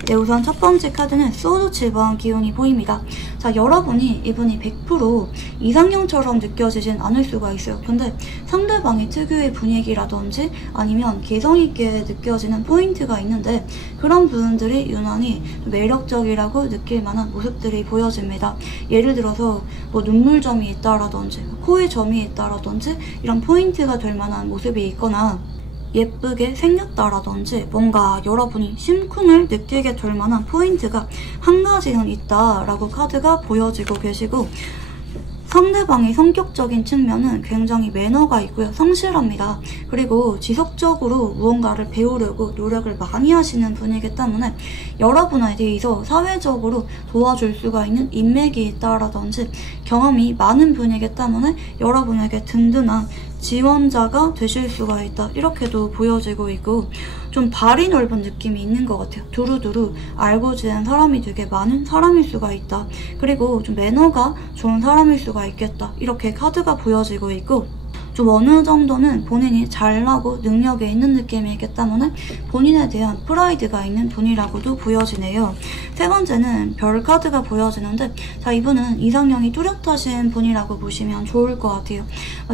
네, 우선 첫 번째 카드는 소드 7번 기운이 보입니다. 자, 여러분이 이분이 100% 이상형처럼 느껴지진 않을 수가 있어요. 근데 상대방의 특유의 분위기라든지 아니면 개성있게 느껴지는 포인트가 있는데 그런 부분들이 유난히 매력적이라고 느낄 만한 모습들이 보여집니다. 예를 들어서 뭐 눈물점이 있다라든지 코에 점이 있다라든지 이런 포인트가 될 만한 모습이 있거나 예쁘게 생겼다라든지 뭔가 여러분이 심쿵을 느끼게 될 만한 포인트가 한 가지는 있다라고 카드가 보여지고 계시고 상대방의 성격적인 측면은 굉장히 매너가 있고요. 성실합니다. 그리고 지속적으로 무언가를 배우려고 노력을 많이 하시는 분이기 때문에 여러분에 대해서 사회적으로 도와줄 수가 있는 인맥이 있다라든지 경험이 많은 분이기 때문에 여러분에게 든든한 지원자가 되실 수가 있다. 이렇게도 보여지고 있고 좀 발이 넓은 느낌이 있는 것 같아요. 두루두루 알고 지낸 사람이 되게 많은 사람일 수가 있다. 그리고 좀 매너가 좋은 사람일 수가 있겠다. 이렇게 카드가 보여지고 있고 좀 어느 정도는 본인이 잘나고 능력에 있는 느낌이기 때문에 본인에 대한 프라이드가 있는 분이라고도 보여지네요. 세 번째는 별 카드가 보여지는데 자, 이분은 이상형이 뚜렷하신 분이라고 보시면 좋을 것 같아요.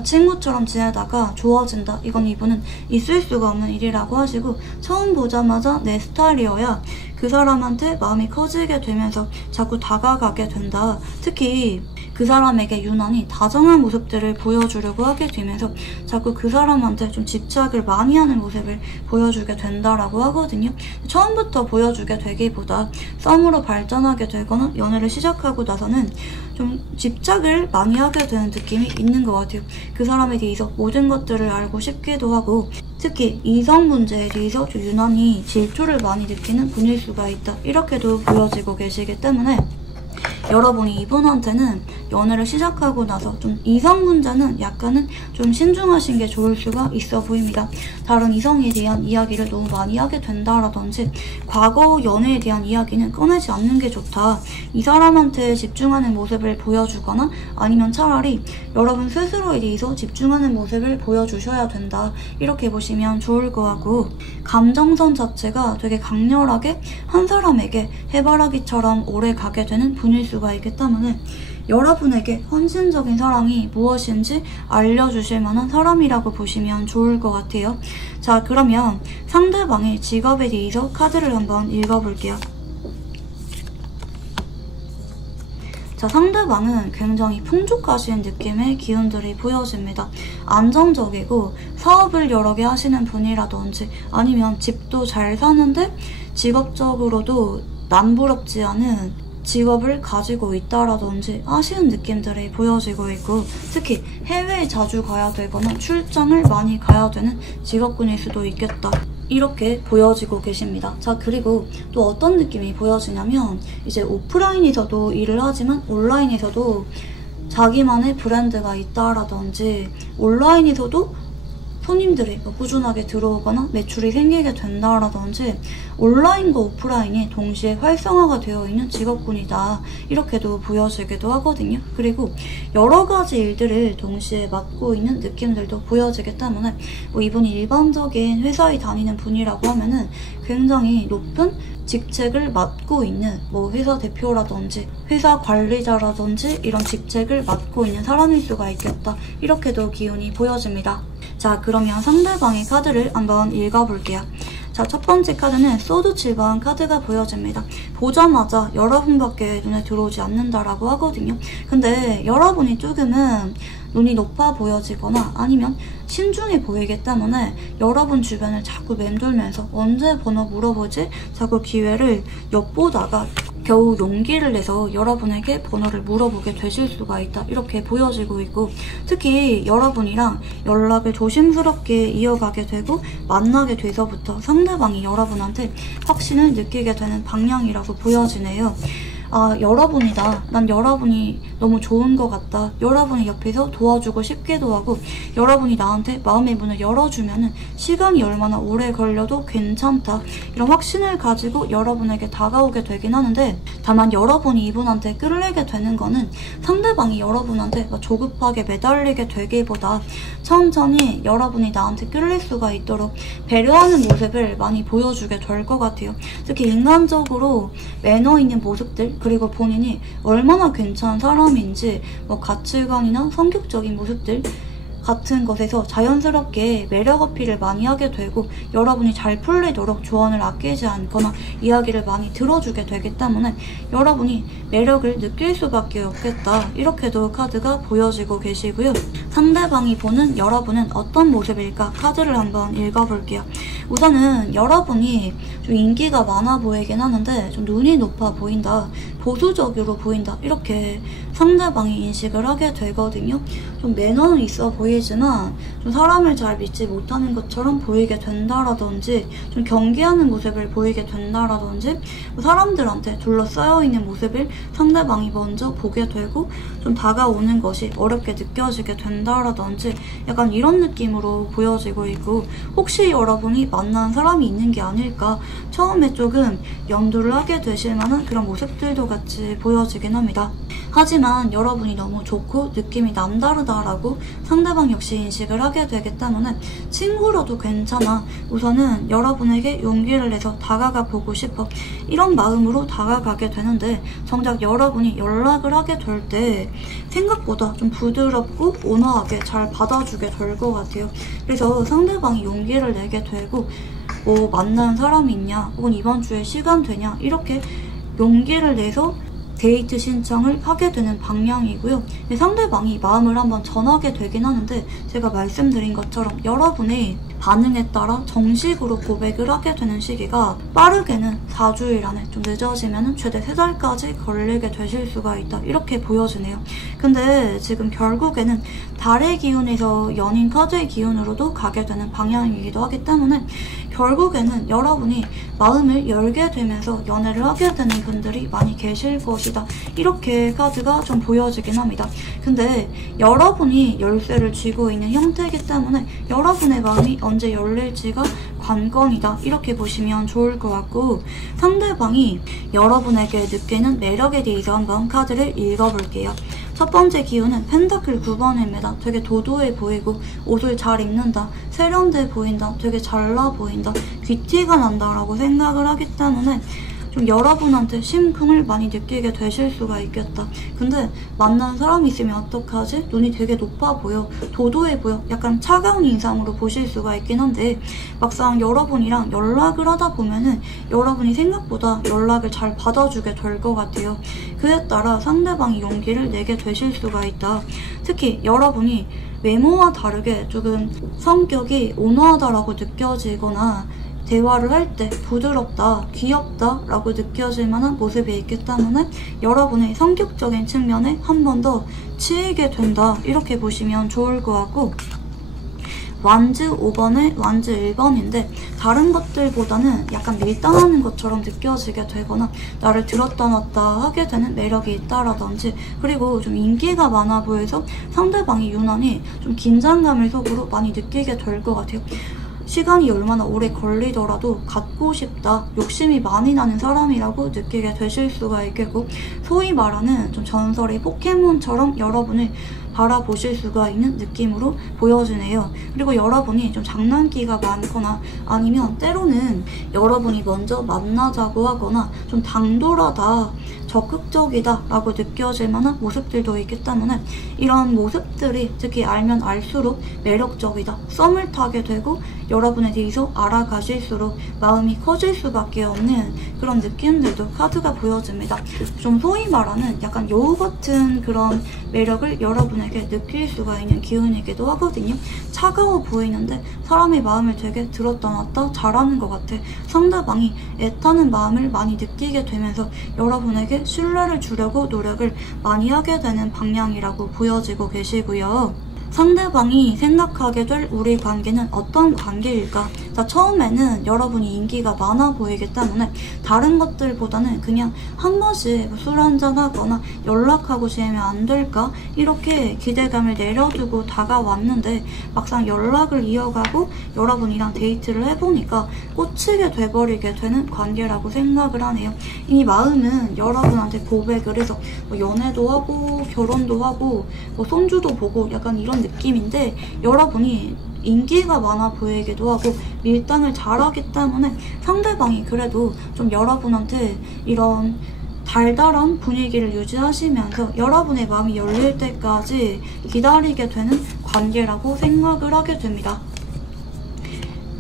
친구처럼 지내다가 좋아진다. 이건 이분은 있을 수가 없는 일이라고 하시고 처음 보자마자 내 스타일이어야 그 사람한테 마음이 커지게 되면서 자꾸 다가가게 된다. 특히 그 사람에게 유난히 다정한 모습들을 보여주려고 하게 되면서 자꾸 그 사람한테 좀 집착을 많이 하는 모습을 보여주게 된다라고 하거든요. 처음부터 보여주게 되기보다 썸으로 발전하게 되거나 연애를 시작하고 나서는 좀 집착을 많이 하게 되는 느낌이 있는 것 같아요. 그 사람에 대해서 모든 것들을 알고 싶기도 하고 특히 이성 문제에 대해서 좀 유난히 질투를 많이 느끼는 분일 수가 있다. 이렇게도 보여지고 계시기 때문에 여러분이 이분한테는 연애를 시작하고 나서 좀 이성 문제는 약간은 좀 신중하신 게 좋을 수가 있어 보입니다. 다른 이성에 대한 이야기를 너무 많이 하게 된다라든지 과거 연애에 대한 이야기는 꺼내지 않는 게 좋다. 이 사람한테 집중하는 모습을 보여주거나 아니면 차라리 여러분 스스로에 대해서 집중하는 모습을 보여주셔야 된다. 이렇게 보시면 좋을 것 같고, 감정선 자체가 되게 강렬하게 한 사람에게 해바라기처럼 오래 가게 되는 분일 수가 있기 때문에 여러분에게 헌신적인 사랑이 무엇인지 알려주실 만한 사람이라고 보시면 좋을 것 같아요. 자, 그러면 상대방의 직업에 대해서 카드를 한번 읽어볼게요. 자, 상대방은 굉장히 풍족하신 느낌의 기운들이 보여집니다. 안정적이고 사업을 여러 개 하시는 분이라든지 아니면 집도 잘 사는데 직업적으로도 남부럽지 않은 직업을 가지고 있다라든지 하시는 느낌들이 보여지고 있고, 특히 해외에 자주 가야 되거나 출장을 많이 가야 되는 직업군일 수도 있겠다. 이렇게 보여지고 계십니다. 자, 그리고 또 어떤 느낌이 보여지냐면 이제 오프라인에서도 일을 하지만 온라인에서도 자기만의 브랜드가 있다라든지 온라인에서도 손님들이 꾸준하게 들어오거나 매출이 생기게 된다라든지 온라인과 오프라인이 동시에 활성화가 되어 있는 직업군이다. 이렇게도 보여지기도 하거든요. 그리고 여러 가지 일들을 동시에 맡고 있는 느낌들도 보여지기 때문에 이분이 일반적인 회사에 다니는 분이라고 하면은 굉장히 높은 직책을 맡고 있는 회사 대표라든지 회사 관리자라든지 이런 직책을 맡고 있는 사람일 수가 있겠다. 이렇게도 기운이 보여집니다. 자, 그러면 상대방의 카드를 한번 읽어볼게요. 자, 첫 번째 카드는 소드 7번 카드가 보여집니다. 보자마자 여러분밖에 눈에 들어오지 않는다라고 하거든요. 근데 여러분이 조금은 눈이 높아 보여지거나 아니면 신중해 보이기 때문에 여러분 주변을 자꾸 맴돌면서 언제 번호 물어보지? 자꾸 기회를 엿보다가 겨우 용기를 내서 여러분에게 번호를 물어보게 되실 수가 있다. 이렇게 보여지고 있고, 특히 여러분이랑 연락을 조심스럽게 이어가게 되고 만나게 돼서부터 상대방이 여러분한테 확신을 느끼게 되는 방향이라고 보여지네요. 아, 여러분이다. 난 여러분이 너무 좋은 것 같다. 여러분이 옆에서 도와주고 싶기도 하고 여러분이 나한테 마음의 문을 열어주면은 시간이 얼마나 오래 걸려도 괜찮다. 이런 확신을 가지고 여러분에게 다가오게 되긴 하는데, 다만 여러분이 이분한테 끌리게 되는 거는 상대방이 여러분한테 조급하게 매달리게 되기보다 천천히 여러분이 나한테 끌릴 수가 있도록 배려하는 모습을 많이 보여주게 될 것 같아요. 특히 인간적으로 매너 있는 모습들, 그리고 본인이 얼마나 괜찮은 사람인지 가치관이나 성격적인 모습들 같은 것에서 자연스럽게 매력 어필을 많이 하게 되고 여러분이 잘 풀리도록 조언을 아끼지 않거나 이야기를 많이 들어주게 되기 때문에 여러분이 매력을 느낄 수밖에 없겠다. 이렇게도 카드가 보여지고 계시고요. 상대방이 보는 여러분은 어떤 모습일까? 카드를 한번 읽어볼게요. 우선은 여러분이 좀 인기가 많아 보이긴 하는데 좀 눈이 높아 보인다, 보수적으로 보인다, 이렇게 상대방이 인식을 하게 되거든요. 좀 매너는 있어 보이지만 좀 사람을 잘 믿지 못하는 것처럼 보이게 된다라든지 좀 경계하는 모습을 보이게 된다라든지 사람들한테 둘러싸여 있는 모습을 상대방이 먼저 보게 되고 좀 다가오는 것이 어렵게 느껴지게 된다라든지 약간 이런 느낌으로 보여지고 있고, 혹시 여러분이 만난 사람이 있는 게 아닐까 처음에 조금 염두를 하게 되실 만한 그런 모습들도 같이 보여지긴 합니다. 하지만 여러분이 너무 좋고 느낌이 남다르다라고 상대방 역시 인식을 하게 되기 때문에 친구로도 괜찮아, 우선은 여러분에게 용기를 내서 다가가 보고 싶어, 이런 마음으로 다가가게 되는데 정작 여러분이 연락을 하게 될 때 생각보다 좀 부드럽고 온화하게 잘 받아주게 될 것 같아요. 그래서 상대방이 용기를 내게 되고 만나는 사람이 있냐, 혹은 이번 주에 시간 되냐, 이렇게 용기를 내서 데이트 신청을 하게 되는 방향이고요. 상대방이 마음을 한번 전하게 되긴 하는데 제가 말씀드린 것처럼 여러분의 반응에 따라 정식으로 고백을 하게 되는 시기가 빠르게는 4주일 안에, 좀 늦어지면 최대 3달까지 걸리게 되실 수가 있다. 이렇게 보여지네요. 근데 지금 결국에는 달의 기운에서 연인 카드의 기운으로도 가게 되는 방향이기도 하기 때문에 결국에는 여러분이 마음을 열게 되면서 연애를 하게 되는 분들이 많이 계실 것이다. 이렇게 카드가 좀 보여지긴 합니다. 근데 여러분이 열쇠를 쥐고 있는 형태이기 때문에 여러분의 마음이 언제 열릴지가 관건이다. 이렇게 보시면 좋을 것 같고, 상대방이 여러분에게 느끼는 매력에 대해서 한번 카드를 읽어볼게요. 첫 번째 기운은 펜타클 9번입니다. 되게 도도해 보이고 옷을 잘 입는다, 세련돼 보인다, 되게 잘나 보인다, 귀티가 난다라고 생각을 하기 때문에 좀 여러분한테 심쿵을 많이 느끼게 되실 수가 있겠다. 근데 만난 사람이 있으면 어떡하지? 눈이 되게 높아 보여, 도도해 보여, 약간 차가운 인상으로 보실 수가 있긴 한데, 막상 여러분이랑 연락을 하다 보면은 여러분이 생각보다 연락을 잘 받아주게 될 것 같아요. 그에 따라 상대방이 용기를 내게 되실 수가 있다. 특히 여러분이 외모와 다르게 조금 성격이 온화하다라고 느껴지거나 대화를 할 때 부드럽다, 귀엽다 라고 느껴질 만한 모습이 있기 때문에 여러분의 성격적인 측면에 한 번 더 치이게 된다. 이렇게 보시면 좋을 것 같고, 완즈 5번에 완즈 1번인데 다른 것들보다는 약간 밀당하는 것처럼 느껴지게 되거나 나를 들었다 놨다 하게 되는 매력이 있다라든지, 그리고 좀 인기가 많아 보여서 상대방이 유난히 좀 긴장감을 속으로 많이 느끼게 될 것 같아요. 시간이 얼마나 오래 걸리더라도 갖고 싶다, 욕심이 많이 나는 사람이라고 느끼게 되실 수가 있겠고, 소위 말하는 좀 전설의 포켓몬처럼 여러분을 바라보실 수가 있는 느낌으로 보여지네요. 그리고 여러분이 좀 장난기가 많거나 아니면 때로는 여러분이 먼저 만나자고 하거나 좀 당돌하다, 적극적이다 라고 느껴질 만한 모습들도 있기 때문에 이런 모습들이 특히 알면 알수록 매력적이다, 썸을 타게 되고 여러분에 대해서 알아가실수록 마음이 커질 수밖에 없는 그런 느낌들도 카드가 보여집니다. 좀 소위 말하는 약간 여우 같은 그런 매력을 여러분에게 느낄 수가 있는 기운이기도 하거든요. 차가워 보이는데 사람의 마음을 되게 들었다 놨다 잘하는 것 같아. 상대방이 애타는 마음을 많이 느끼게 되면서 여러분에게 신뢰를 주려고 노력을 많이 하게 되는 방향이라고 보여지고 계시고요. 상대방이 생각하게 될 우리 관계는 어떤 관계일까? 자, 처음에는 여러분이 인기가 많아 보이기 때문에 다른 것들보다는 그냥 한 번씩 술 한잔 하거나 연락하고 지내면 안 될까? 이렇게 기대감을 내려두고 다가왔는데 막상 연락을 이어가고 여러분이랑 데이트를 해보니까 꽂히게 돼버리게 되는 관계라고 생각을 하네요. 이미 마음은 여러분한테 고백을 해서 뭐 연애도 하고 결혼도 하고 뭐 손주도 보고 약간 이런 느낌인데, 여러분이 인기가 많아 보이기도 하고 밀당을 잘하기 때문에 상대방이 그래도 좀 여러분한테 이런 달달한 분위기를 유지하시면서 여러분의 마음이 열릴 때까지 기다리게 되는 관계라고 생각을 하게 됩니다.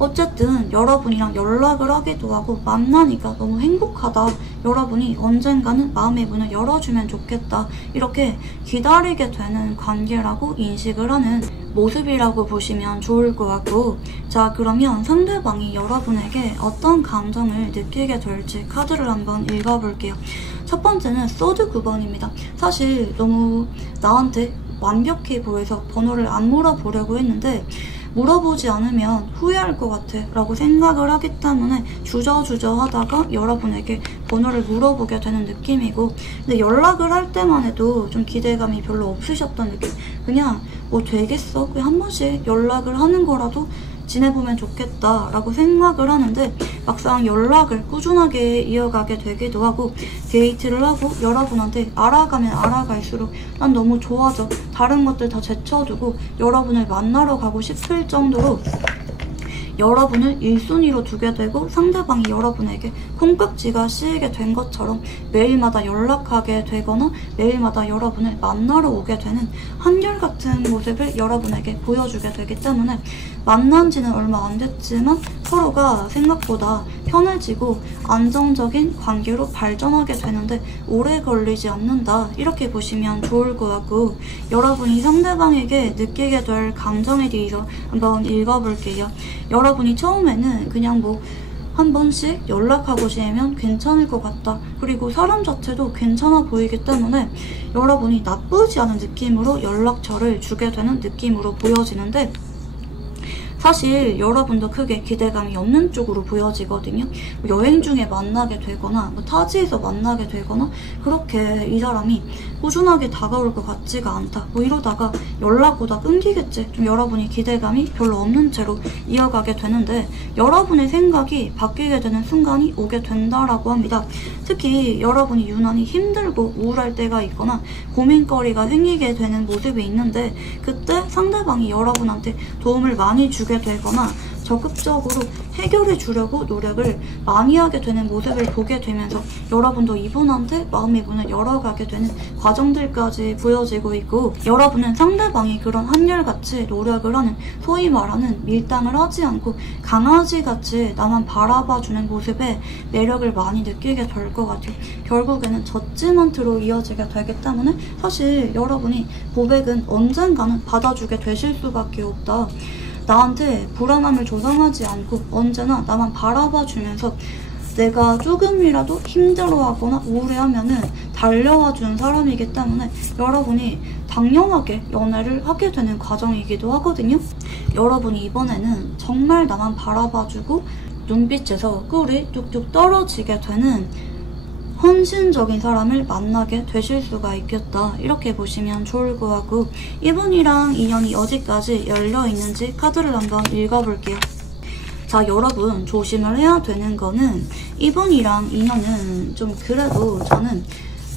어쨌든 여러분이랑 연락을 하기도 하고 만나니까 너무 행복하다, 여러분이 언젠가는 마음의 문을 열어주면 좋겠다, 이렇게 기다리게 되는 관계라고 인식을 하는 모습이라고 보시면 좋을 것 같고, 자, 그러면 상대방이 여러분에게 어떤 감정을 느끼게 될지 카드를 한번 읽어볼게요. 첫 번째는 소드 9번입니다. 사실 너무 나한테 완벽해 보여서 번호를 안 물어보려고 했는데 물어보지 않으면 후회할 것 같아 라고 생각을 하기 때문에 주저주저 하다가 여러분에게 번호를 물어보게 되는 느낌이고, 근데 연락을 할 때만 해도 좀 기대감이 별로 없으셨던 느낌, 그냥 뭐 되겠어, 그냥 한 번씩 연락을 하는 거라도 지내보면 좋겠다 라고 생각을 하는데 막상 연락을 꾸준하게 이어가게 되기도 하고 데이트를 하고 여러분한테 알아가면 알아갈수록 난 너무 좋아져, 다른 것들 다 제쳐두고 여러분을 만나러 가고 싶을 정도로 여러분을 1순위로 두게 되고 상대방이 여러분에게 콩깍지가 씌이게 된 것처럼 매일마다 연락하게 되거나 매일마다 여러분을 만나러 오게 되는 한결같은 모습을 여러분에게 보여주게 되기 때문에 만난 지는 얼마 안 됐지만 서로가 생각보다 편해지고 안정적인 관계로 발전하게 되는데 오래 걸리지 않는다, 이렇게 보시면 좋을 것 같고, 여러분이 상대방에게 느끼게 될 감정에 대해서 한번 읽어볼게요. 여러분이 처음에는 그냥 뭐 한 번씩 연락하고 지내면 괜찮을 것 같다, 그리고 사람 자체도 괜찮아 보이기 때문에 여러분이 나쁘지 않은 느낌으로 연락처를 주게 되는 느낌으로 보여지는데, 사실 여러분도 크게 기대감이 없는 쪽으로 보여지거든요. 여행 중에 만나게 되거나 타지에서 만나게 되거나 그렇게 이 사람이 꾸준하게 다가올 것 같지가 않다. 이러다가 연락 오다 끊기겠지. 좀 여러분이 기대감이 별로 없는 채로 이어가게 되는데 여러분의 생각이 바뀌게 되는 순간이 오게 된다라고 합니다. 특히 여러분이 유난히 힘들고 우울할 때가 있거나 고민거리가 생기게 되는 모습이 있는데 그때 상대방이 여러분한테 도움을 많이 주게 되거나 적극적으로 해결해 주려고 노력을 많이 하게 되는 모습을 보게 되면서 여러분도 이분한테 마음의 문을 열어가게 되는 과정들까지 보여지고 있고 여러분은 상대방이 그런 한결같이 노력을 하는 소위 말하는 밀당을 하지 않고 강아지같이 나만 바라봐주는 모습에 매력을 많이 느끼게 될 것 같아요. 결국에는 저지먼트로 이어지게 되기 때문에 사실 여러분이 고백은 언젠가는 받아주게 되실 수밖에 없다. 나한테 불안함을 조성하지 않고 언제나 나만 바라봐주면서 내가 조금이라도 힘들어하거나 우울해하면은 달려와주는 사람이기 때문에 여러분이 당연하게 연애를 하게 되는 과정이기도 하거든요. 여러분이 이번에는 정말 나만 바라봐주고 눈빛에서 꿀이 뚝뚝 떨어지게 되는 헌신적인 사람을 만나게 되실 수가 있겠다. 이렇게 보시면 좋을 것 같고 이분이랑 인연이 어디까지 열려있는지 카드를 한번 읽어볼게요. 자, 여러분 조심을 해야 되는 거는 이분이랑 인연은 좀 그래도 저는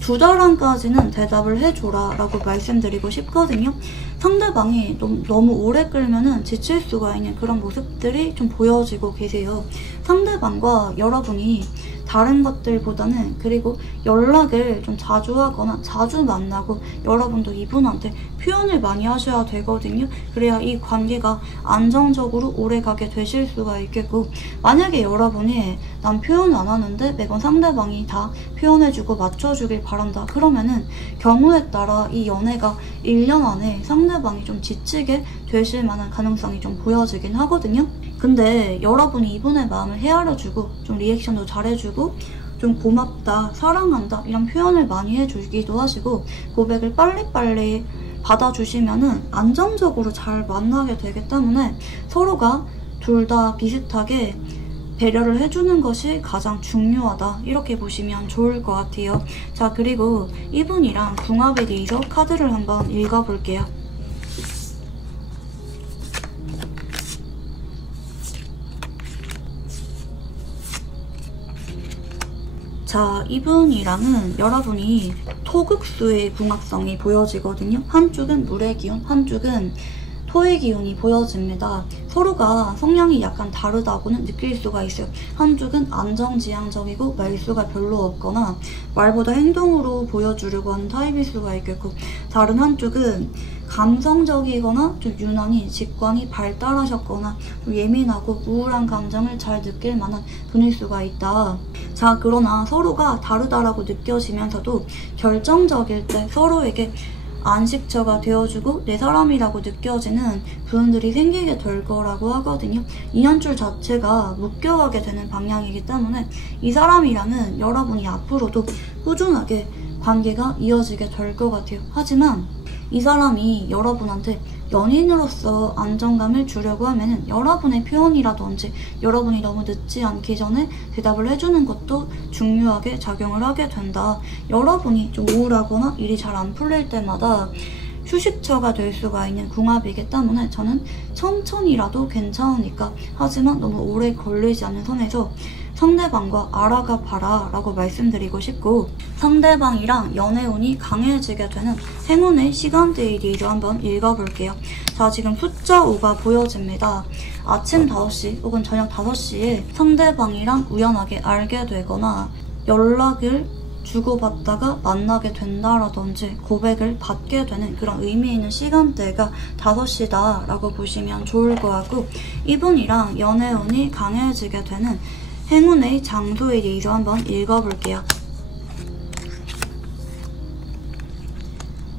2달 안까지는 대답을 해줘라 라고 말씀드리고 싶거든요. 상대방이 너무 오래 끌면은 지칠 수가 있는 그런 모습들이 좀 보여지고 계세요. 상대방과 여러분이 다른 것들보다는 그리고 연락을 좀 자주 하거나 자주 만나고 여러분도 이분한테 표현을 많이 하셔야 되거든요. 그래야 이 관계가 안정적으로 오래가게 되실 수가 있겠고 만약에 여러분이 난 표현 안 하는데 매번 상대방이 다 표현해주고 맞춰주길 바란다. 그러면은 경우에 따라 이 연애가 1년 안에 상대방이 좀 지치게 되실 만한 가능성이 좀 보여지긴 하거든요. 근데 여러분이 이분의 마음을 헤아려주고 좀 리액션도 잘해주고 좀 고맙다, 사랑한다 이런 표현을 많이 해주기도 하시고 고백을 빨리빨리 받아주시면은 안정적으로 잘 만나게 되기 때문에 서로가 둘 다 비슷하게 배려를 해주는 것이 가장 중요하다. 이렇게 보시면 좋을 것 같아요. 자, 그리고 이분이랑 궁합에 대해서 카드를 한번 읽어볼게요. 자, 이분이랑은 여러분이 토극수의 궁합성이 보여지거든요. 한쪽은 물의 기운, 한쪽은 토의 기운이 보여집니다. 서로가 성향이 약간 다르다고는 느낄 수가 있어요. 한쪽은 안정지향적이고 말수가 별로 없거나 말보다 행동으로 보여주려고 하는 타입일 수가 있겠고 다른 한쪽은 감성적이거나 좀 유난히 직관이 발달하셨거나 좀 예민하고 우울한 감정을 잘 느낄 만한 분일 수가 있다. 자, 그러나 서로가 다르다라고 느껴지면서도 결정적일 때 서로에게 안식처가 되어주고 내 사람이라고 느껴지는 분들이 생기게 될 거라고 하거든요. 인연줄 자체가 묶여가게 되는 방향이기 때문에 이 사람이랑은 여러분이 앞으로도 꾸준하게 관계가 이어지게 될 것 같아요. 하지만 이 사람이 여러분한테 연인으로서 안정감을 주려고 하면은 여러분의 표현이라든지 여러분이 너무 늦지 않기 전에 대답을 해주는 것도 중요하게 작용을 하게 된다. 여러분이 좀 우울하거나 일이 잘 안 풀릴 때마다 휴식처가 될 수가 있는 궁합이기 때문에 저는 천천히라도 괜찮으니까 하지만 너무 오래 걸리지 않는 선에서 상대방과 알아가 봐라 라고 말씀드리고 싶고 상대방이랑 연애운이 강해지게 되는 행운의 시간대이기로 한번 읽어볼게요. 자, 지금 숫자 5가 보여집니다. 아침 5시 혹은 저녁 5시에 상대방이랑 우연하게 알게 되거나 연락을 주고받다가 만나게 된다라든지 고백을 받게 되는 그런 의미 있는 시간대가 5시다 라고 보시면 좋을 것 같고 이분이랑 연애운이 강해지게 되는 행운의 장소에 대해서 한번 읽어볼게요.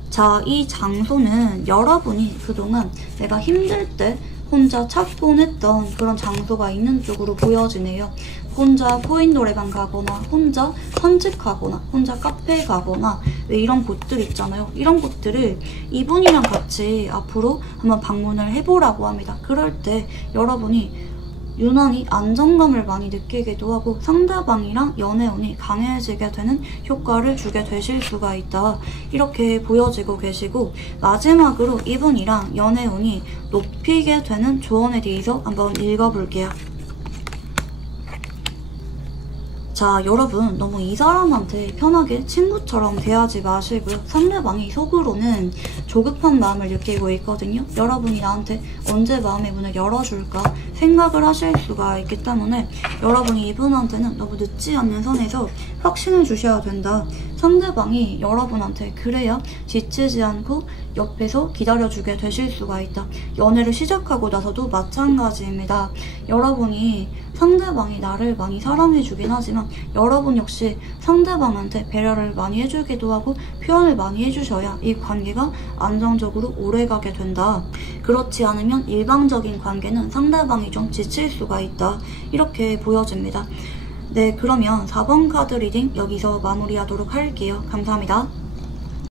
자, 이 장소는 여러분이 그동안 내가 힘들 때 혼자 찾곤 했던 그런 장소가 있는 쪽으로 보여지네요. 혼자 코인 노래방 가거나 혼자 산책하거나 혼자 카페 가거나 왜 이런 곳들 있잖아요. 이런 곳들을 이분이랑 같이 앞으로 한번 방문을 해보라고 합니다. 그럴 때 여러분이 유난히 안정감을 많이 느끼기도 하고 상대방이랑 연애운이 강해지게 되는 효과를 주게 되실 수가 있다. 이렇게 보여지고 계시고, 마지막으로 이분이랑 연애운이 높이게 되는 조언에 대해서 한번 읽어볼게요. 자, 여러분 너무 이 사람한테 편하게 친구처럼 대하지 마시고요. 상대방이 속으로는 조급한 마음을 느끼고 있거든요. 여러분이 나한테 언제 마음의 문을 열어줄까 생각을 하실 수가 있기 때문에 여러분이 이분한테는 너무 늦지 않는 선에서 확신을 주셔야 된다. 상대방이 여러분한테 그래야 지치지 않고 옆에서 기다려주게 되실 수가 있다. 연애를 시작하고 나서도 마찬가지입니다. 여러분이 상대방이 나를 많이 사랑해주긴 하지만 여러분 역시 상대방한테 배려를 많이 해주기도 하고 표현을 많이 해주셔야 이 관계가 안정적으로 오래가게 된다. 그렇지 않으면 일방적인 관계는 상대방이 좀 지칠 수가 있다. 이렇게 보여집니다. 네, 그러면 4번 카드 리딩 여기서 마무리하도록 할게요. 감사합니다.